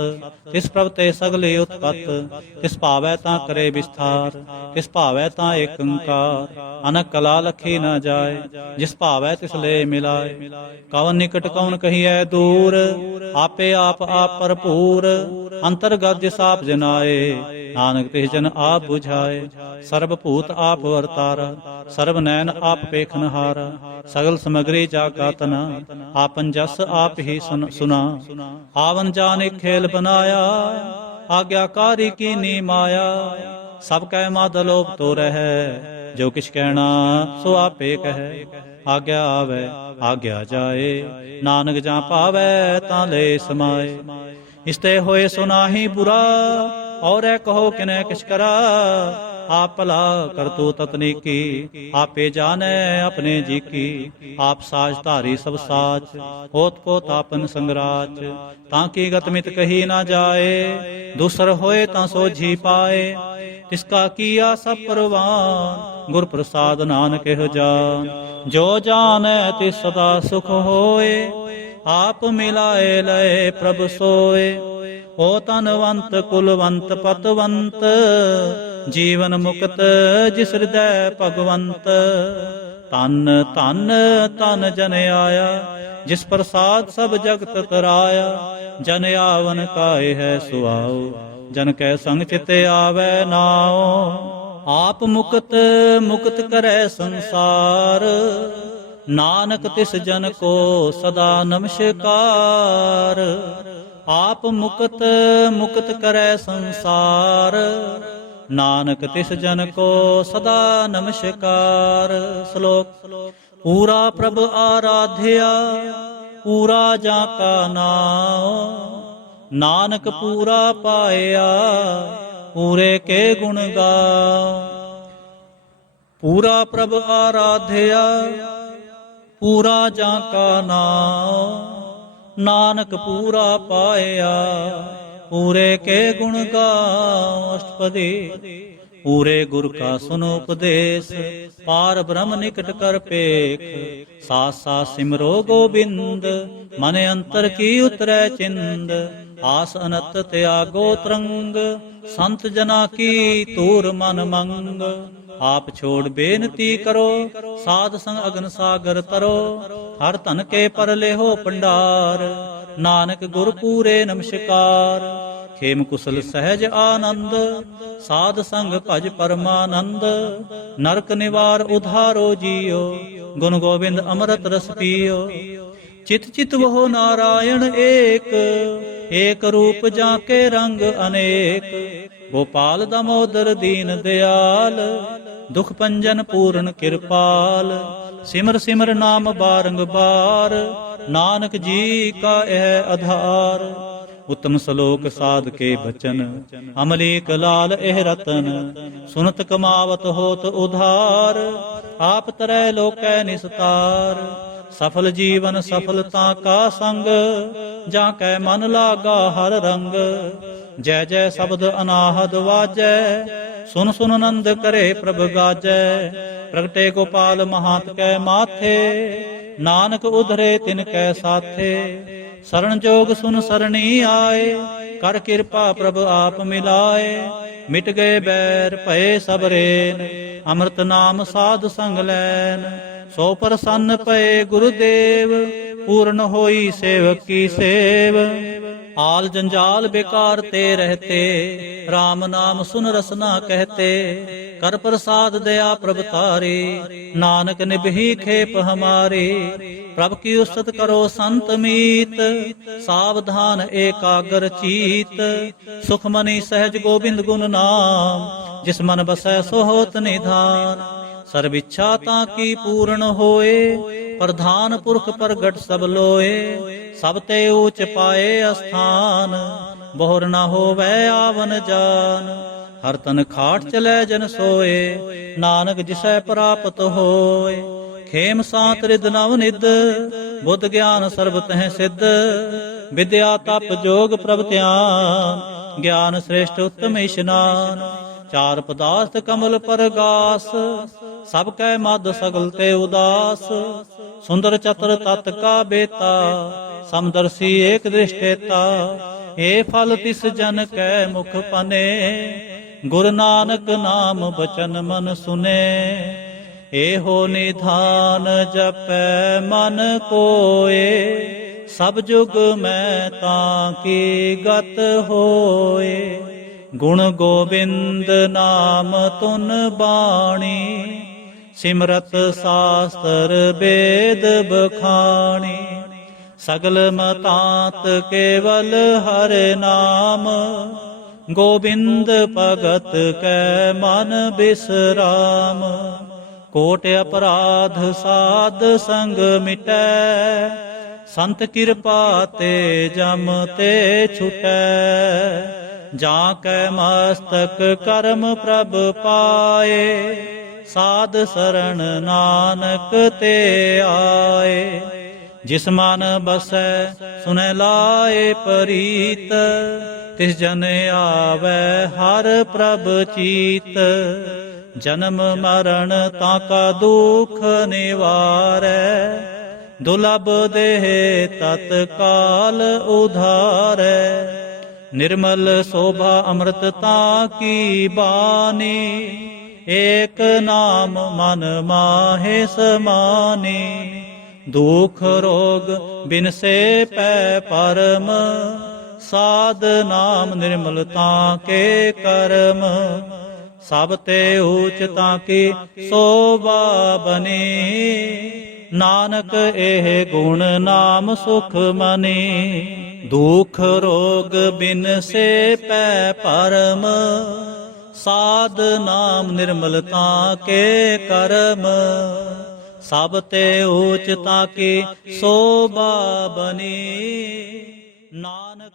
तिस प्रभ ते सगले उत्पत। तिस भावै तां करे विस्तार, तिस भावै तां एक ओंकार। अनक कला लखी न जाय, जिस भावै तिस ले मिलाय। कवन निकट कवन कहिए दूर, आपे आप भरपूर। अंतरगत जिस आप जनाए, नानक तिस जन आप बुझाए। सर्वभूत आप वर्तारा, सर्व नैन आप पेखनहारा। सगल सामग्री जाका तना, आपन जस आप ही सुना। आवन जाने खेल बनाया, आज्ञाकारी की नी माया। सब कह माद लोभ तो रह, जो किछ कहना सो आपे कह। आज्ञा आवे आज्ञा जाए, नानक जा पावै तां ले समाए। इसते होए सुनाही बुरा, और कहो किने किछ करा। आप भला करतु ततनी की, आपे जाने अपने जी की। आप साज धारी सब साच, होत पोत आपन संगराच। ताकि गतमित कही ना जाए, दूसर होए तां सोझी पाए। तिसका किया सब परवान, गुर प्रसाद नानक एह जान। जो जाने तिस सदा सुख होए, आप मिलाए लय प्रभ सोए। ओ तनवंत कुलवंत पतवंत, जीवन मुक्त जिस हृदय भगवंत। तन तन तन जन आया, जिस प्रसाद सब जगत तराया। जन आवन काए है सुआओ, जन कै संग चित आवे नाओ। आप मुक्त मुक्त करे संसार, नानक तिस जन को सदा नमस्कार। आप मुक्त मुक्त करे संसार, नानक तिस जन को सदा नमस्कार। श्लोक। पूरा प्रभ आराध्या, पूरा जाका नाम। ਨਾਨਕ ਪੂਰਾ ਪਾਇਆ ਪੂਰੇ ਕੇ ਗੁਣ ਗਾਓ। ਪੂਰਾ ਪ੍ਰਭ ਆਰਾਧਿਆ ਪੂਰਾ ਜਾਂ ਕਾ ਨਾਮ, ਨਾਨਕ ਪੂਰਾ ਪਾਇਆ ਪੂਰੇ ਕੇ ਗੁਣ ਗਾਓ। ਅਸ਼ਟਪਦੀ। ਪੂਰੇ ਗੁਰ ਕਾ ਸੁਨੋ ਉਪਦੇਸ਼, ਪਾਰ ਬ੍ਰਹਮ ਨਿਕਟ ਕਰ ਪੇਖ। ਸਾਥ ਸਾਥ ਸਿਮਰੋ ਗੋਬਿੰਦ, ਮਨ ਅੰਤਰ ਕੀ ਉਤਰੈ ਚਿੰਦ। ਆਸ ਅਨਤ ਤਿਆਗੋ ਤਰੰਗ, ਸੰਤ ਜਨਾ ਕੀ ਤੂਰ ਮਨ ਮੰਗ। ਆਪ ਛੋੜ ਬੇਨਤੀ ਕਰੋ, ਸਾਧ ਸੰਗ ਅਗਨ ਸਾਗਰ ਤਰੋ। ਹਰ ਧਨ ਕੇ ਪਰ ਲਿਹੋ ਭੰਡਾਰ, ਨਾਨਕ ਗੁਰ ਪੂਰੇ ਨਮਸਕਾਰ। ਖੇਮ ਕੁਸਲ ਸਹਿਜ ਆਨੰਦ, ਸਾਧ ਸੰਗ ਭਜ ਪਰਮਾਨੰਦ। ਨਰਕ ਨਿਵਾਰ ਉਧਾਰੋ ਜੀਓ, ਗੁਣ ਗੋਬਿੰਦ ਅੰਮ੍ਰਿਤ ਰਸ ਪੀਓ। ਚਿਤ ਚਿਤ ਵਹੁ ਨਾਰਾਇਣ ਏਕ, ਏਕ ਰੂਪ ਜਾਂ ਕੇ ਰੰਗ ਅਨੇਕ। ਗੋਪਾਲ ਦਮੋਦਰ ਦੀਨ ਦਿਆਲ, ਦੁਖ ਭੰਜਨ ਪੂਰਨ ਕਿਰਪਾਲ। ਸਿਮਰ ਸਿਮਰ ਨਾਮ ਬਾਰੰਗਬਾਰ, ਨਾਨਕ ਜੀ ਕਾ ਇਹ ਆਧਾਰ। ਉਤਮ ਸਲੋਕ ਸਾਧ ਕੇ ਬਚਨ, ਅਮਲੀਕ ਲਾਲ ਇਹ ਰਤਨ। ਸੁਨਤ ਕਮਾਵਤ ਹੋਤ ਉਧਾਰ, ਆਪ ਤਰੈ ਲੋਕੈ ਨਿਸਤਾਰ। ਸਫਲ ਜੀਵਨ ਸਫਲਤਾ ਕਾ ਸੰਗ, ਜਾਂ ਕੈ ਮਨ ਲਾਗਾ ਹਰ ਰੰਗ। ਜੈ ਜੈ ਸ਼ਬਦ ਅਨਾਹਦ ਵਾਜੈ, ਸੁਨ ਸੁਨ ਆਨੰਦ ਕਰੇ ਪ੍ਰਭ ਗਾਜੈ। ਪ੍ਰਗਟੇ ਗੋਪਾਲ ਮਹਾਤ ਕੈ ਮਾਥੇ, ਨਾਨਕ ਉਧਰੇ ਤਿਨ ਕੈ ਸਾਥੇ। ਸਰਣ ਜੋਗ ਸੁਨ ਸਰਣੀ ਆਏ, ਕਰ ਕਿਰਪਾ ਪ੍ਰਭ ਆਪ ਮਿਲਾਏ। ਮਿਟ ਗਏ ਬੈਰ ਭਏ ਸਭ ਰੇਨ, ਅੰਮ੍ਰਿਤ ਨਾਮ ਸਾਧ ਸੰਗ ਲੈਨ। ਸੋ ਪ੍ਰਸੰਨ ਪਏ ਗੁਰਦੇਵ, ਪੂਰਨ ਹੋਈ ਸੇਵਕ ਕੀ ਸੇਵ। ਆਲ ਜੰਜਾਲ ਬੇਕਾਰ ਤੇ ਰਹਤੇ, RAM ਨਾਮ ਸੁਨ ਰਸਨਾ ਕਹਤੇ। ਕਰ ਪ੍ਰਸਾਦ ਦਇਆ ਪ੍ਰਭ ਤਾਰੇ, ਨਾਨਕ ਨਿਭੀ ਖੇਪ ਹਮਾਰੇ। ਪ੍ਰਭ ਕੀ ਉਸਤਤ ਕਰੋ ਸੰਤ ਮੀਤ, ਸਾਵਧਾਨ ਏਕਾਗਰ ਚੀਤ। ਸੁਖ ਮਨੀ ਸਹਿਜ ਗੋਬਿੰਦ ਗੁਣ ਨਾਮ, ਜਿਸ ਮਨ ਬਸੈ ਸੋ ਹੋਤ ਨਿਧਾਨ। ਸਰਬ ਇੱਛਾ ਤਾਂ ਕੀ ਪੂਰਨ ਹੋਏ, ਪ੍ਰਧਾਨ ਪੁਰਖ ਪ੍ਰਗਟ ਸਭ ਲੋਏ। ਸਭ ਤੇ ਊਚ ਪਾਏ ਅਸਥਾਨ, ਬਹੁਰ ਨਾ ਹੋਵੈ ਆਵਨ ਜਾਨ। ਹਰ ਤਨ ਖਾਟ ਚਲੈ ਜਨ ਸੋਏ, ਨਾਨਕ ਜਿਸੈ ਪ੍ਰਾਪਤ ਹੋਏ। ਖੇਮ ਸਾਤ ਰਿਦ ਨਵ ਨਿਦ, ਬੁੱਧ ਗਿਆਨ ਸਰਬ ਤਹਿ ਸਿੱਧ। ਵਿਦਿਆ ਤਪ ਜੋਗ ਪ੍ਰਭ ਧਿਆਨ, ਗਿਆਨ ਸ੍ਰੇਸ਼ਟ ਉੱਤਮ ਇਸ਼ਨਾਨ। ਚਾਰ ਪਦਾਰਥ ਕਮਲ ਪਰਗਾਸ, ਸਭ ਕੈ ਮਦ ਸਗਲ ਤੇ ਉਦਾਸ। ਸੁੰਦਰ ਚਤੁਰ ਤਤ ਕਾ ਬੇਤਾ, ਸਮਦਰਸੀ ਏਕ ਦ੍ਰਿਸ਼ਟੇਤਾ। ਏ ਫਲ ਤਿਸ ਜਨ ਕੈ ਮੁਖ ਪਨੇ, ਗੁਰ ਨਾਨਕ ਨਾਮ ਬਚਨ ਮਨ ਸੁਨੇ। ਏਹੋ ਨਿਧਾਨ ਜਪੈ ਮਨ ਕੋਏ, ਸਭ ਜੁਗ ਮੈਂ ਤਾਂ ਕੀ ਗਤ ਹੋਏ। ਗੁਣ ਗੋਬਿੰਦ ਨਾਮ ਤੁਨ ਬਾਣੀ, ਸਿਮਰਤ ਸਾਸਤਰ ਬੇਦ ਬਖਾਣੀ। ਸਗਲ ਮਤਾਂਤ ਕੇਵਲ ਹਰਿ ਨਾਮ, ਗੋਬਿੰਦ ਭਗਤ ਕੈ ਮਨ ਬਿਸਰਾਮ। ਕੋਟ ਅਪਰਾਧ ਸਾਧ ਸੰਗ ਮਿਟੈ, ਸੰਤ ਕਿਰਪਾ ਤੇ ਜਮ ਤੇ ਛੁਟੈ। ਜਾਂ ਕੈ ਮਸਤਕ ਕਰਮ ਪ੍ਰਭ ਪਾਏ, ਸਾਧ ਸਰਣ ਨਾਨਕ ਤੇ ਆਏ। ਜਿਸ ਮਨ ਬਸੈ ਸੁਨੈ ਲਾਏ ਪ੍ਰੀਤ, ਤਿਸ ਜਨ ਆਵੈ ਹਰ ਪ੍ਰਭ ਚੀਤ। ਜਨਮ ਮਰਨ ਤਾਂ ਕਾ ਦੁਖ ਨਿਵਾਰੈ, ਦੁਲਭ ਦੇਹ ਤਤ ਕਾਲ ਉਧਾਰੈ। ਨਿਰਮਲ ਸੋਭਾ ਅੰਮ੍ਰਿਤ ਤਾਂ ਕੀ ਬਾਣੀ, ਏਕ ਨਾਮ ਮਨ ਮਾਹੇ ਸਮਾਨੀ। ਦੁਖ ਰੋਗ ਬਿਨਸੇ ਪੈ ਪਰਮ, ਸਾਧ ਨਾਮ ਨਿਰਮਲ ਤਾਂ ਕੇ ਕਰਮ। ਸਭ ਤੇ ਊਚ ਤਾਂ ਕੀ ਸੋਭਾ ਬਨੀ, ਨਾਨਕ ਇਹ ਗੁਣ ਨਾਮ ਸੁਖ ਮਨੀ। ਦੁਖ ਰੋਗ ਬਿਨਸੇ ਪੈ ਪਰਮ, ਸਾਧ ਨਾਮ ਨਿਰਮਲ ਤਾਂ ਕੇ ਕਰਮ। ਸਭ ਤੇ ਊਚ ਤਾਂ ਕੀ ਸੋਭਾ ਬਨੀ, ਨਾਨਕ